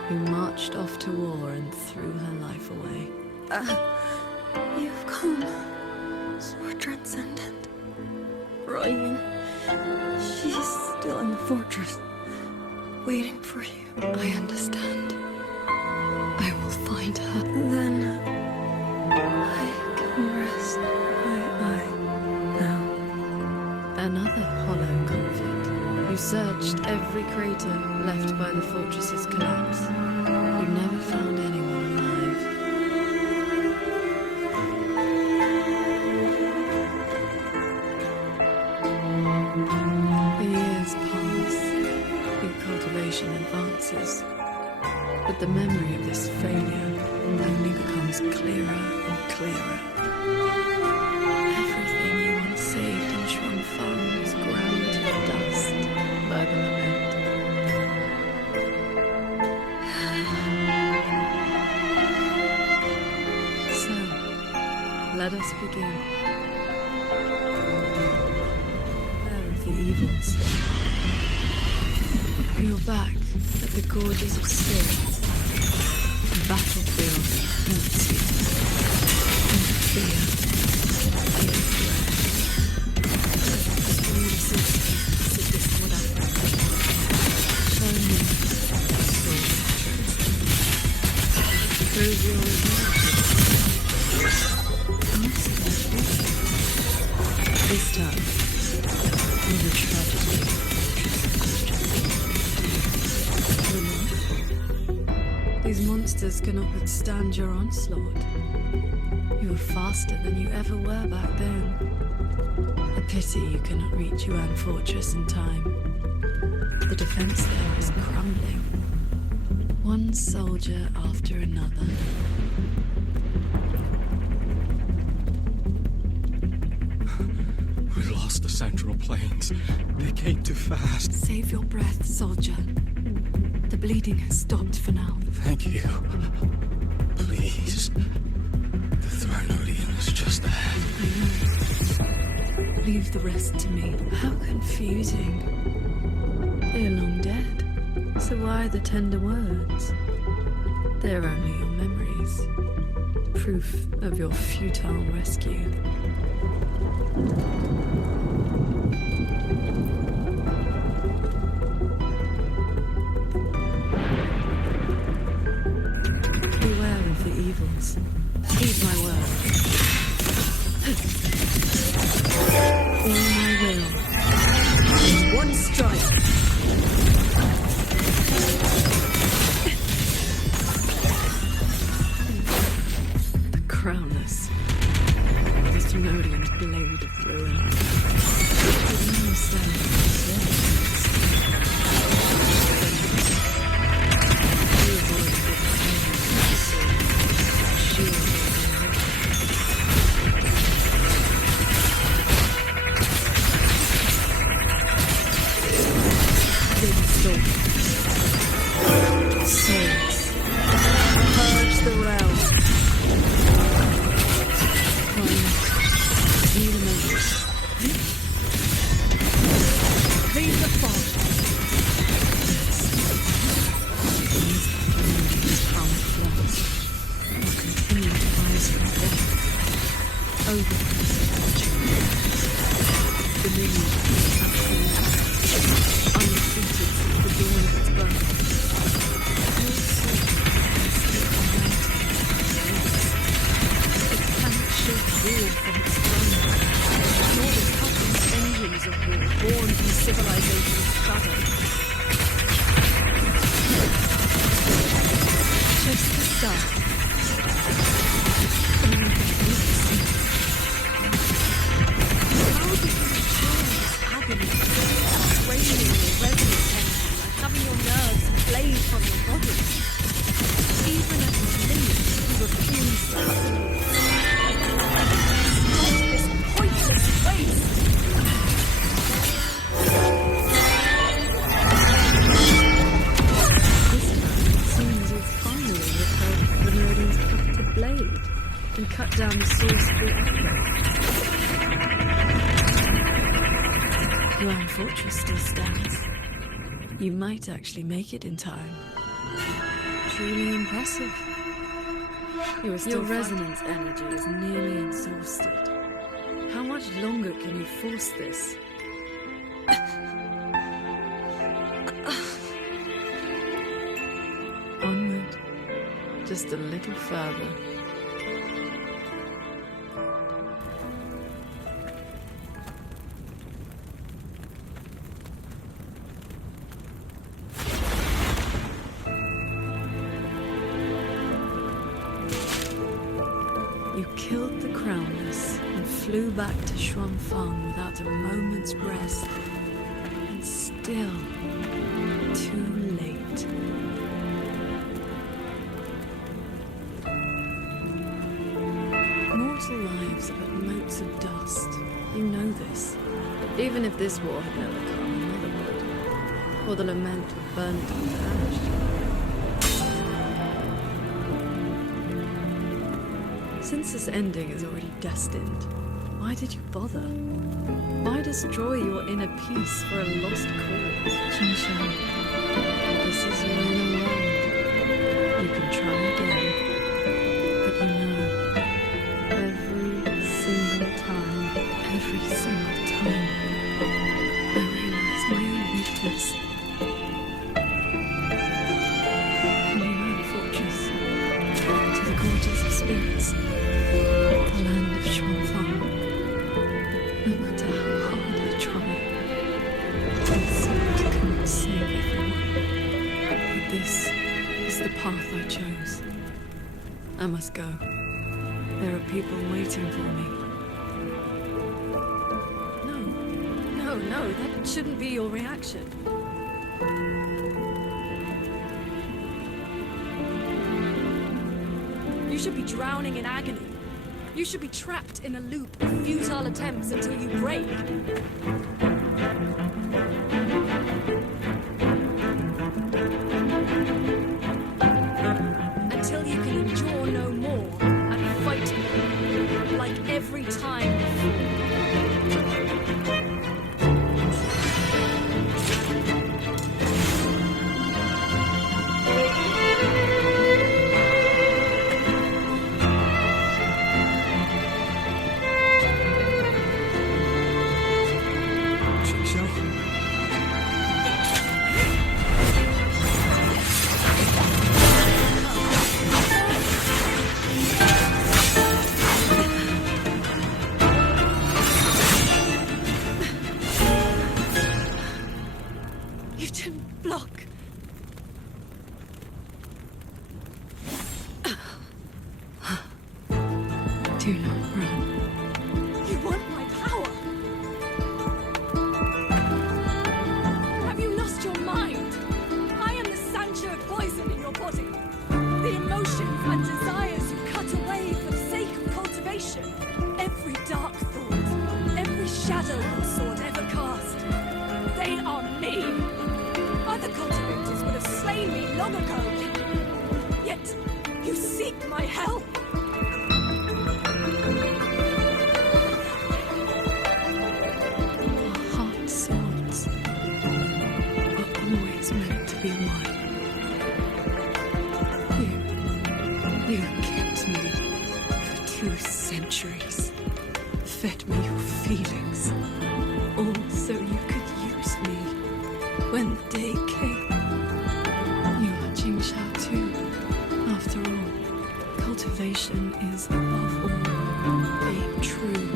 who marched off to war and threw her life away. You've come. Sword Transcendent. Royun. She's still in the fortress. Waiting for you. I understand. I will find her. Then I can rest my eye now. Another hollow comfort. You searched every crater left by the fortress's collapse. You never found anyone alive. The years pass. Your cultivation advances. But the memory of this failure only becomes clearer and clearer. Everything you once saved in Xuanfang was ground to dust by the lament. So, let us begin. Beware of the evils. You're back at the gorges of spirits. The battlefield haunts you. And fear. Fear dread. Through the system, sit this one up. Show me sword transcendent. Prove your this time, with a tragedy. These monsters cannot withstand your onslaught. You are faster than you ever were back then. A pity you cannot reach Yuan Fortress in time. The defense there is crumbling. One soldier after another. We lost the Central Plains. They came too fast. Save your breath, soldier. The bleeding has stopped for now. Thank you. Please. The Threnodian is just ahead. I know. Leave the rest to me. How confusing. They're long dead. So why the tender words? They're only your memories. Proof of your futile rescue. Beware of the evils. Heed my word. All my will. One strike. The crownless. The Thenodian's blade of ruin. Did no stand Souls. Purge the realm. Need a moment. Leave the fog. These power flaws will continue to rise from death. Over dominion undefeated since the dawn of its birth. War from its throne, nor the cutting engines of war born from civilization's shadow. Just the start. How did you endure this agony, raining your resonant energy, like having your nerves flayed from your body? Even at his limits, he refused to listen. This pointless waste! This time, it seems you've finally repaired the Thenodian's crafted blade and cut down the source of the outbreak. Grand Fortress still stands. You might actually make it in time. Truly impressive. Your resonance energy is nearly exhausted. How much longer can you force this? Onward. Just a little further. You killed the crownless and flew back to Xuanfang without a moment's rest. And still, too late. Mortal lives are but motes of dust. You know this. Even if this war had never come, another would. Or the lament would burn it to ash. Since this ending is already destined, why did you bother? Why destroy your inner peace for a lost cause? Jinshan, this is your inner world. You can try again. But you know, every single time, I realize my own weakness. From the Grand Fortress to the Quarters of Spirits, the land of Xuanfang. No matter how hard I try, I simply cannot save everyone. But this is the path I chose. I must go. There are people waiting for me. No, that shouldn't be your reaction. You should be drowning in agony. You should be trapped in a loop of futile attempts until you break. Until you can endure no more and fight like every time before. block. Do not run. You want my power? Have you lost your mind? I am the sanctuary poison in your body. The emotions and desires you cut away for the sake of cultivation. Every dark thought, every shadow your sword ever cast. They are me. Other cultivators would have slain me long ago. Yet, you seek my help. Hot swords are always meant to be won. You kept me for 2 centuries, fed me your feelings, all so you could use me when the day came. You are Jingxiao too, after all. Cultivation is above all being true.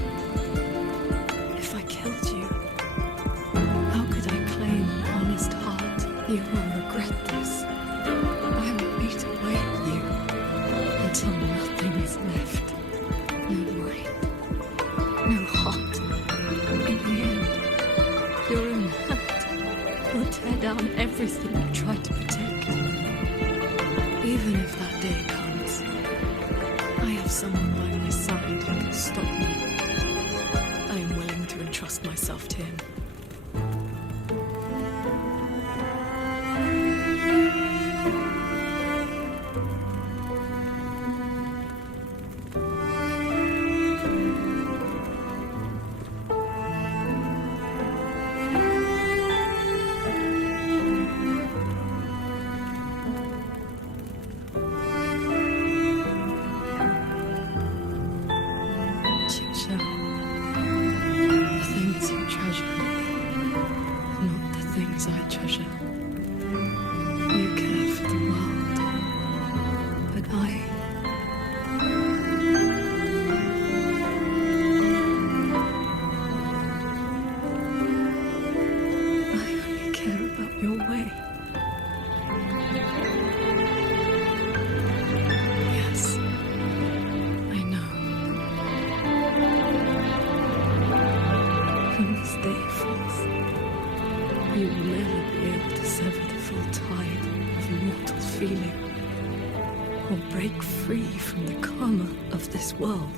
If I killed you, how could I claim honest heart? You will regret this. I will eat away at you until nothing is left. No mind, no heart. In the end, your own hand will tear down everything you tried to protect. Even if that day comes, I have someone by my side who can stop me. I am willing to entrust myself to him. The things you treasure, not the things I treasure. You care for the world, but I only care about your way. Yes, I know. When this day falls, you will never be able to sever the full tide of mortal feeling, or break free from the karma of this world.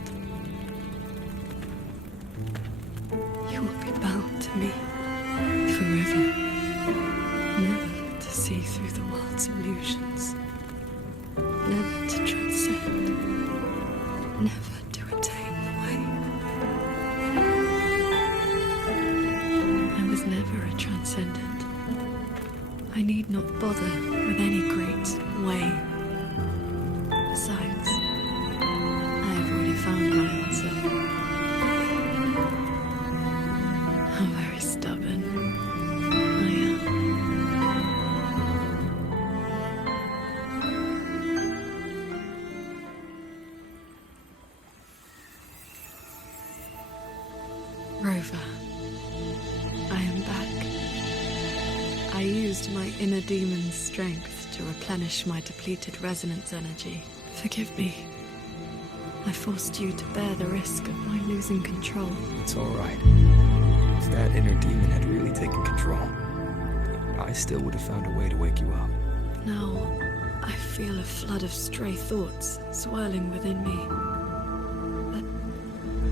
You will be bound to me forever, never to see through the world's illusions, never to transcend, never to attain the way. I was never a transcendent. I need not bother with any great way. Besides, I have already found my answer. How very stubborn I am. Rover, I am back. I used my inner demon's strength to replenish my depleted resonance energy. Forgive me. I forced you to bear the risk of my losing control. It's all right. If that inner demon had really taken control, I still would have found a way to wake you up. Now, I feel a flood of stray thoughts swirling within me. But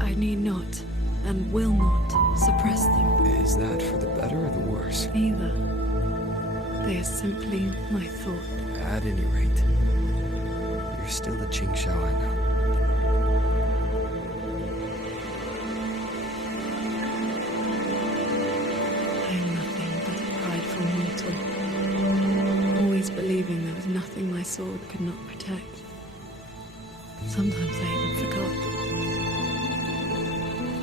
I need not, and will not, suppress them. Is that for the better or the worse? Neither. They are simply my thought. At any rate, you're still the Jingxiao I know. I am nothing but a prideful mortal, always believing there was nothing my sword could not protect. Sometimes I even forgot.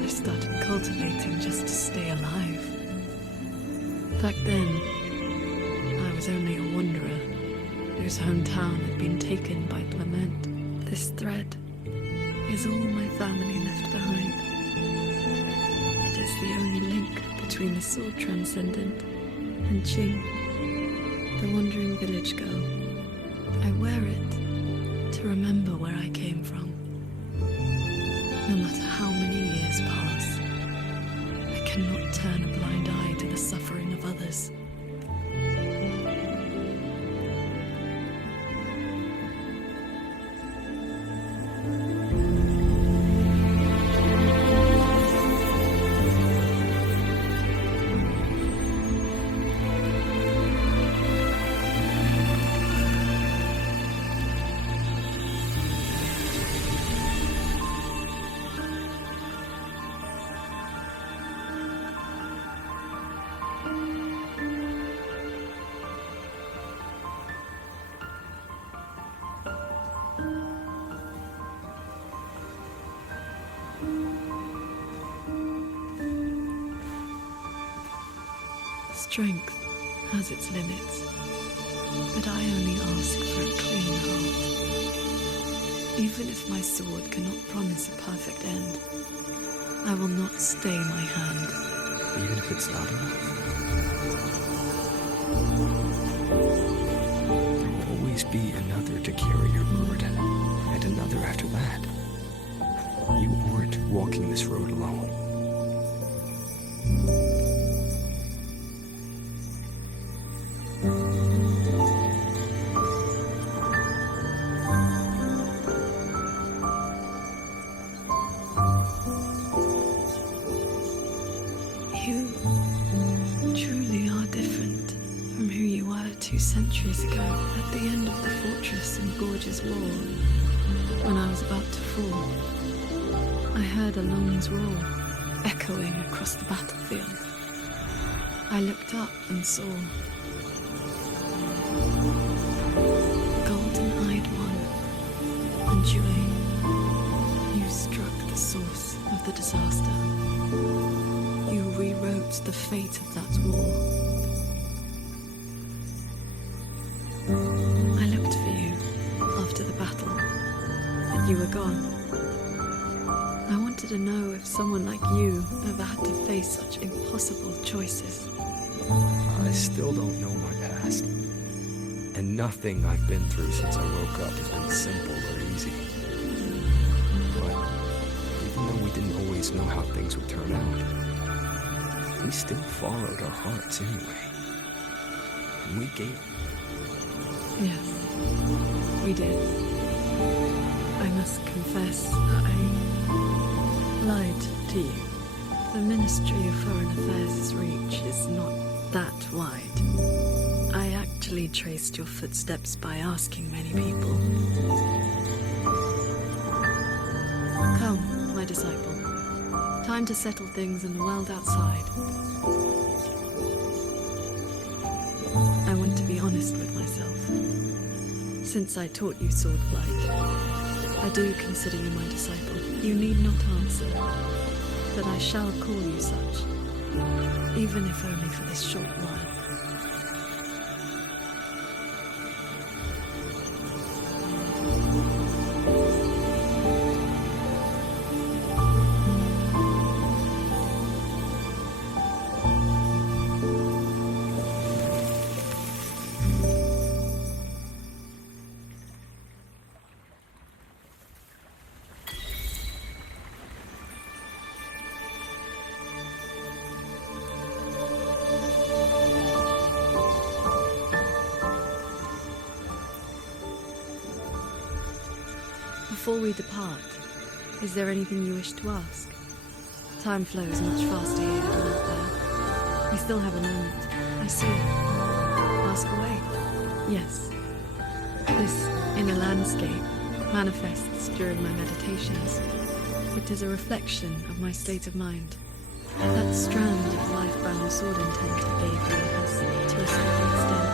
I started cultivating just to stay alive. Back then, I was only a wanderer whose hometown had been taken by Clement. This thread is all my family left behind. It is the only link between the sword transcendent and Qing. the wandering village girl. I wear it to remember where I came from. No matter how many years pass, I cannot turn a blind eye to the suffering of others. Strength has its limits, but I only ask for a clean heart. Even if my sword cannot promise a perfect end, I will not stay my hand. Even if it's not enough? There will always be another to carry your word, and another after that. You aren't walking this road alone. You truly are different from who you were 2 centuries ago at the end of the fortress in Gorge's War. When I was about to fall, I heard Alon's roar echoing across the battlefield. I looked up and saw golden-eyed one, and Jue, you struck the source of the disaster. You rewrote the fate of that war. I looked for you after the battle, but you were gone. I wanted to know if someone like you ever had to face such impossible choices. I still don't know my past. And nothing I've been through since I woke up has been simple or easy. But even though we didn't always know how things would turn out, we still followed our hearts anyway. And we gave. Yes, we did. I must confess, I lied to you. The Ministry of Foreign Affairs' reach is not that wide. I actually traced your footsteps by asking many people. Come, my disciple. Time to settle things in the world outside. I want to be honest with myself. Since I taught you sword flight, I do consider you my disciple. You need not answer, but I shall call you such, even if only for this short while. Before we depart, is there anything you wish to ask? Time flows much faster here than out there. We still have a moment. I see. Ask away. Yes. This inner landscape manifests during my meditations. It is a reflection of my state of mind. That strand of life-bound sword intent I gave you has, to a certain extent,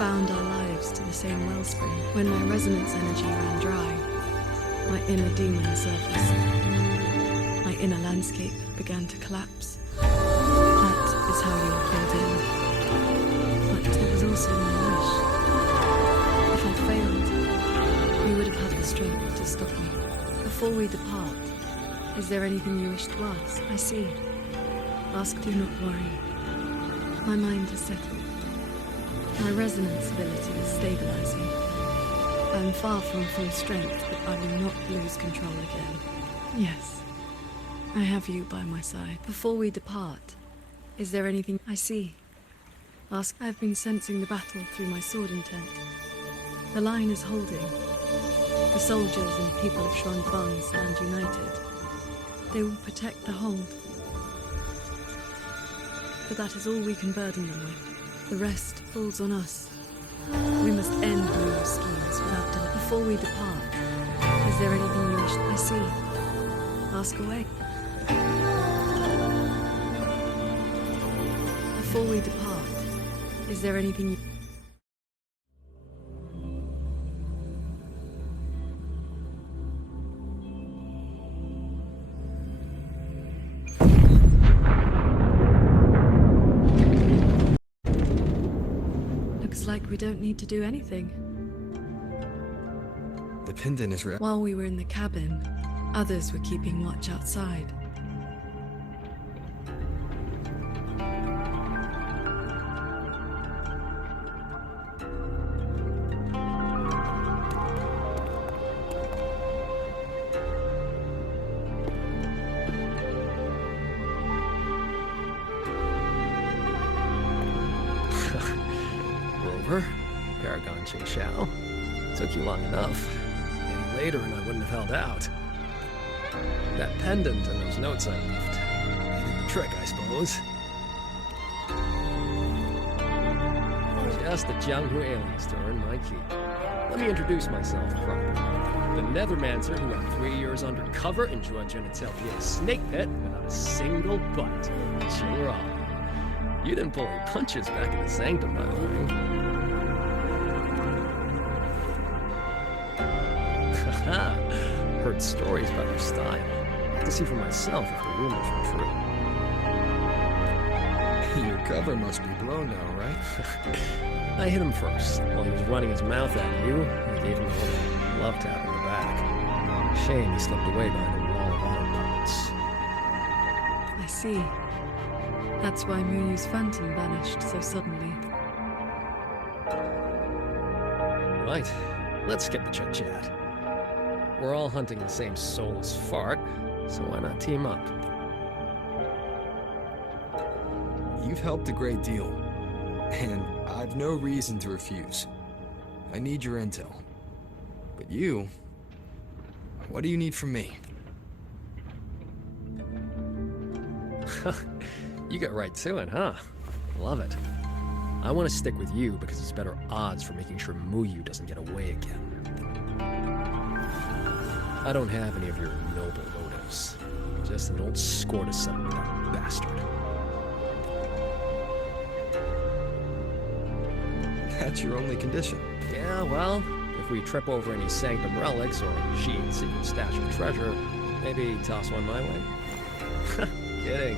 bound our lives to the same wellspring. When my resonance energy ran dry, my inner demon surfaced. My inner landscape began to collapse. That is how you were filled in. But it was also my wish. If I failed, you would have had the strength to stop me. Before we depart, is there anything you wish to ask? I see. Ask, do not worry. My mind is settled. My resonance ability is stabilizing. I'm far from full strength, but I will not lose control again. Yes, I have you by my side. Before we depart, is there anything I see? Ask. I've been sensing the battle through my sword intent. The line is holding. The soldiers and people of Xuanfeng stand united. They will protect the hold. But that is all we can burden them with. The rest falls on us. We must end Mu's schemes without delay. Before we depart, is there anything you wish I see? Ask away. Before we depart, is there anything you... Looks like we don't need to do anything. The pendant is real. While we were in the cabin, others were keeping watch outside. Paragon Xiao. Took you long enough. Any later and I wouldn't have held out. That pendant and those notes I left. They did the trick, I suppose. Just the Jianghu aliens to earn my keep. Let me introduce myself properly. The Nethermancer who had 3 years undercover in Zhuojian Atelier's snake pit without a single bite. Qingrong. You didn't pull any punches back in the sanctum, by the way. Heard stories about your style. Have to see for myself if the rumors are true. Your cover must be blown now, right? I hit him first. While he was running his mouth at you, I gave him a little love tap in the back. Shame he slipped away behind a wall of arm puppets. I see. That's why Muyu's phantom vanished so suddenly. Right. Let's skip the chit-chat. We're all hunting the same soulless fart, so why not team up? You've helped a great deal, and I've no reason to refuse. I need your intel. But you... what do you need from me? You get right to it, huh? Love it. I want to stick with you because it's better odds for making sure Muyu doesn't get away again. I don't have any of your noble motives. Just an old score to settle with that bastard. That's your only condition? Yeah, well, if we trip over any sanctum relics or Xi'an's secret stash of treasure, maybe toss one my way? Kidding.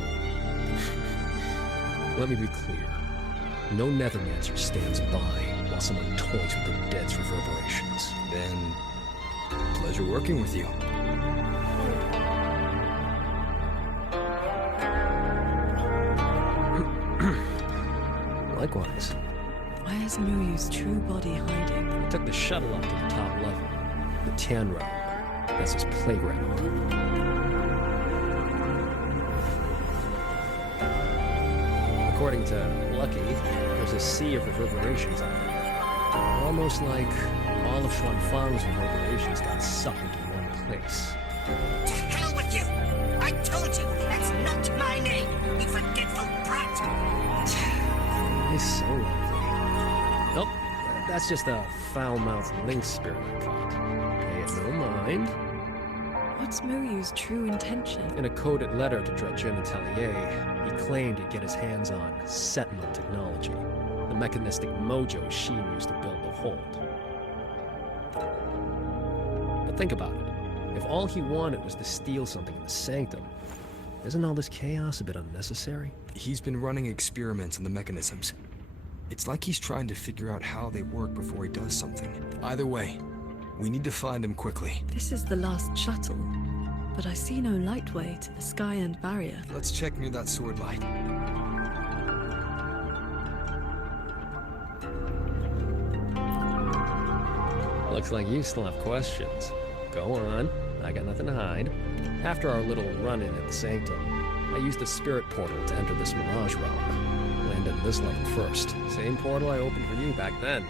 Let me be clear. No Nethermancer stands by while someone toys with the dead's reverberations. Then... pleasure working with you. Likewise. Where is Muyu's true body hiding? We took the shuttle up to the top level. The Tian Realm. That's his playground. According to Lucky, there's a sea of reverberations out there. Almost like all of Xuanfang's reverberations got sucked into one place. To hell with you! I told you, that's not my name, you forgetful brat! He's so lovely. Nope, that's just a foul-mouthed lynx spirit I caught. Pay it no mind. What's Muyu's true intention? In a coded letter to Zhuojian Atelier, he claimed he'd get his hands on Sentinel technology, the mechanistic mojo Xin used to build the hold. But think about it. If all he wanted was to steal something in the sanctum, isn't all this chaos a bit unnecessary? He's been running experiments on the mechanisms. It's like he's trying to figure out how they work before he does something. Either way, we need to find him quickly. This is the last shuttle, but I see no lightway to the sky end barrier. Let's check near that sword light. Looks like you still have questions. Go on, I got nothing to hide. After our little run-in at the Sanctum, I used a spirit portal to enter this Mirage realm. Landed in this level first. Same portal I opened for you back then.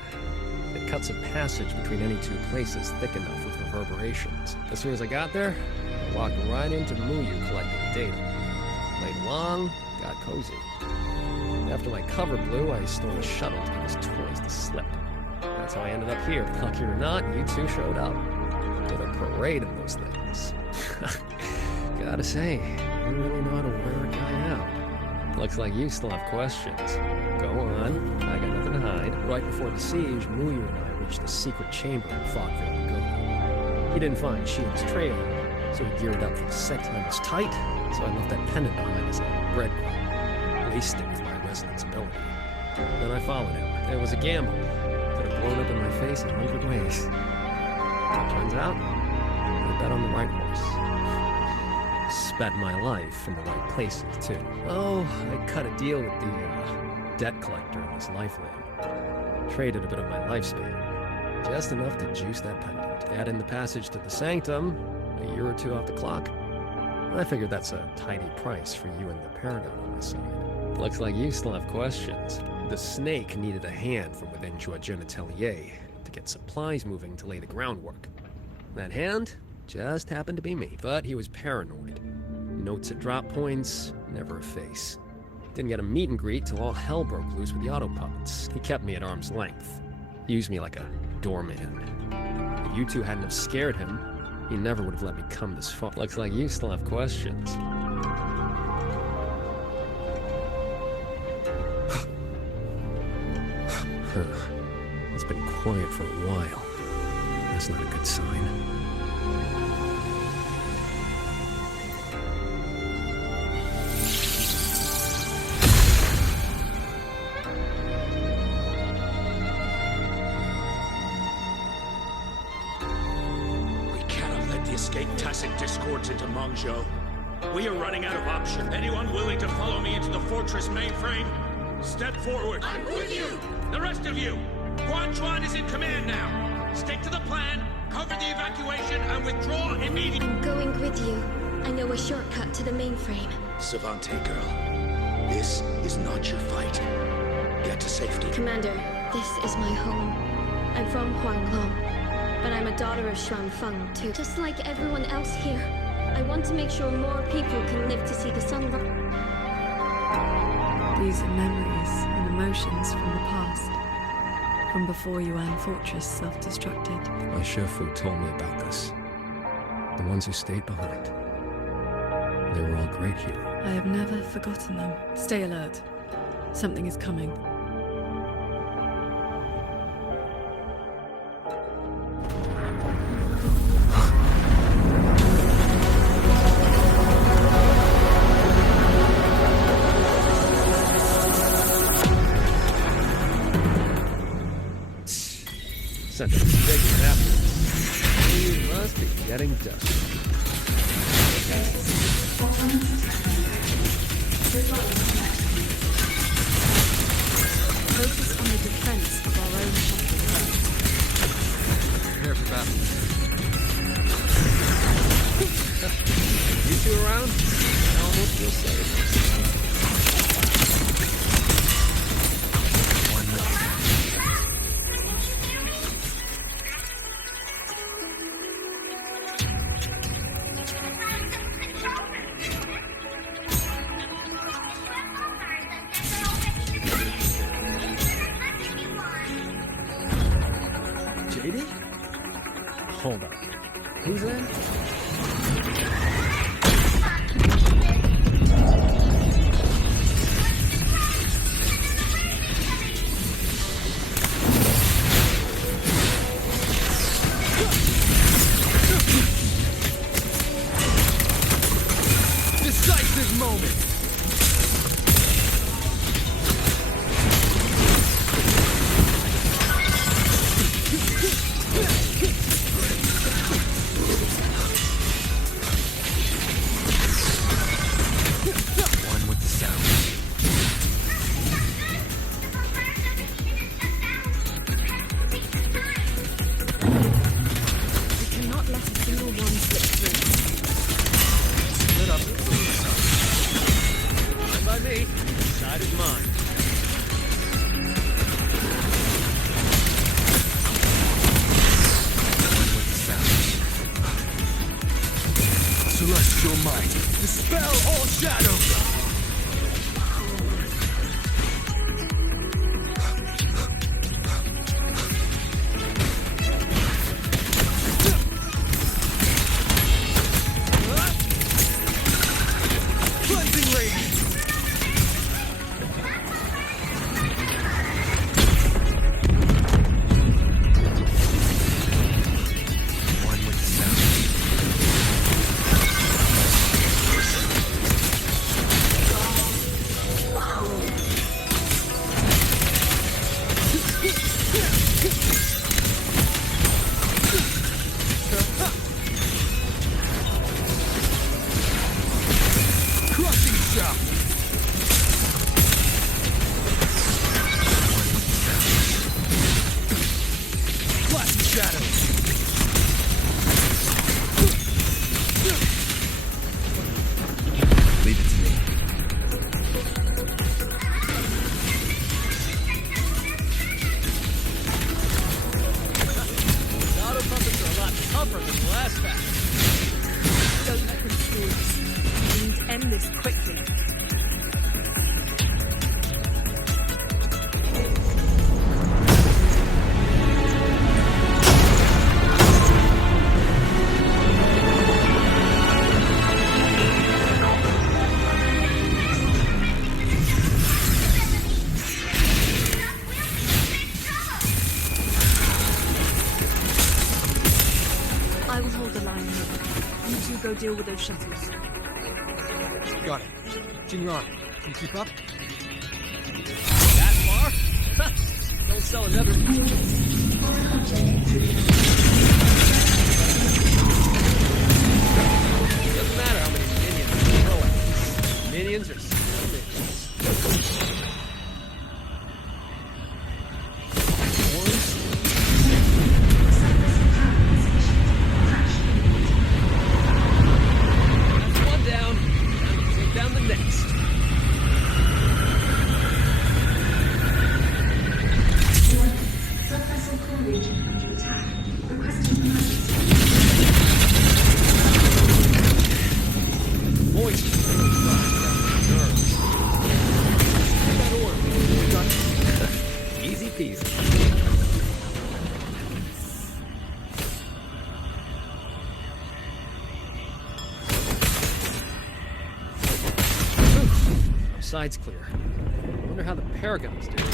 It cuts a passage between any two places thick enough with reverberations. As soon as I got there, I walked right into Muyu collecting data. Played long, got cozy. After my cover blew, I stole a shuttle to give us toys to slip. That's how I ended up here. Lucky or not, you two showed up. With a parade of those things. Gotta say, you really know how to wear a guy out. Looks like you still have questions. Go on, I got nothing to hide. Right before the siege, Muyu and I reached the secret chamber in Fogville Pagoda. He didn't find Sheen's trail, so he geared up for the set. Time was tight, so I left that pendant behind as a breadcrumb. Laced it with my resonance ability. Then I followed him. It was a gamble. Could have blown up in my face 100 ways. Turns out, I bet on the right horse. Spent my life in the right places, too. Oh, I cut a deal with the debt collector in this lifeline. Traded a bit of my lifespan. Just enough to juice that pendant. Add in the passage to the Sanctum, a year or two off the clock. I figured that's a tidy price for you and the Paragon on my side. Looks like you still have questions. The snake needed a hand from within Joachim Atelier to get supplies moving to lay the groundwork. That hand just happened to be me, but he was paranoid. Notes at drop points, never a face. Didn't get a meet and greet till all hell broke loose with the auto puppets. He kept me at arm's length. Used me like a doorman. If you two hadn't have scared him, he never would have let me come this far. Looks like you still have questions. It's been quiet for a while. That's not a good sign. We cannot let the escaped Tacit discords into Mongzhou. We are running out of options. Anyone willing to follow me into the fortress mainframe? Step forward. I'm with you! The rest of you! Quan Chuan is in command now. Stick to the plan, cover the evacuation, and withdraw immediately. I'm going with you. I know a shortcut to the mainframe. Savante girl, this is not your fight. Get to safety. Commander, this is my home. I'm from Huanglong, but I'm a daughter of Xuanfeng too. Just like everyone else here, I want to make sure more people can live to see the sunrise. These are memories and emotions from the past. From before Yuan Fortress self-destructed. My Shofu told me about this. The ones who stayed behind. They were all great here. I have never forgotten them. Stay alert. Something is coming. Sent a big after. You must be getting dusty. Focus on the defense of our own shuttle first. Prepare for battle. You two around? I almost feel safe. JD? Hold on. Who's that? Decisive moment! I will hold the line here. You two go deal with those shuttles. Got it. Jinran, can you keep up? That far? Don't sell another. Doesn't matter how many minions you throw at me. Minions are still minions. That's one down. Time to take down the next. Subvessel core region under attack. Requesting emergency. Voice is really grinding down my nerves. Take that orb. Easy peasy. Our side's clear. Wonder how the Paragon's doing.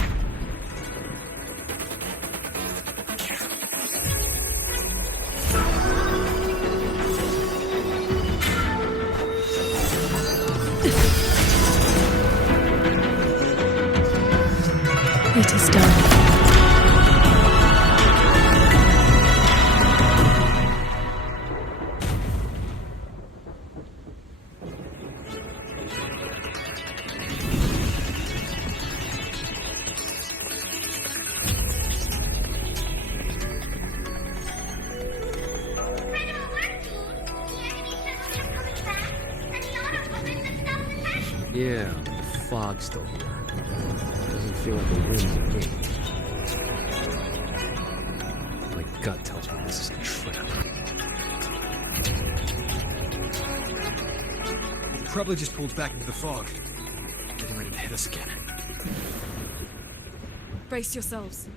It is done. Yeah, the fog's still here. Doesn't feel like a wind to me. My gut tells me this is a trap. He probably just pulled back into the fog. Getting ready to hit us again. Brace yourselves.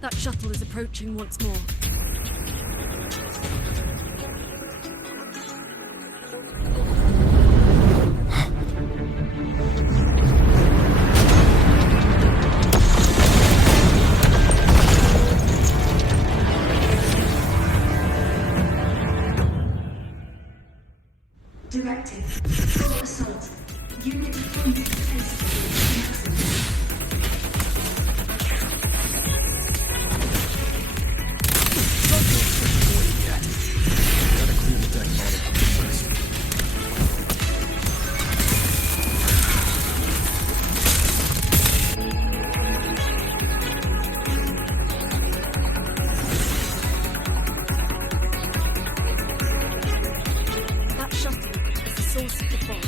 That shuttle is approaching once more. Directive. Full assault. Unit deployment Gotta clear the deck all up first. That shuttle is the source of the fog.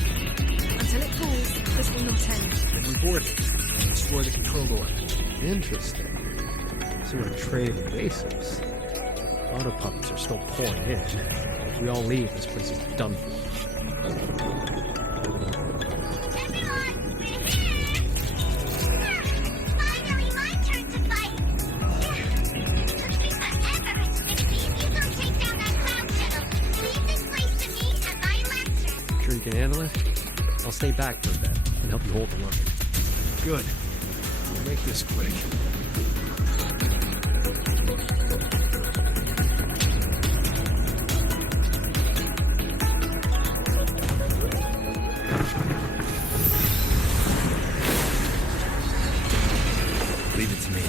Until it falls, this will not end. Then we board it. Destroy the control orb. Interesting. So we're trading bases. Auto puppets are still pouring in. If we all leave, this place is done for. can handle it? I'll stay back for a bit and help you hold the line. Good. We'll make this quick. Leave it to me.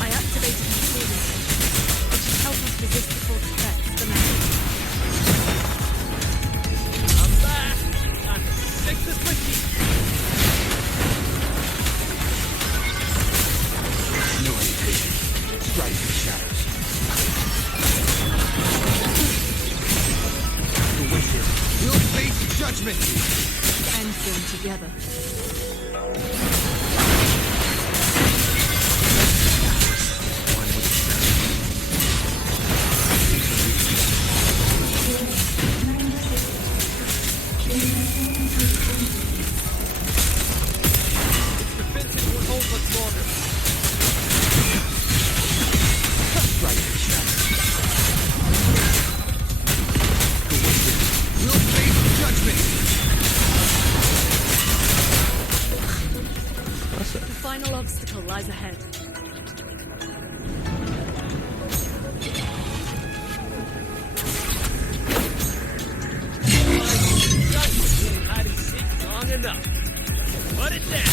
I activated the series. It should help us resist the full effects for now. I'm back! Time to stick this with you! No hesitation. Strike the shadows. The winter will face judgment! End them together. The final obstacle lies ahead. Hide and seek long enough. Put it down!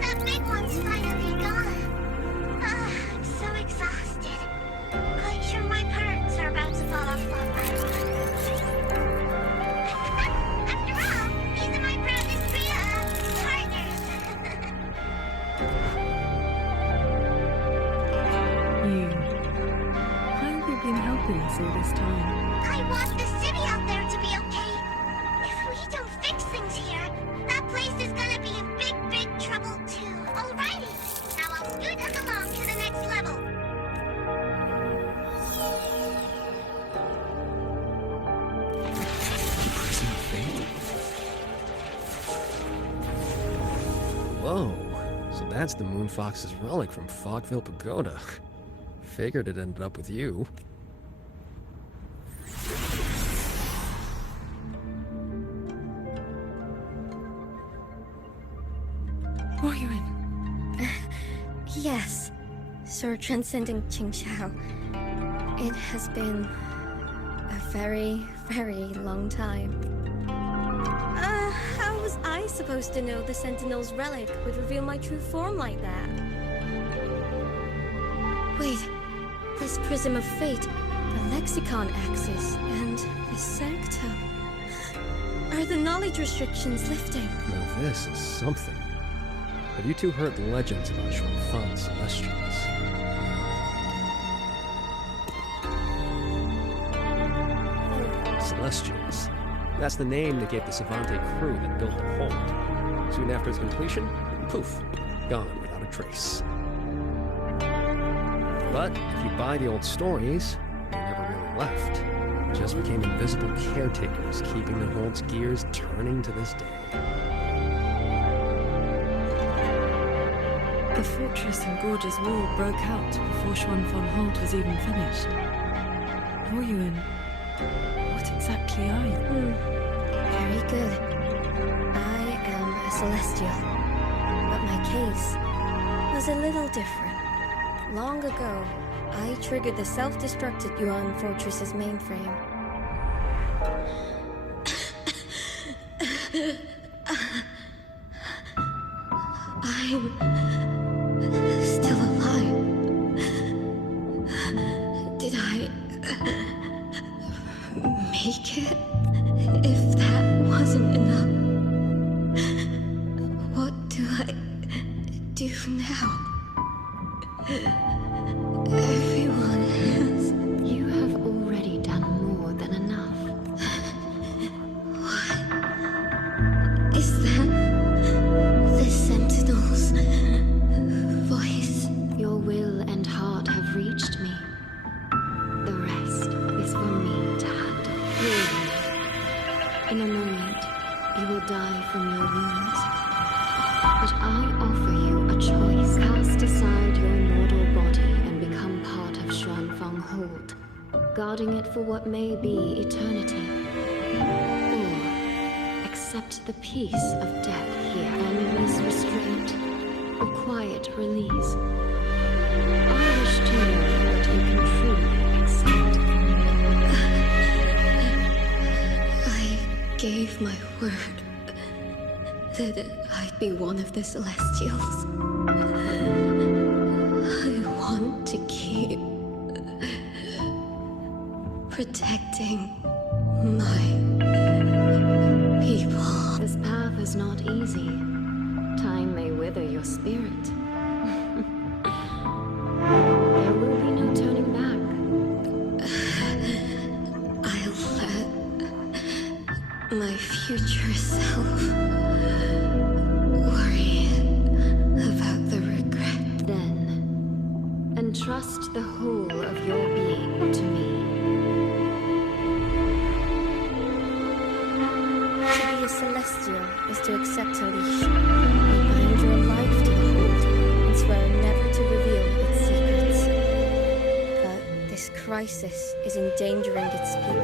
That big one's finally gone. I'm so exhausted. Quite sure my parts are about to fall off my back. After all, these are my proudest partners. You. How have you been helping us all this time? I want the city out there to be okay. If we don't fix things here, that place is gonna be in big, big trouble too. Alrighty, now I'll scoot us along to the next level. Prison of fate? Whoa. So that's the Moonfox's relic from Fogville Pagoda. Figured it ended up with you. Wuthering. Yes, Sir Transcending Qingqiao. It has been a very, very long time. How was I supposed to know the Sentinel's relic would reveal my true form like that? Wait, this Prism of Fate, the Lexicon Axis, and the Sanctum. Are the knowledge restrictions lifting? Now this is something. Have you two heard legends about Xuanfang Celestials? Celestials. That's the name they gave the Savante crew that built the hold. Soon after its completion, poof, gone without a trace. But if you buy the old stories, they never really left. Just became invisible caretakers, keeping the hold's gears turning to this day. The fortress and gorgeous wall broke out before Xuanfang Hold was even finished. Wuthering, what exactly are you? Very good. I am a Celestial. But my case was a little different. Long ago, I triggered the self-destructed Yuan Fortress's mainframe. I'm still alive. Did I make it? If that wasn't enough, In a moment, you will die from your wounds. But I offer you a choice. Cast aside your mortal body and become part of Xuanfang Hold, guarding it for what may be eternity. Or accept the peace of death here, endless restraint, or quiet release. I wish to know what you can truly accept. I gave my word that I'd be one of the Celestials. I want to keep protecting my people. This path is not easy. Time may wither your spirit. There will be no turning back. I'll let my future self worry about the regret. Then, entrust the whole of your being to me. To be a Celestial is to accept a leash. You bind your life to the hold and swear never to reveal its secrets. But this crisis is endangering its people.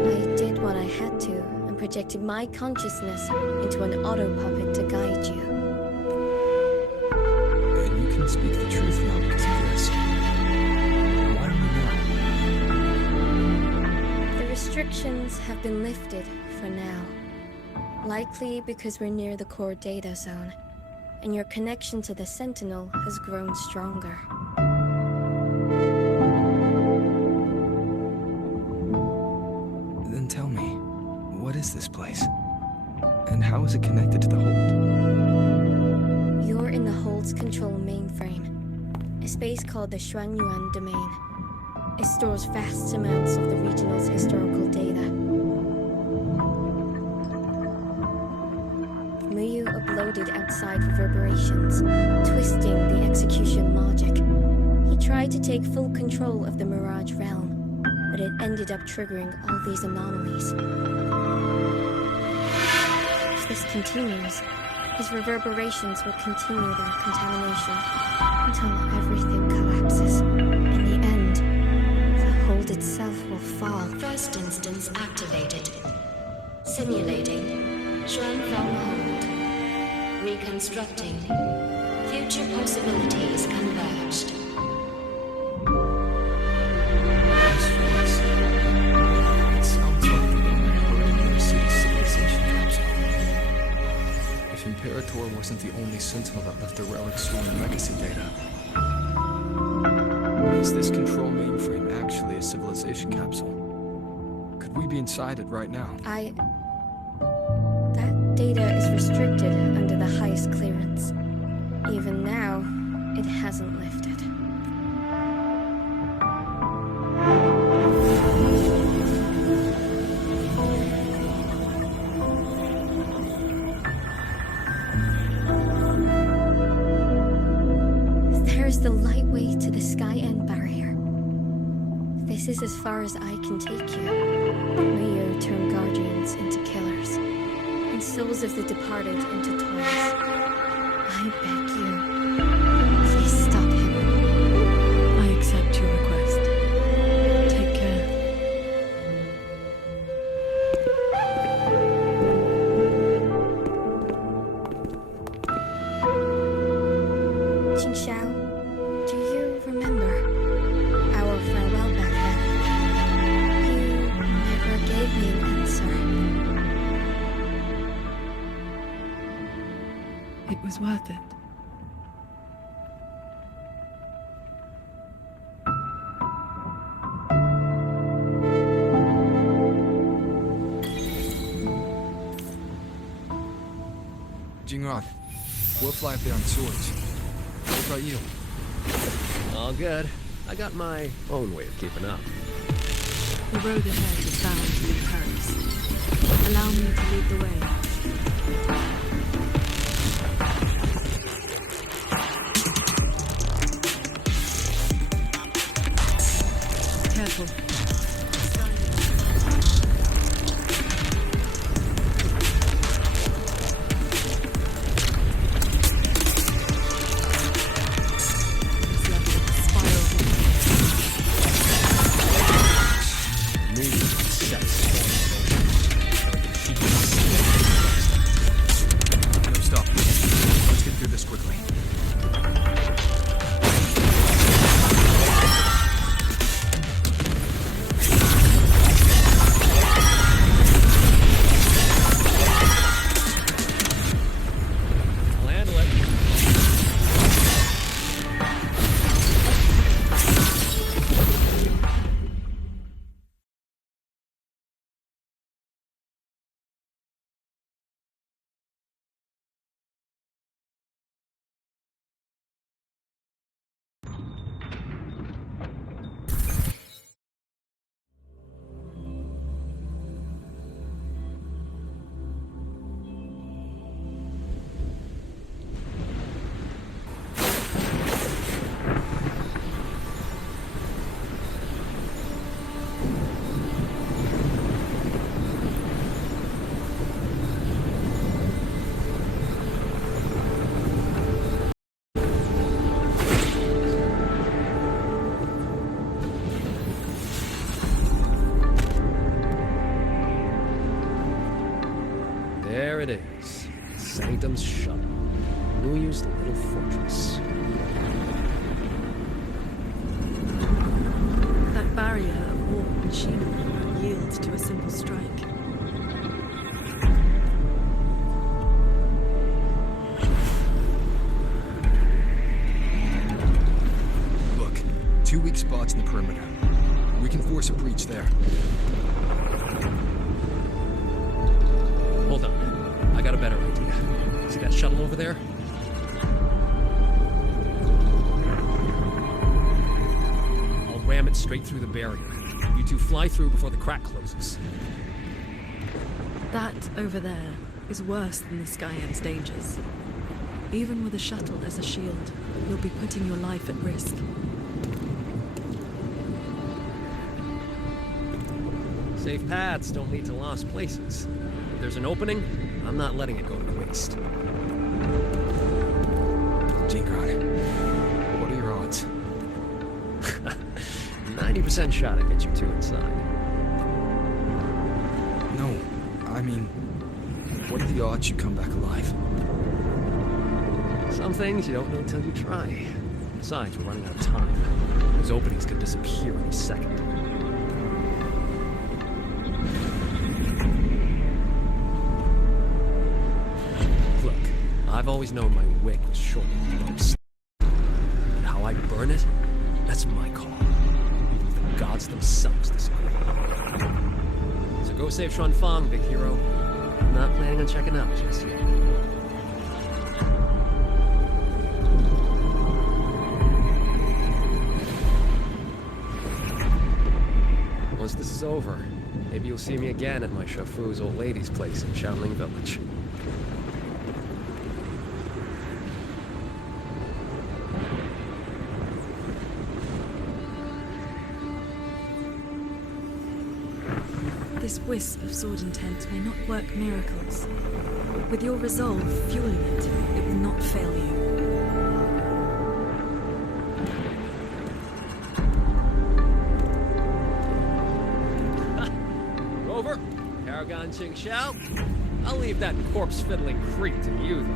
I did what I had to and projected my consciousness into an auto-puppet to guide you. And you can speak the truth now because of this. Why me now? The restrictions have been lifted for now. Likely because we're near the core data zone, and your connection to the Sentinel has grown stronger. Then tell me, what is this place? And how is it connected to the hold? You're in the Hold's control mainframe, a space called the Xuanyuan domain. It stores vast amounts of the regional's historical data. Muyu uploaded outside reverberations, twisting the execution logic. He tried to take full control of the Mirage realm, but it ended up triggering all these anomalies. If this continues, his reverberations will continue their contamination until everything collapses. In the end, the hold itself will fall. First instance activated. Simulating. Xuanfang Hold. Reconstructing. Future possibilities converged. It sounds like the one I heard in your city's civilization capsule. If Imperator wasn't the only Sentinel that left the relic storing legacy data, is this control mainframe actually a civilization capsule? Could we be inside it right now? That data is restricted under the highest clearance. Even now, it hasn't lifted. There's the lightway to the Sky End barrier. This is as far as I can take you. May you turn guardians into killers, and souls of the departed into toys. I beg you, please stop him. I accept your request. Take care. Qingxiao, do you remember our farewell back then? You never gave me an answer. It was worth it. Jingrod, we'll fly up there on swords. What about you? All good. I got my own way of keeping up. The road ahead is bound to be Paris. Allow me to lead the way. Careful. there it is. Sanctum's shuttle. Nuyu's little fortress. That barrier of warp machinery yields to a simple strike. Look, 2 weak spots in the perimeter. We can force a breach there. Hold on. I got a better idea. See that shuttle over there? I'll ram it straight through the barrier. You two fly through before the crack closes. That over there is worse than the Skyend's dangers. Even with a shuttle as a shield, you'll be putting your life at risk. Safe paths don't lead to lost places. If there's an opening, I'm not letting it go to waste. Jingrod, what are your odds? 90% shot to get you two inside. No, I mean, what are the odds you come back alive? Some things you don't know till you try. Besides, we're running out of time. Those openings could disappear any second. Look, I've always known my wick was short of most. And how I burn it, that's my call. Even if the gods themselves disagree. So go save Xuan Fang, big hero. I'm not planning on checking out just yet. Once this is over, maybe you'll see me again at my Shafu's old lady's place in Shaolin Village. This wisp of sword intent may not work miracles. With your resolve fueling it, it will not fail you. Rover, Paragon Ching Xiao, I'll leave that corpse-fiddling creep to you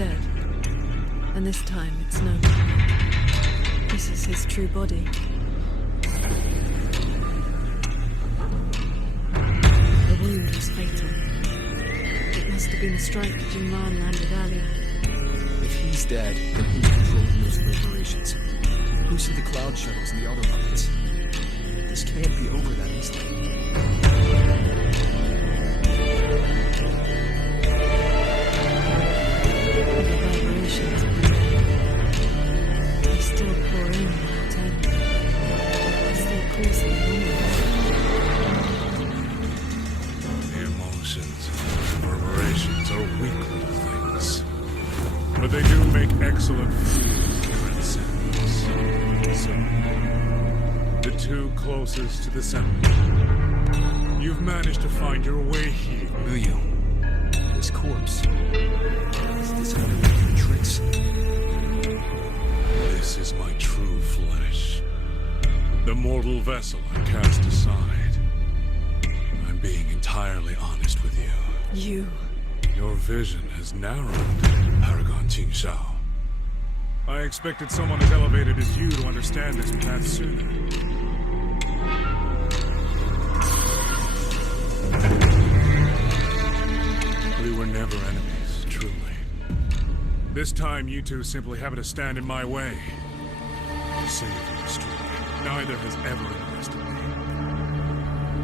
then. And this time it's no. This is his true body. The wound was fatal. It must have been a strike Jin Ran landed earlier. If he's he's dead, then who's controlling those reverberations? Who see the cloud shuttles and the other puppets? This can't be over that easily. The vibrations, they still pour in without end. They still coursing The emotions and reverberations are weak little things. But they do make excellent food for transcendence. So, the two closest to the center. You've managed to find your way here. Muyu, this corpse. Is this how they do tricks? This is my true flesh. The mortal vessel I cast aside. I'm being entirely honest with you. You. Your vision has narrowed, Paragon Qingshao. I expected someone as elevated as you to understand this path sooner. We were never enemies, truly. This time, you two simply happen to stand in my way. Save or destroy. Neither has ever interested me.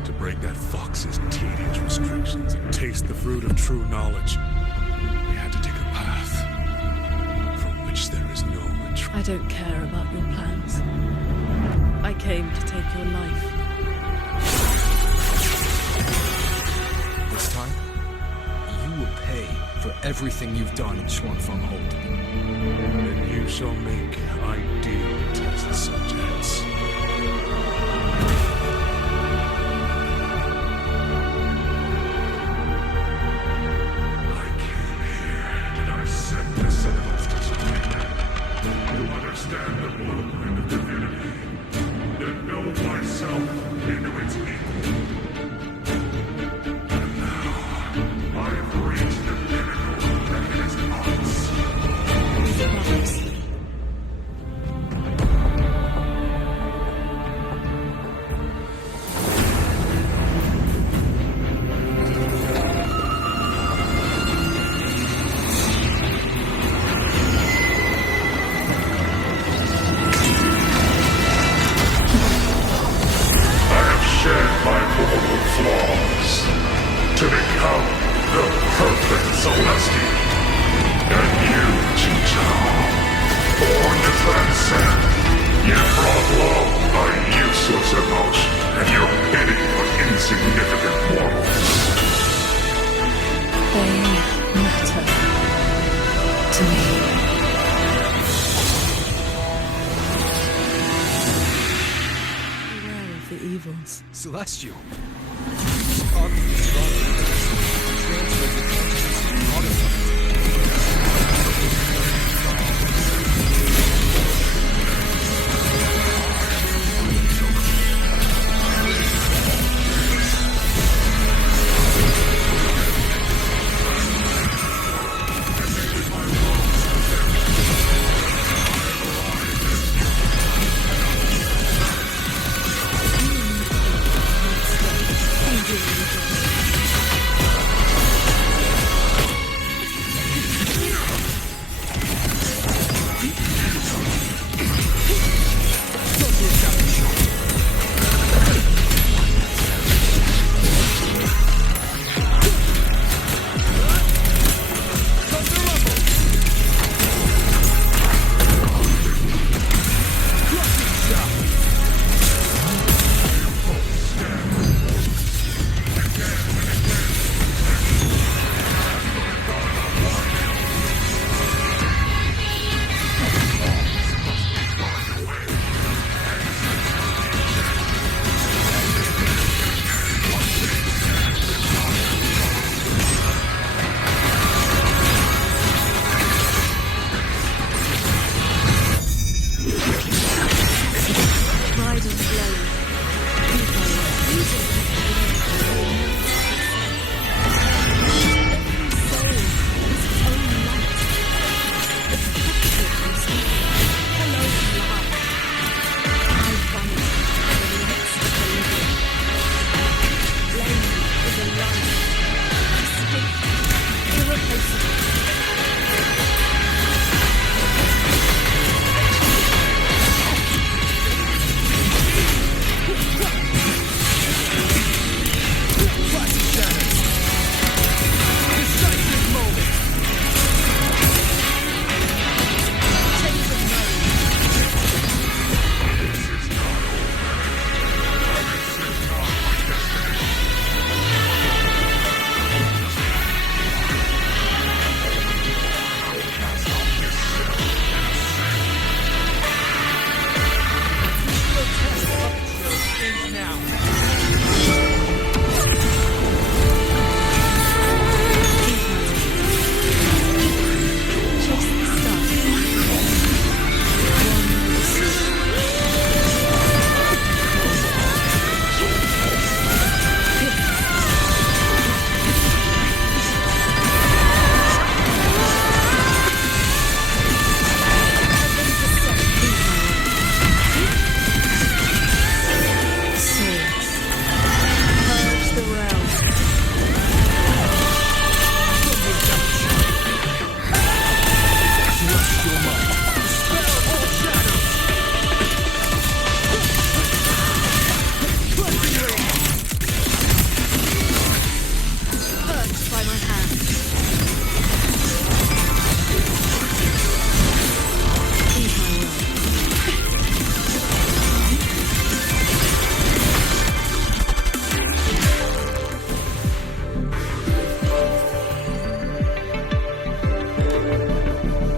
To break that fox's tedious restrictions and taste the fruit of true knowledge, we had to take a path from which there is no retreat. I don't care about your plans. I came to take your life. This time, you will pay for everything you've done in Xuanfeng Hold. Then you shall make ideal test subjects. I came here to dissect the symbols design. To understand the blueprint of divinity. To know myself into its equal. And now, I have reached the pinnacle of recognition arts. To become the perfect Celestial. And you, Qingshao, born to transcend, yet brought low by useless emotion and your pity for insignificant mortals. They matter to me. Beware of the evils. Celestial. Obviously strong. Translated consciousness and modified.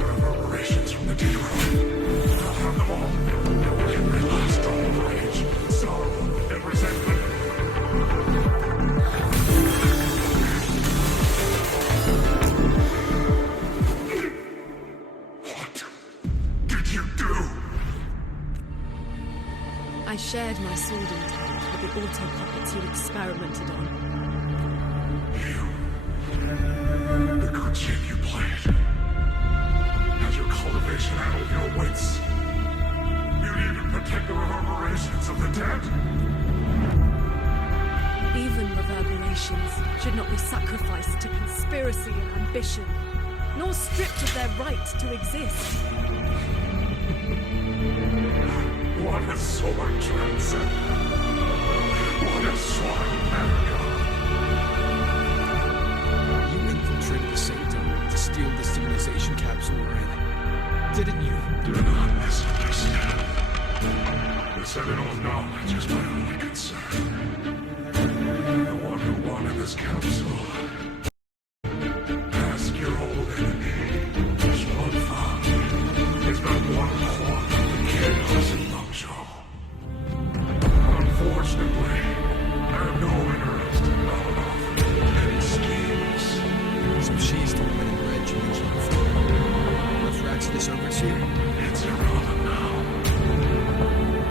Reverberations from the deep room. I'll have them all. Every last drop of rage, sorrow, and resentment. What did you do? I shared my sword intent with the auto puppets you experimented on. The good ship you played. Had your cultivation out of your wits. You'd even protect the reverberations of the dead. Even reverberations should not be sacrificed to conspiracy and ambition, nor stripped of their right to exist. What a sword transcend. What a swine paragon. You infiltrated the sanctum to steal the civilization capsule we're in, didn't you? Do not misunderstand. The Sentinel's knowledge is my only concern. The one who wanted this capsule. Ask your old enemy, Xuan Fang. It's but one quarter of the chaos in Longzhou. Unfortunately, I have no interest in Balanoff any schemes. So she's the woman in red you mentioned before. What's Ratchedus overseer? It's irrelevant now.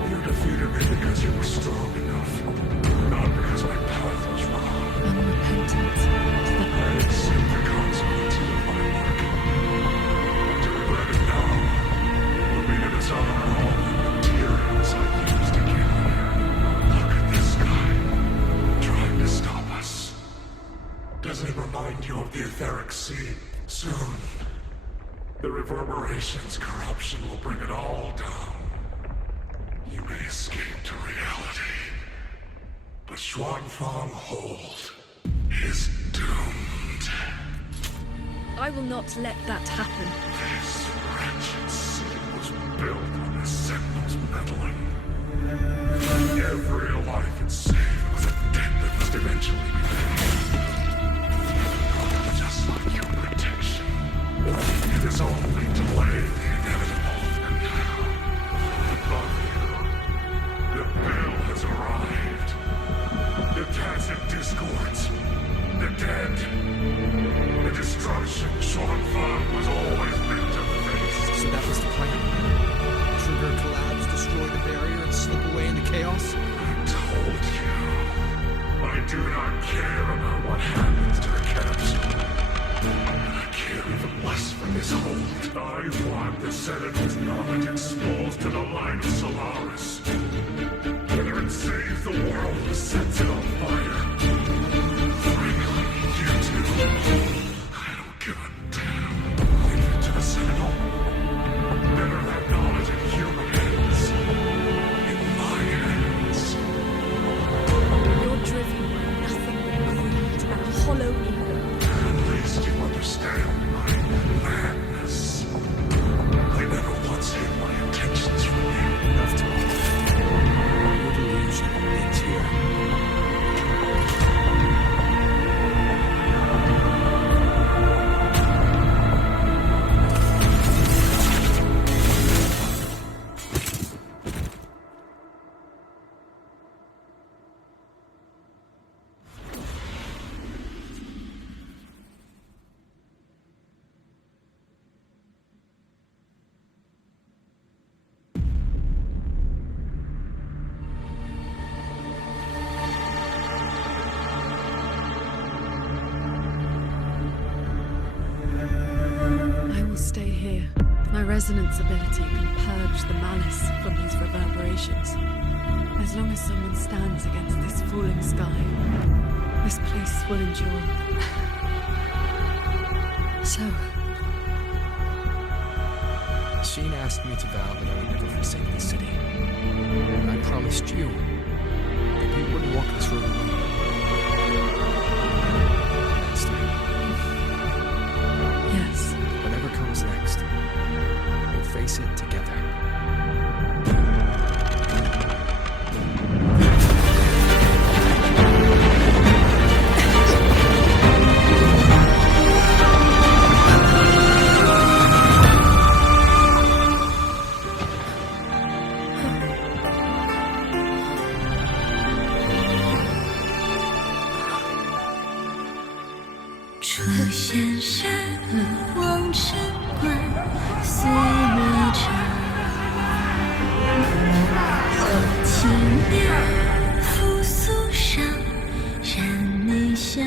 You defeated me because you were strong enough, not because my path was wrong. Unrepentant. I accept the consequences of my work. To regret it now would be to dishonor all the materials I used to get here. Look at this guy, trying to stop us. Doesn't it remind you of the etheric sea? Soon, the reverberation's corruption will bring it all down. You may escape to reality, but Xuan Fang Hold is doomed. I will not let that happen. This wretched city was built on the Sentinel's meddling. Every life it saved was a debt that must eventually be paid. Just like your protection. It is only delay the inevitable, and now, above you, the bell has arrived. The tacit discords, the dead, the destruction Xuan Fang was always meant to face. So that was the plan? Trigger a collapse, destroy the barrier, and slip away into chaos? I told you. I do not care about what happens to the capsule. I care even less for this hold. I want the Sentinel's knowledge exposed to the light of Solaris. Whether it saves the world or sets it on fire. Frankly, you two. I don't give a damn. Leave it to the Sentinel. Better that knowledge in human hands. In my hands. You're driven by nothing but greed and a hollow ego. At least you understand my madness. I never once hid my intentions from you. Enough talk. Your delusion ends here. I will stay here. My resonance ability can purge the malice from these reverberations. As long as someone stands against this falling sky, this place will endure. So, Sheen asked me to vow that I would never forsake the city. And I promised you that we wouldn't walk this road alone. Master, 出现山望尘冠，岁月长。青莲复苏上，山内香。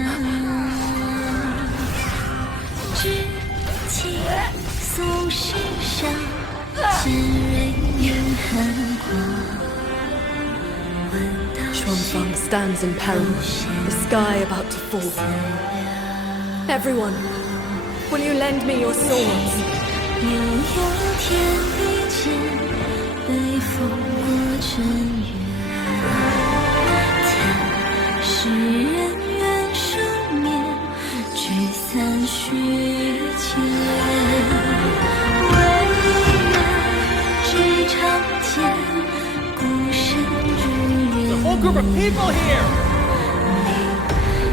知青松石上，尖锐云寒光。 Xuanfang stands in peril, the sky about to fall. Everyone, will you lend me your swords? 悠悠天地间，北风过尘缘。叹世人愿数眠，聚散虚间。唯愿只长剑，孤身之人。 Whole group of people here!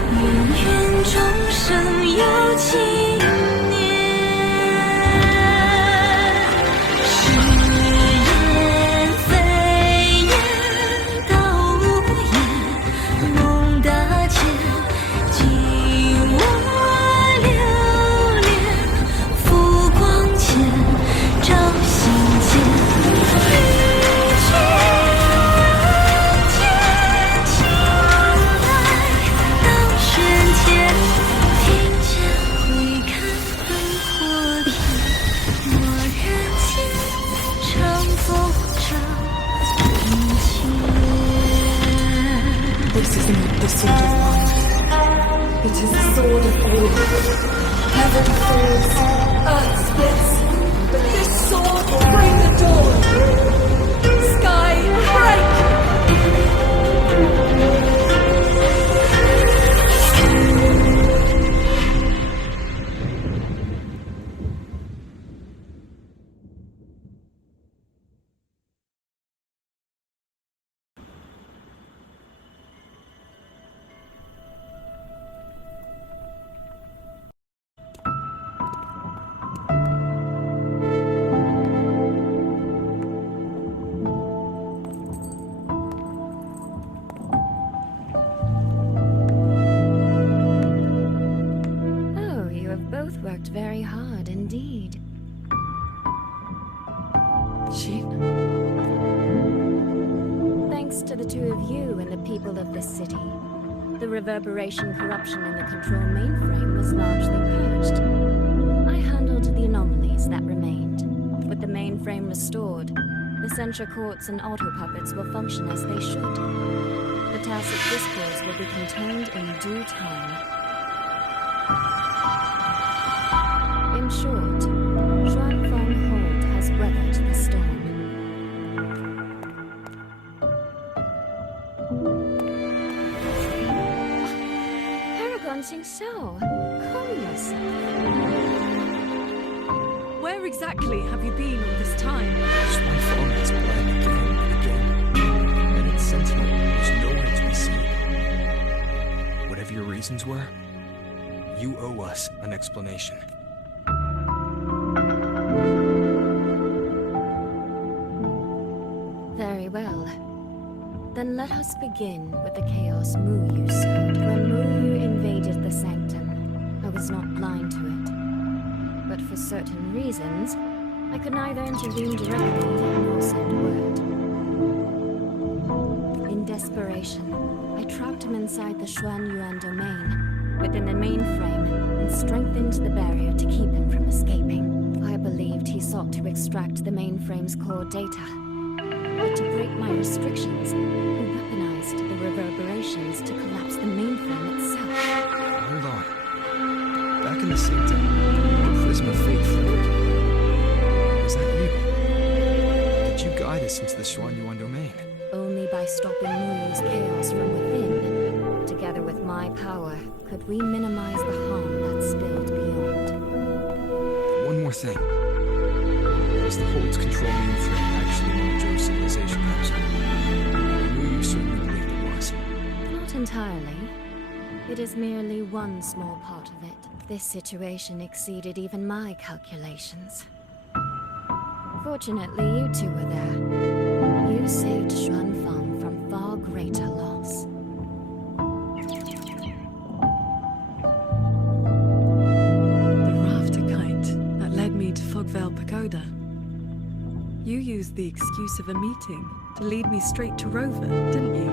命运众生有情念，誓言飞燕到无言，梦大千，尽我流连，浮光间，照心间，一句。 This is not the sword of might. It is the sword of war. Heaven falls, earth splits, but this sword will break the dawn. Sky, break! Worked very hard indeed. Thanks to the two of you and the people of this city, the reverberation corruption in the control mainframe was largely purged. I handled the anomalies that remained. With the mainframe restored, the censure courts and auto puppets will function as they should. The tacit discourse will be contained in due time. In short, Xuanfang Hold has weathered the storm. Paragon Xingxiao, calm yourself. Where exactly have you been all this time? Xuanfang has bled again and again, and its sentinel was nowhere to be seen. Whatever your reasons were, you owe us an explanation. Very well. Then let us begin with the chaos Mu Yu sowed. When Mu Yu invaded the sanctum, I was not blind to it. But for certain reasons, I could neither intervene directly nor send word. In desperation, I trapped him inside the Xuanyuan domain, within the mainframe, and strengthened the barrier to keep him from escaping. I believed he sought to extract the mainframe's core data. But to break my restrictions, he weaponized the reverberations to collapse the mainframe itself. Hold on. Back in the sanctum, the prism of fate flickered. Was that you? Did you guide us into the Xuanyuan domain? Only by stopping Muyu's chaos from within, together with my power, could we minimize the harm that spilled beyond. One more thing. Was the Hold's control mainframe actually Mojo's civilization capsule? You certainly believed it was. Not entirely. It is merely one small part of it. This situation exceeded even my calculations. Fortunately, you two were there. You saved Xuanfang from far greater loss. used the excuse of a meeting to lead me straight to Rover, didn't you?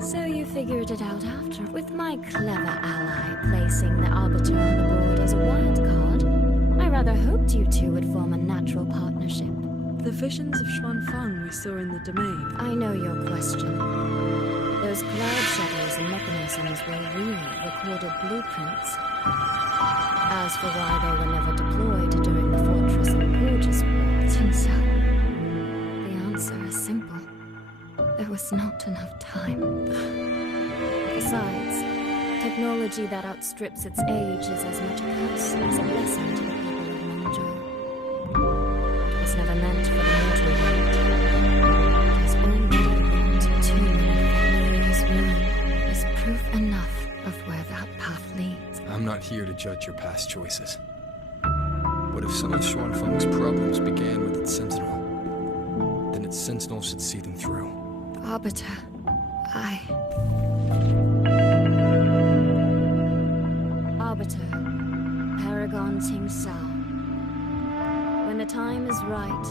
So you figured it out after, with my clever ally placing the Arbiter on the board as a wild card. I rather hoped you two would form a natural partnership. The visions of Xuanfang we saw in the domain. I know your question. Those cloud shadows and mechanisms were real, recorded blueprints. As for why they were never deployed during the Fortress and Gorgeous War, Tinsel, the answer is simple. There was not enough time. Besides, technology that outstrips its age is as much a curse as a blessing to the people of Mengzhou. It was never meant for the mortal world. It has already wrought too many families' ruin. Is proof enough of where that path leads. I'm not here to judge your past choices. But if some of Xuanfeng's problems began with its Sentinel, then its Sentinel should see them through. Arbiter, Arbiter, Paragon Ting Sao. When the time is right,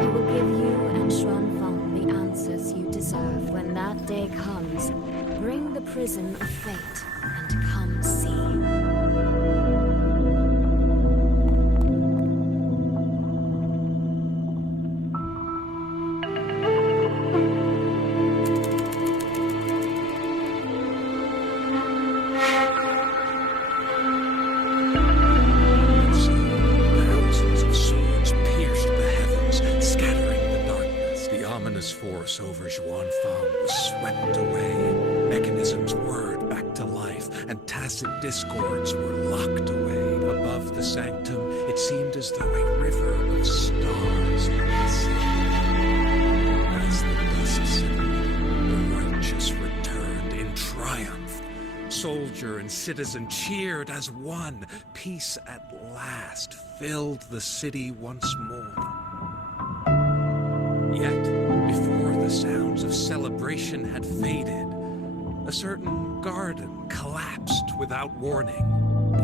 he will give you and Xuanfeng the answers you deserve. When that day comes, bring the prism of fate and come see. Force over Xuanfang was swept away. Mechanisms whirred back to life, and tacit discords were locked away. Above the sanctum, it seemed as though a river of stars hissing. As the dust settled, the righteous returned in triumph. Soldier and citizen cheered as one. Peace at last filled the city once more. Yet, before the sounds of celebration had faded, a certain garden collapsed without warning.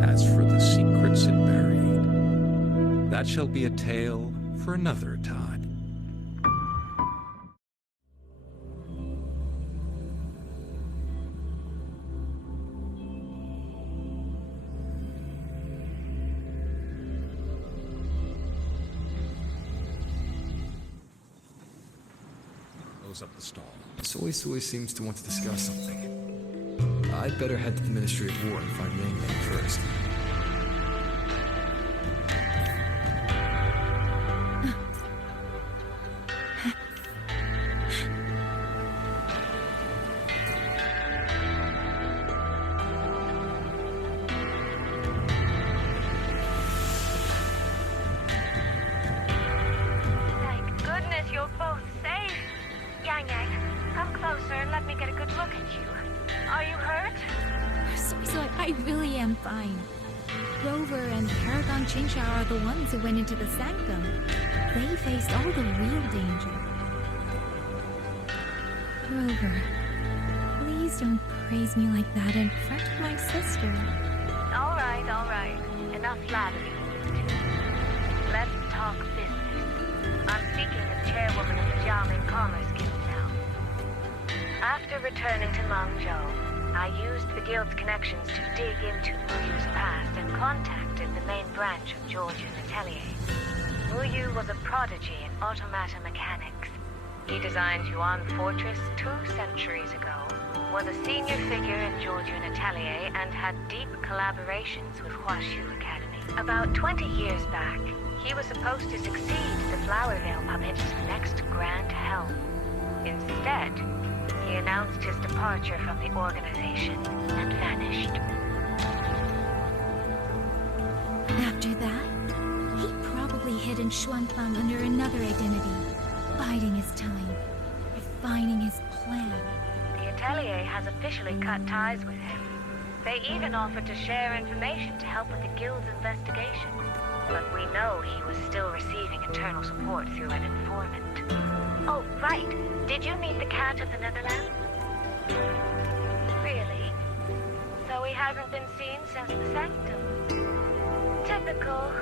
As for the secrets it buried, that shall be a tale for another time. Up the stall. Soy seems to want to discuss something. I'd better head to the Ministry of War and find Yang Yang first. The ones who went into the sanctum. They faced all the real danger. Rover, please don't praise me like that in front of my sister. All right. Enough flattery. Let's talk business. I'm seeking the chairwoman of the Jiaoming Commerce Guild now. After returning to Mengzhou, I used the Guild's connections to dig into Muyu's past and contacted the main branch of Georgian Atelier. Muyu was a prodigy in automata mechanics. He designed Yuan Fortress 2 centuries ago, was a senior figure in Georgian Atelier, and had deep collaborations with Huashu Academy. About 20 years back, he was supposed to succeed the Flowervale puppet's next grand helm. Instead, he announced his departure from the organization and vanished. After that, he probably hid in Xuanfang under another identity, biding his time, refining his plan. The Atelier has officially cut ties with him. They even offered to share information to help with the Guild's investigation. But we know he was still receiving internal support through an informant. Oh, right. Did you meet the cat of the Netherlands? Really? So he hasn't been seen since the sanctum? Typical.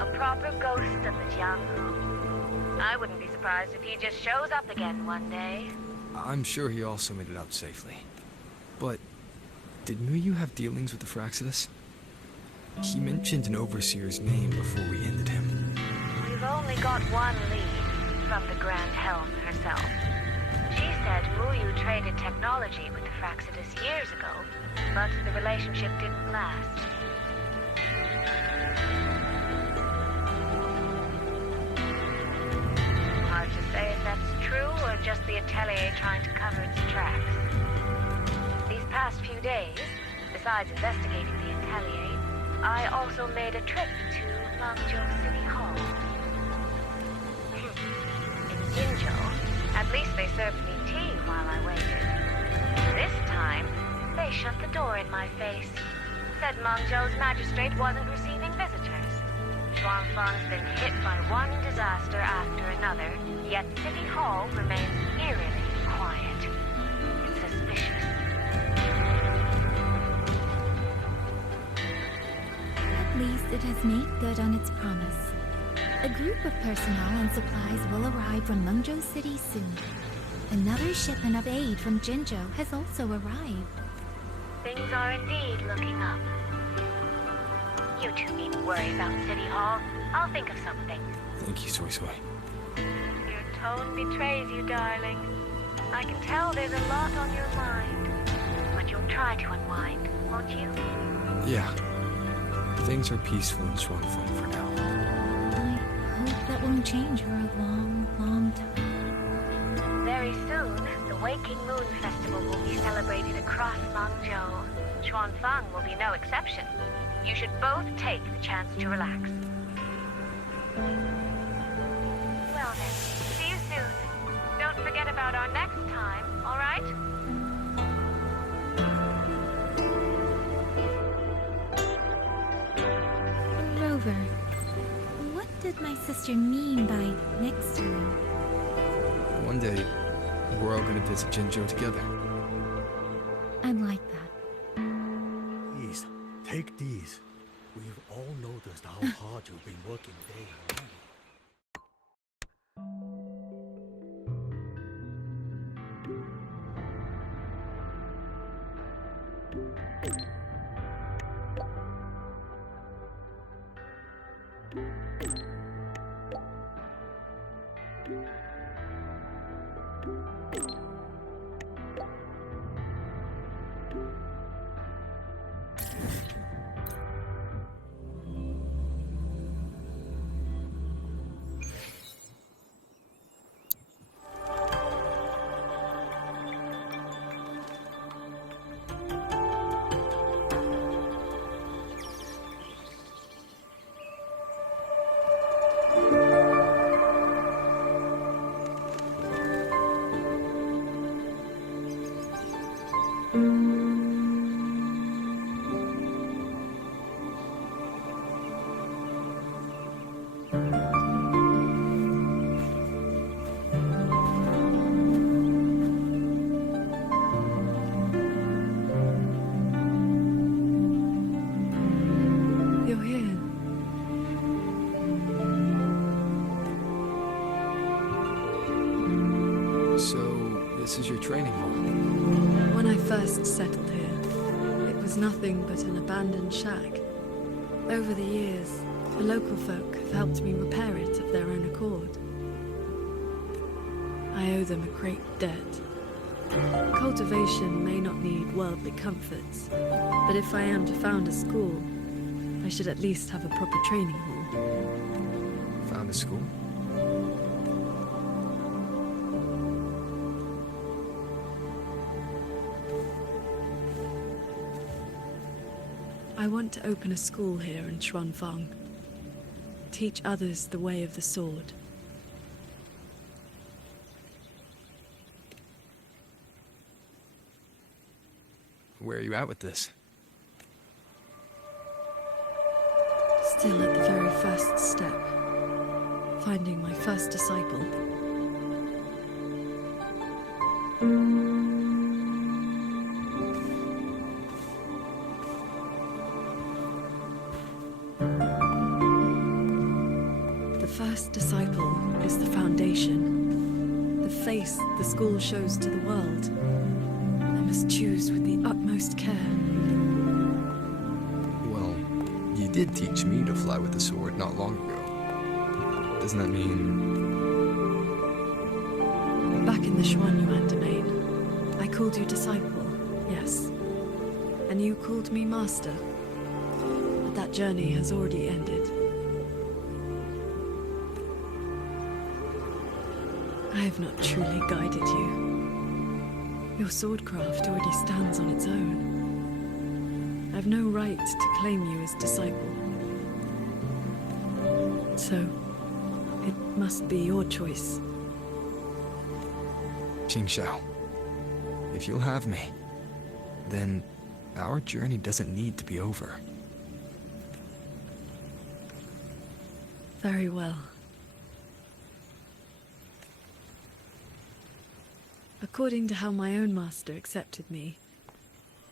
A proper ghost of the Jianghu. I wouldn't be surprised if he just shows up again one day. I'm sure he also made it out safely. But did Muyu have dealings with the Fraxidus? He mentioned an overseer's name before we ended him. We've only got one lead from the Grand Helm herself. She said Muyu traded technology with the Fraxidus years ago, but the relationship didn't last. Hard to say if that's true or just the Atelier trying to cover its tracks. These past few days, besides investigating the Atelier, I also made a trip to Langzhou City Hall. In Jinzhou, at least they served me tea while I waited. This time, they shut the door in my face. Said Mengzhou's magistrate wasn't receiving visitors. Shuangfang's been hit by one disaster after another, yet City Hall remains eerily quiet. It's suspicious. At least it has made good on its promise. A group of personnel and supplies will arrive from Mengzhou City soon. Another shipment of aid from Jinzhou has also arrived. Things are indeed looking up. You two needn't worry about City Hall. I'll think of something. Thank you, Soy Soy. Your tone betrays you, darling. I can tell there's a lot on your mind. But you'll try to unwind, won't you? Yeah. Things are peaceful in Shuangfang for now. I hope that won't change for a long, long time. Very soon, the Waking Moon Festival will be celebrated across Langzhou. Shuangfang will be no exception. You should both take the chance to relax. Well then, see you soon. Don't forget about our next time, all right? Rover, what did my sister mean by next time? One day, we're all gonna visit Jinzhou together. I'd like that. Please, take these. We've all noticed how hard you've been working day and night. You're here. So, this is your training hall? When I first settled here, it was nothing but an abandoned shack. Over the years, the local folk have helped me repair it of their own accord. I owe them a great debt. Cultivation may not need worldly comforts, but if I am to found a school, I should at least have a proper training hall. Found a school? I want to open a school here in Shuanfang. Teach others the way of the sword. Where are you at with this? Still at the very first step. Finding my first disciple. first disciple is the foundation, the face the school shows to the world. I must choose with the utmost care. Well, you did teach me to fly with the sword not long ago. Doesn't that mean... Back in the Xuanyuan domain, I called you disciple, yes. And you called me master. But that journey has already ended. I have not truly guided you. Your swordcraft already stands on its own. I have no right to claim you as disciple. So, it must be your choice. Qingxiao, if you'll have me, then our journey doesn't need to be over. Very well. According to how my own master accepted me,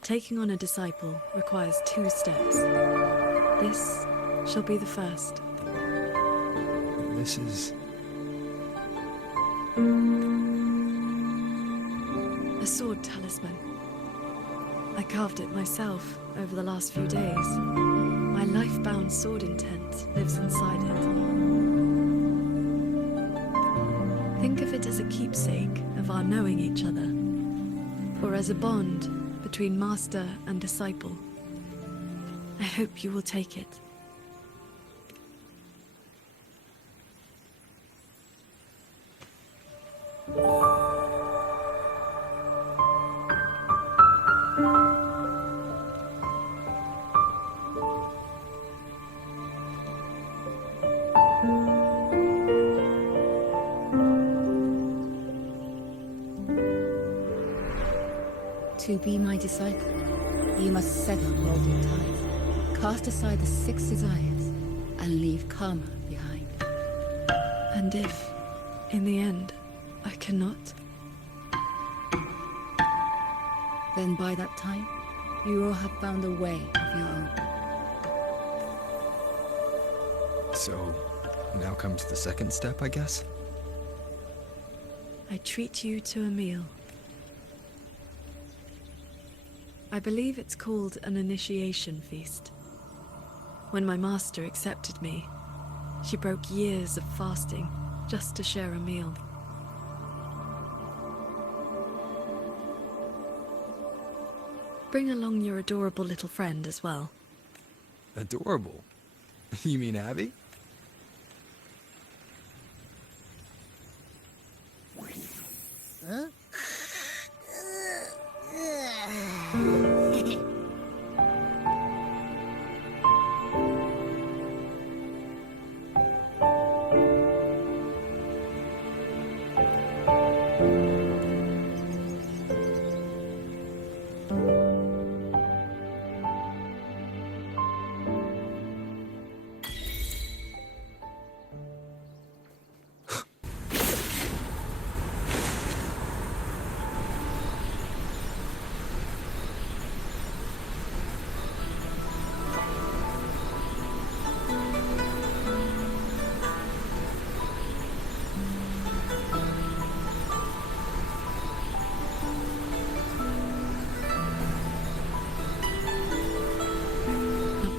taking on a disciple requires 2 steps. This shall be the first. This is... a sword talisman. I carved it myself over the last few days. My life-bound sword intent lives inside it. Think of it as a keepsake of our knowing each other, or as a bond between master and disciple. I hope you will take it. To be my disciple, you must sever worldly ties, cast aside the 6 desires, and leave karma behind. And if, in the end, I cannot, then by that time, you will have found a way of your own. So, now comes the second step, I guess? I treat you to a meal. I believe it's called an initiation feast. When my master accepted me, she broke years of fasting just to share a meal. Bring along your adorable little friend as well. Adorable? You mean Abby? Huh?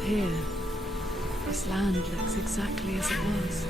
Here, this land looks exactly as it was.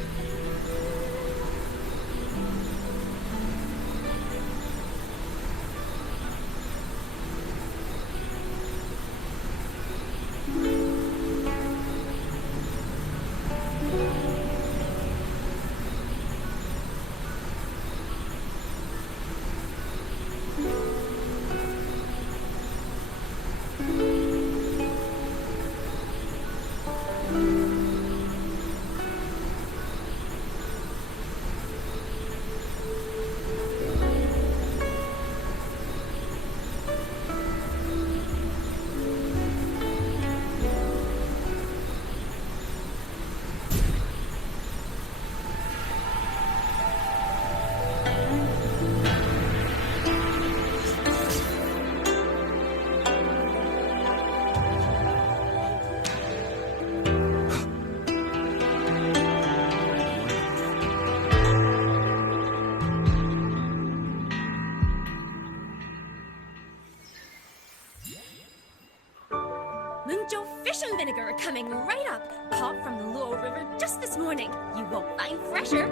Mungzhou fish and vinegar are coming right up. Caught from the Luo River just this morning. You won't find fresher.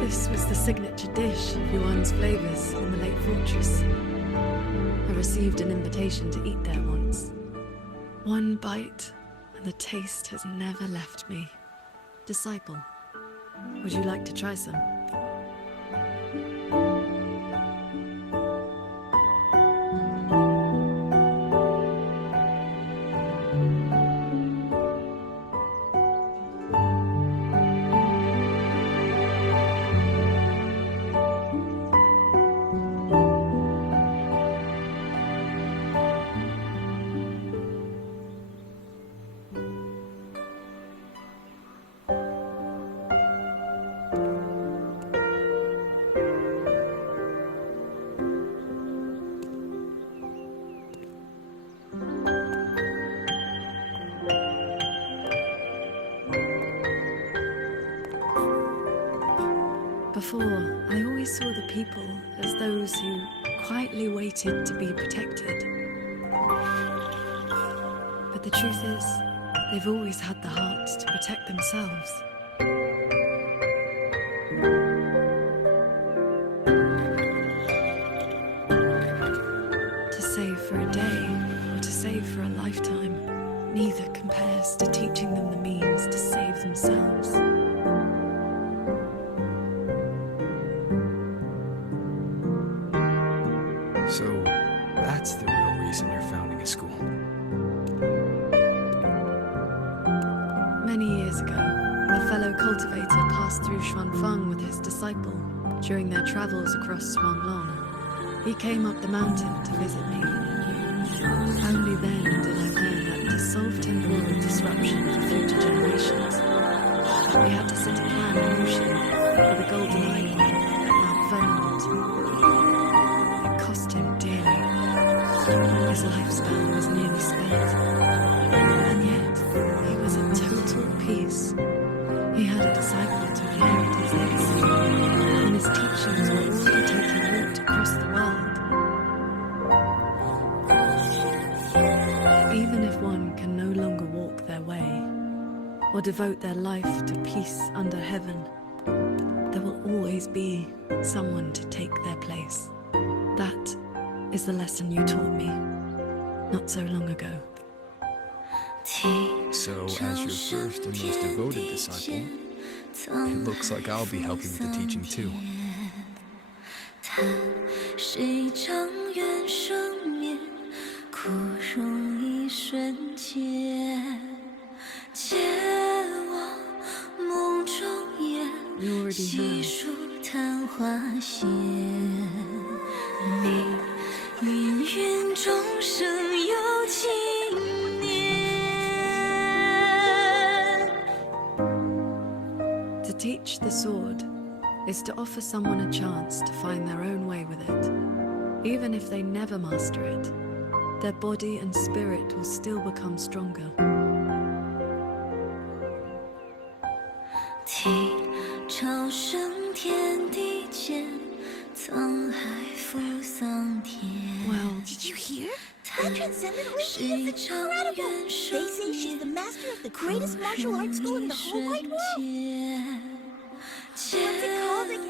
This was the signature dish of Yuan's flavors in the Lake Fortress. I received an invitation to eat there once. One bite, and the taste has never left me. Disciple, would you like to try some? Before, I always saw the people as those who quietly waited to be protected. But the truth is, they've always had the heart to protect themselves. To save for a day, or to save for a lifetime, neither compares to teaching them the means to save themselves. So, that's the real reason you're founding a school. Many years ago, a fellow cultivator passed through Xuanfeng with his disciple during their travels across Shuanglong. He came up the mountain to visit me. Only then did I learn that to solve temporal disruption for future generations, we had to set a plan in motion for the golden light at Mount Vermont. It cost him dearly. His lifespan was nearly spent. And yet, he was at total peace. He had a disciple to inherit his legacy, and his teachings were already taking root across the world. Even if one can no longer walk their way, or devote their life to peace under heaven, there will always be someone to take their place. That is the lesson you taught me, not so long ago. So, as your first and most devoted disciple, it looks like I'll be helping with the teaching too. You already To teach the sword is to offer someone a chance to find their own way with it. Even if they never master it, their body and spirit will still become stronger. Well, did you hear? That transcendent lady is incredible! They say she's the master of the greatest martial arts school in the whole wide world! What's it called again?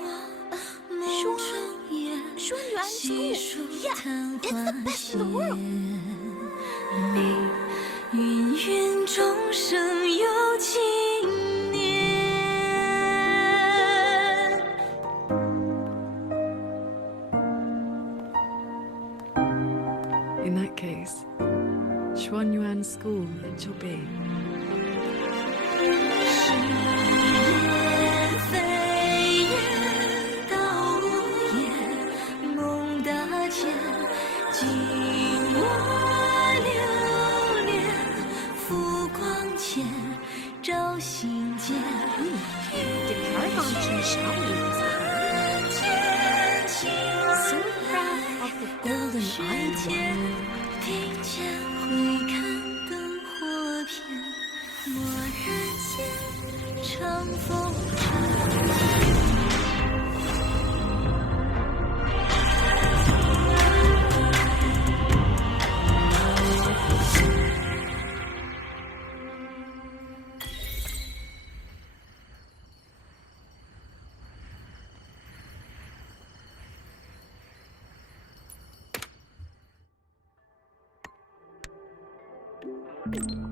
Xuanyuan School! Yeah, it's the best in the world! In that case, Xuanyuan School it shall be. 雁飞雁到屋檐，梦大千，金瓦流连，浮光前，照心间。Did Paragon choose Shaolin as her so proud of the golden eyed one. 听见回看灯火片，蓦然间长风吹。Thank you.